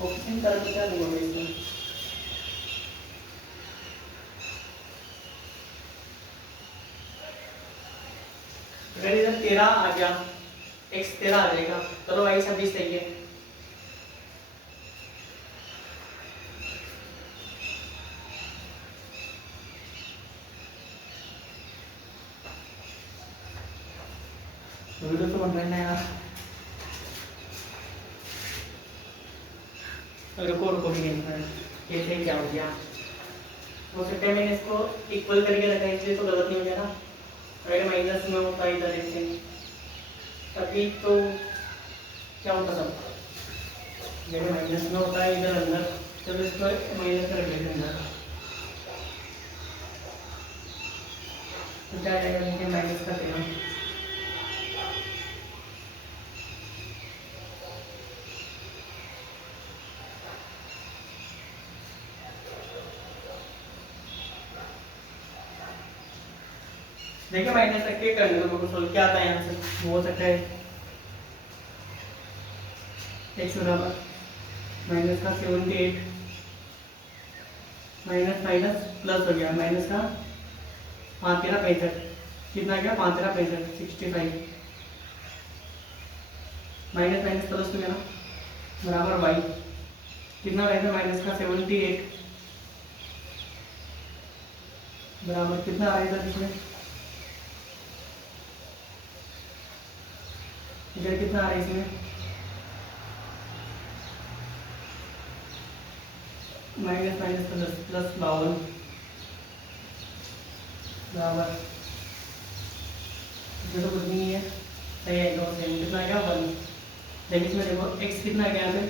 कोफिशिएंट तरफ क्या नहीं होगा इसमें अगर इधर 13 आ गया x 13 आ जाएगा चलो y 26 सही है वीडियो तो बन रहा है यार, रुको रुको भी नहीं है कैसे क्या हो गया, हो सकता है मैंने इसको इक्वल करके रखा है इसलिए तो गलत नहीं हो गया ना, अगर माइनस में होता है इधर ऐसे तभी तो क्या होता सब, मेरे माइनस में होता है इधर अंदर चलो इसको माइनस कर देते हैं अंदर तो क्या जाएगा देखिए माइनस का देना देखिए माइनस रख के करने को सोल्व क्या आता है यहाँ से, वो हो सकता है x बराबर माइनस का 78 माइनस माइनस प्लस हो गया, माइनस का 5 तेरह 65, कितना गया 5 तेरह 65 65, माइनस माइनस प्लस हो गया ना, बराबर y कितना रहेगा माइनस का 78 बराबर कितना आएगा इसमें, इधर कितना आ रहा है इसमें माइनस माइनस प्लस प्लस 52 बराबर, जो तो कुछ नहीं है सही है, दो सेम कितना आ गया 1। लेकिन इसमें देखो x कितना आ गया यहाँ पे,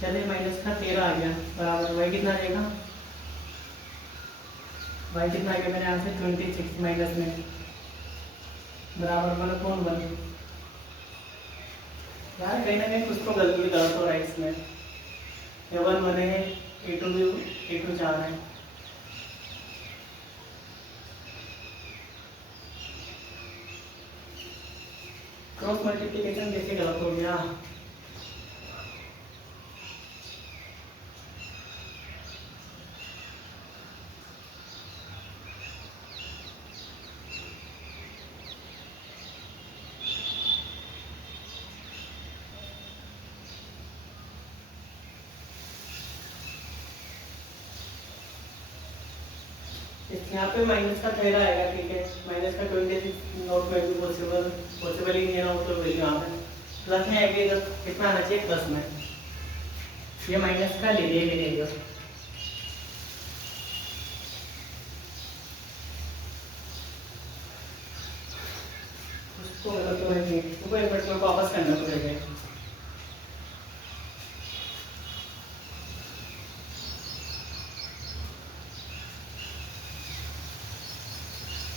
चलिए माइनस का 13 आ गया बराबर y कितना आ जाएगा, y कितना आ गया मेरे यहाँ से 26 माइनस में बराबर 1/1। यार कहीं ना कहीं कुछ तो गलत हो रहा है इसमें, ये 1 1 है, a2 भी a2 4 है, क्रॉस मल्टीप्लिकेशन कैसे गलत हो गया। यहाँ पे माइनस का 13 आएगा, ठीक है, माइनस का 26 नॉट में भी पॉसिबल ही नहीं है ना, मतलब वैल्यू यहाँ पे प्लस में आएगी, इधर कितना आना चाहिए प्लस में, ये माइनस का ले लिया उसको गलत तो नहीं, उसको एक मिनट में वापस करना पड़ेगा।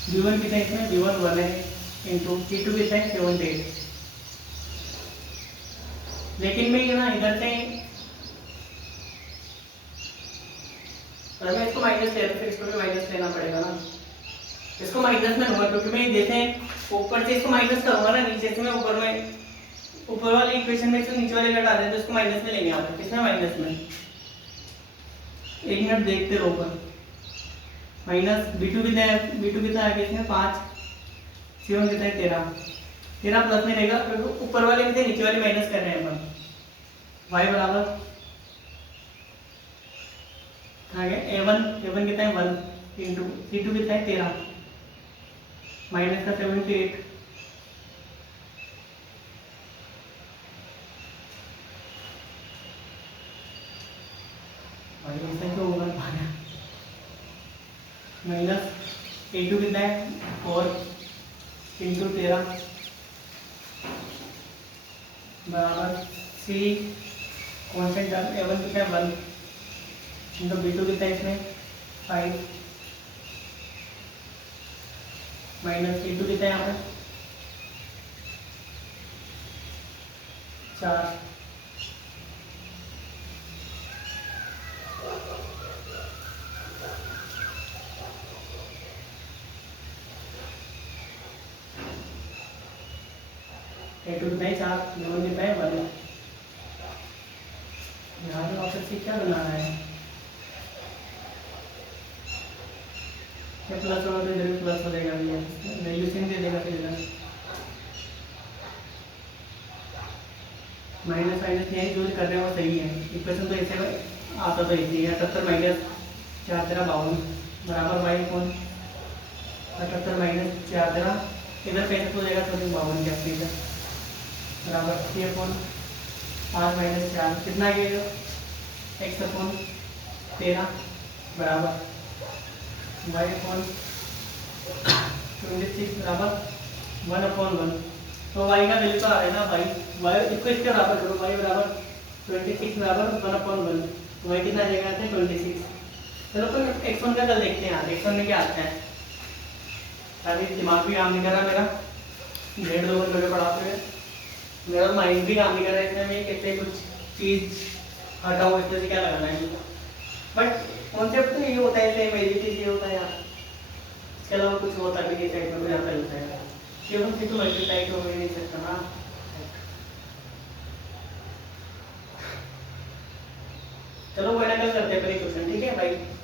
d1 कितना है इसमें, d1 1 है इंटू d2 कितना है 78, लेकिन मैं ये ना इधर से अगर मैं इसको माइनस ले रहा हूँ फिर इसको भी माइनस लेना पड़ेगा ना, इसको माइनस में लूंगा क्योंकि मैं जैसे ऊपर से इसको माइनस करूंगा ना, नीचे से मैं ऊपर वाले इक्वेशन में इसको नीचे वाले घटा दें तो इसको माइनस में लेंगे आप, किसमें माइनस में, एक मिनट देखते रहो ऊपर, माइनस b2 कितना है, b2 कितना है इसमें 5, c1 कितना है 13, 13 प्लस में रहेगा क्योंकि ऊपर वाले में से नीचे वाले माइनस कर रहे हैं अपन, y बराबर कहाँ गया a1 कितना है 1 इंटू c2 कितना है 13 माइनस का 78 क्यों होगा माइनस a2 कितना है 4 इंटू 13 बराबर c कॉन्स्टेंट टर्म a1 कितना है 1 इंटू b2 कितना है इसमें 5 माइनस c2 कितना है यहाँ पे 4 a2 कितना है 4 b1 कितना है 1, यहाँ पे ऑप्शन सी क्या बनाना है, ये प्लस होगा तो इधर भी प्लस हो जाएगा, वैल्यू सेम दे देगा फिर इधर माइनस माइनस यही जो कर रहे हैं वो सही है, इक्वेशन तो ऐसे आता तो ऐसे ही है, 78 माइनस 4 तेरह 52 बराबर y कौन 78 माइनस 4 तेरह इधर 65 हो जाएगा तो 52 क्या इधर बराबर c अपॉन 5 माइनस 4 कितना गया x अपॉन 13 बराबर y अपॉन 26 बराबर 1/1, तो y का वैल्यू तो आ रहा है ना y इसको इसके बराबर करो, y बराबर 26 बराबर 1/1, तो y कितना आ जाएगा 26। चलो तो x1 का कल देखते हैं यार, x1 में क्या आता है, अभी दिमाग भी काम नहीं कर रहा मेरा, 1.5-2 घंटे पढ़ाते हुए मेरा माइंड भी काम नहीं कर रहा है, इसमें मैं कहते कुछ चीज़ हटाओ इसमें से क्या लगाना है, बट कॉन्सेप्ट तो ये होता है सेम एज इट इज ये होता है यार, इसके अलावा कुछ कुछ होता भी नहीं साइड में मुझे आता लगता है कि हम फिर तो मल्टी टाइट हो ही नहीं सकता ना। चलो वो ना कल करते हैं फिर क्वेश्चन, ठीक है भाई।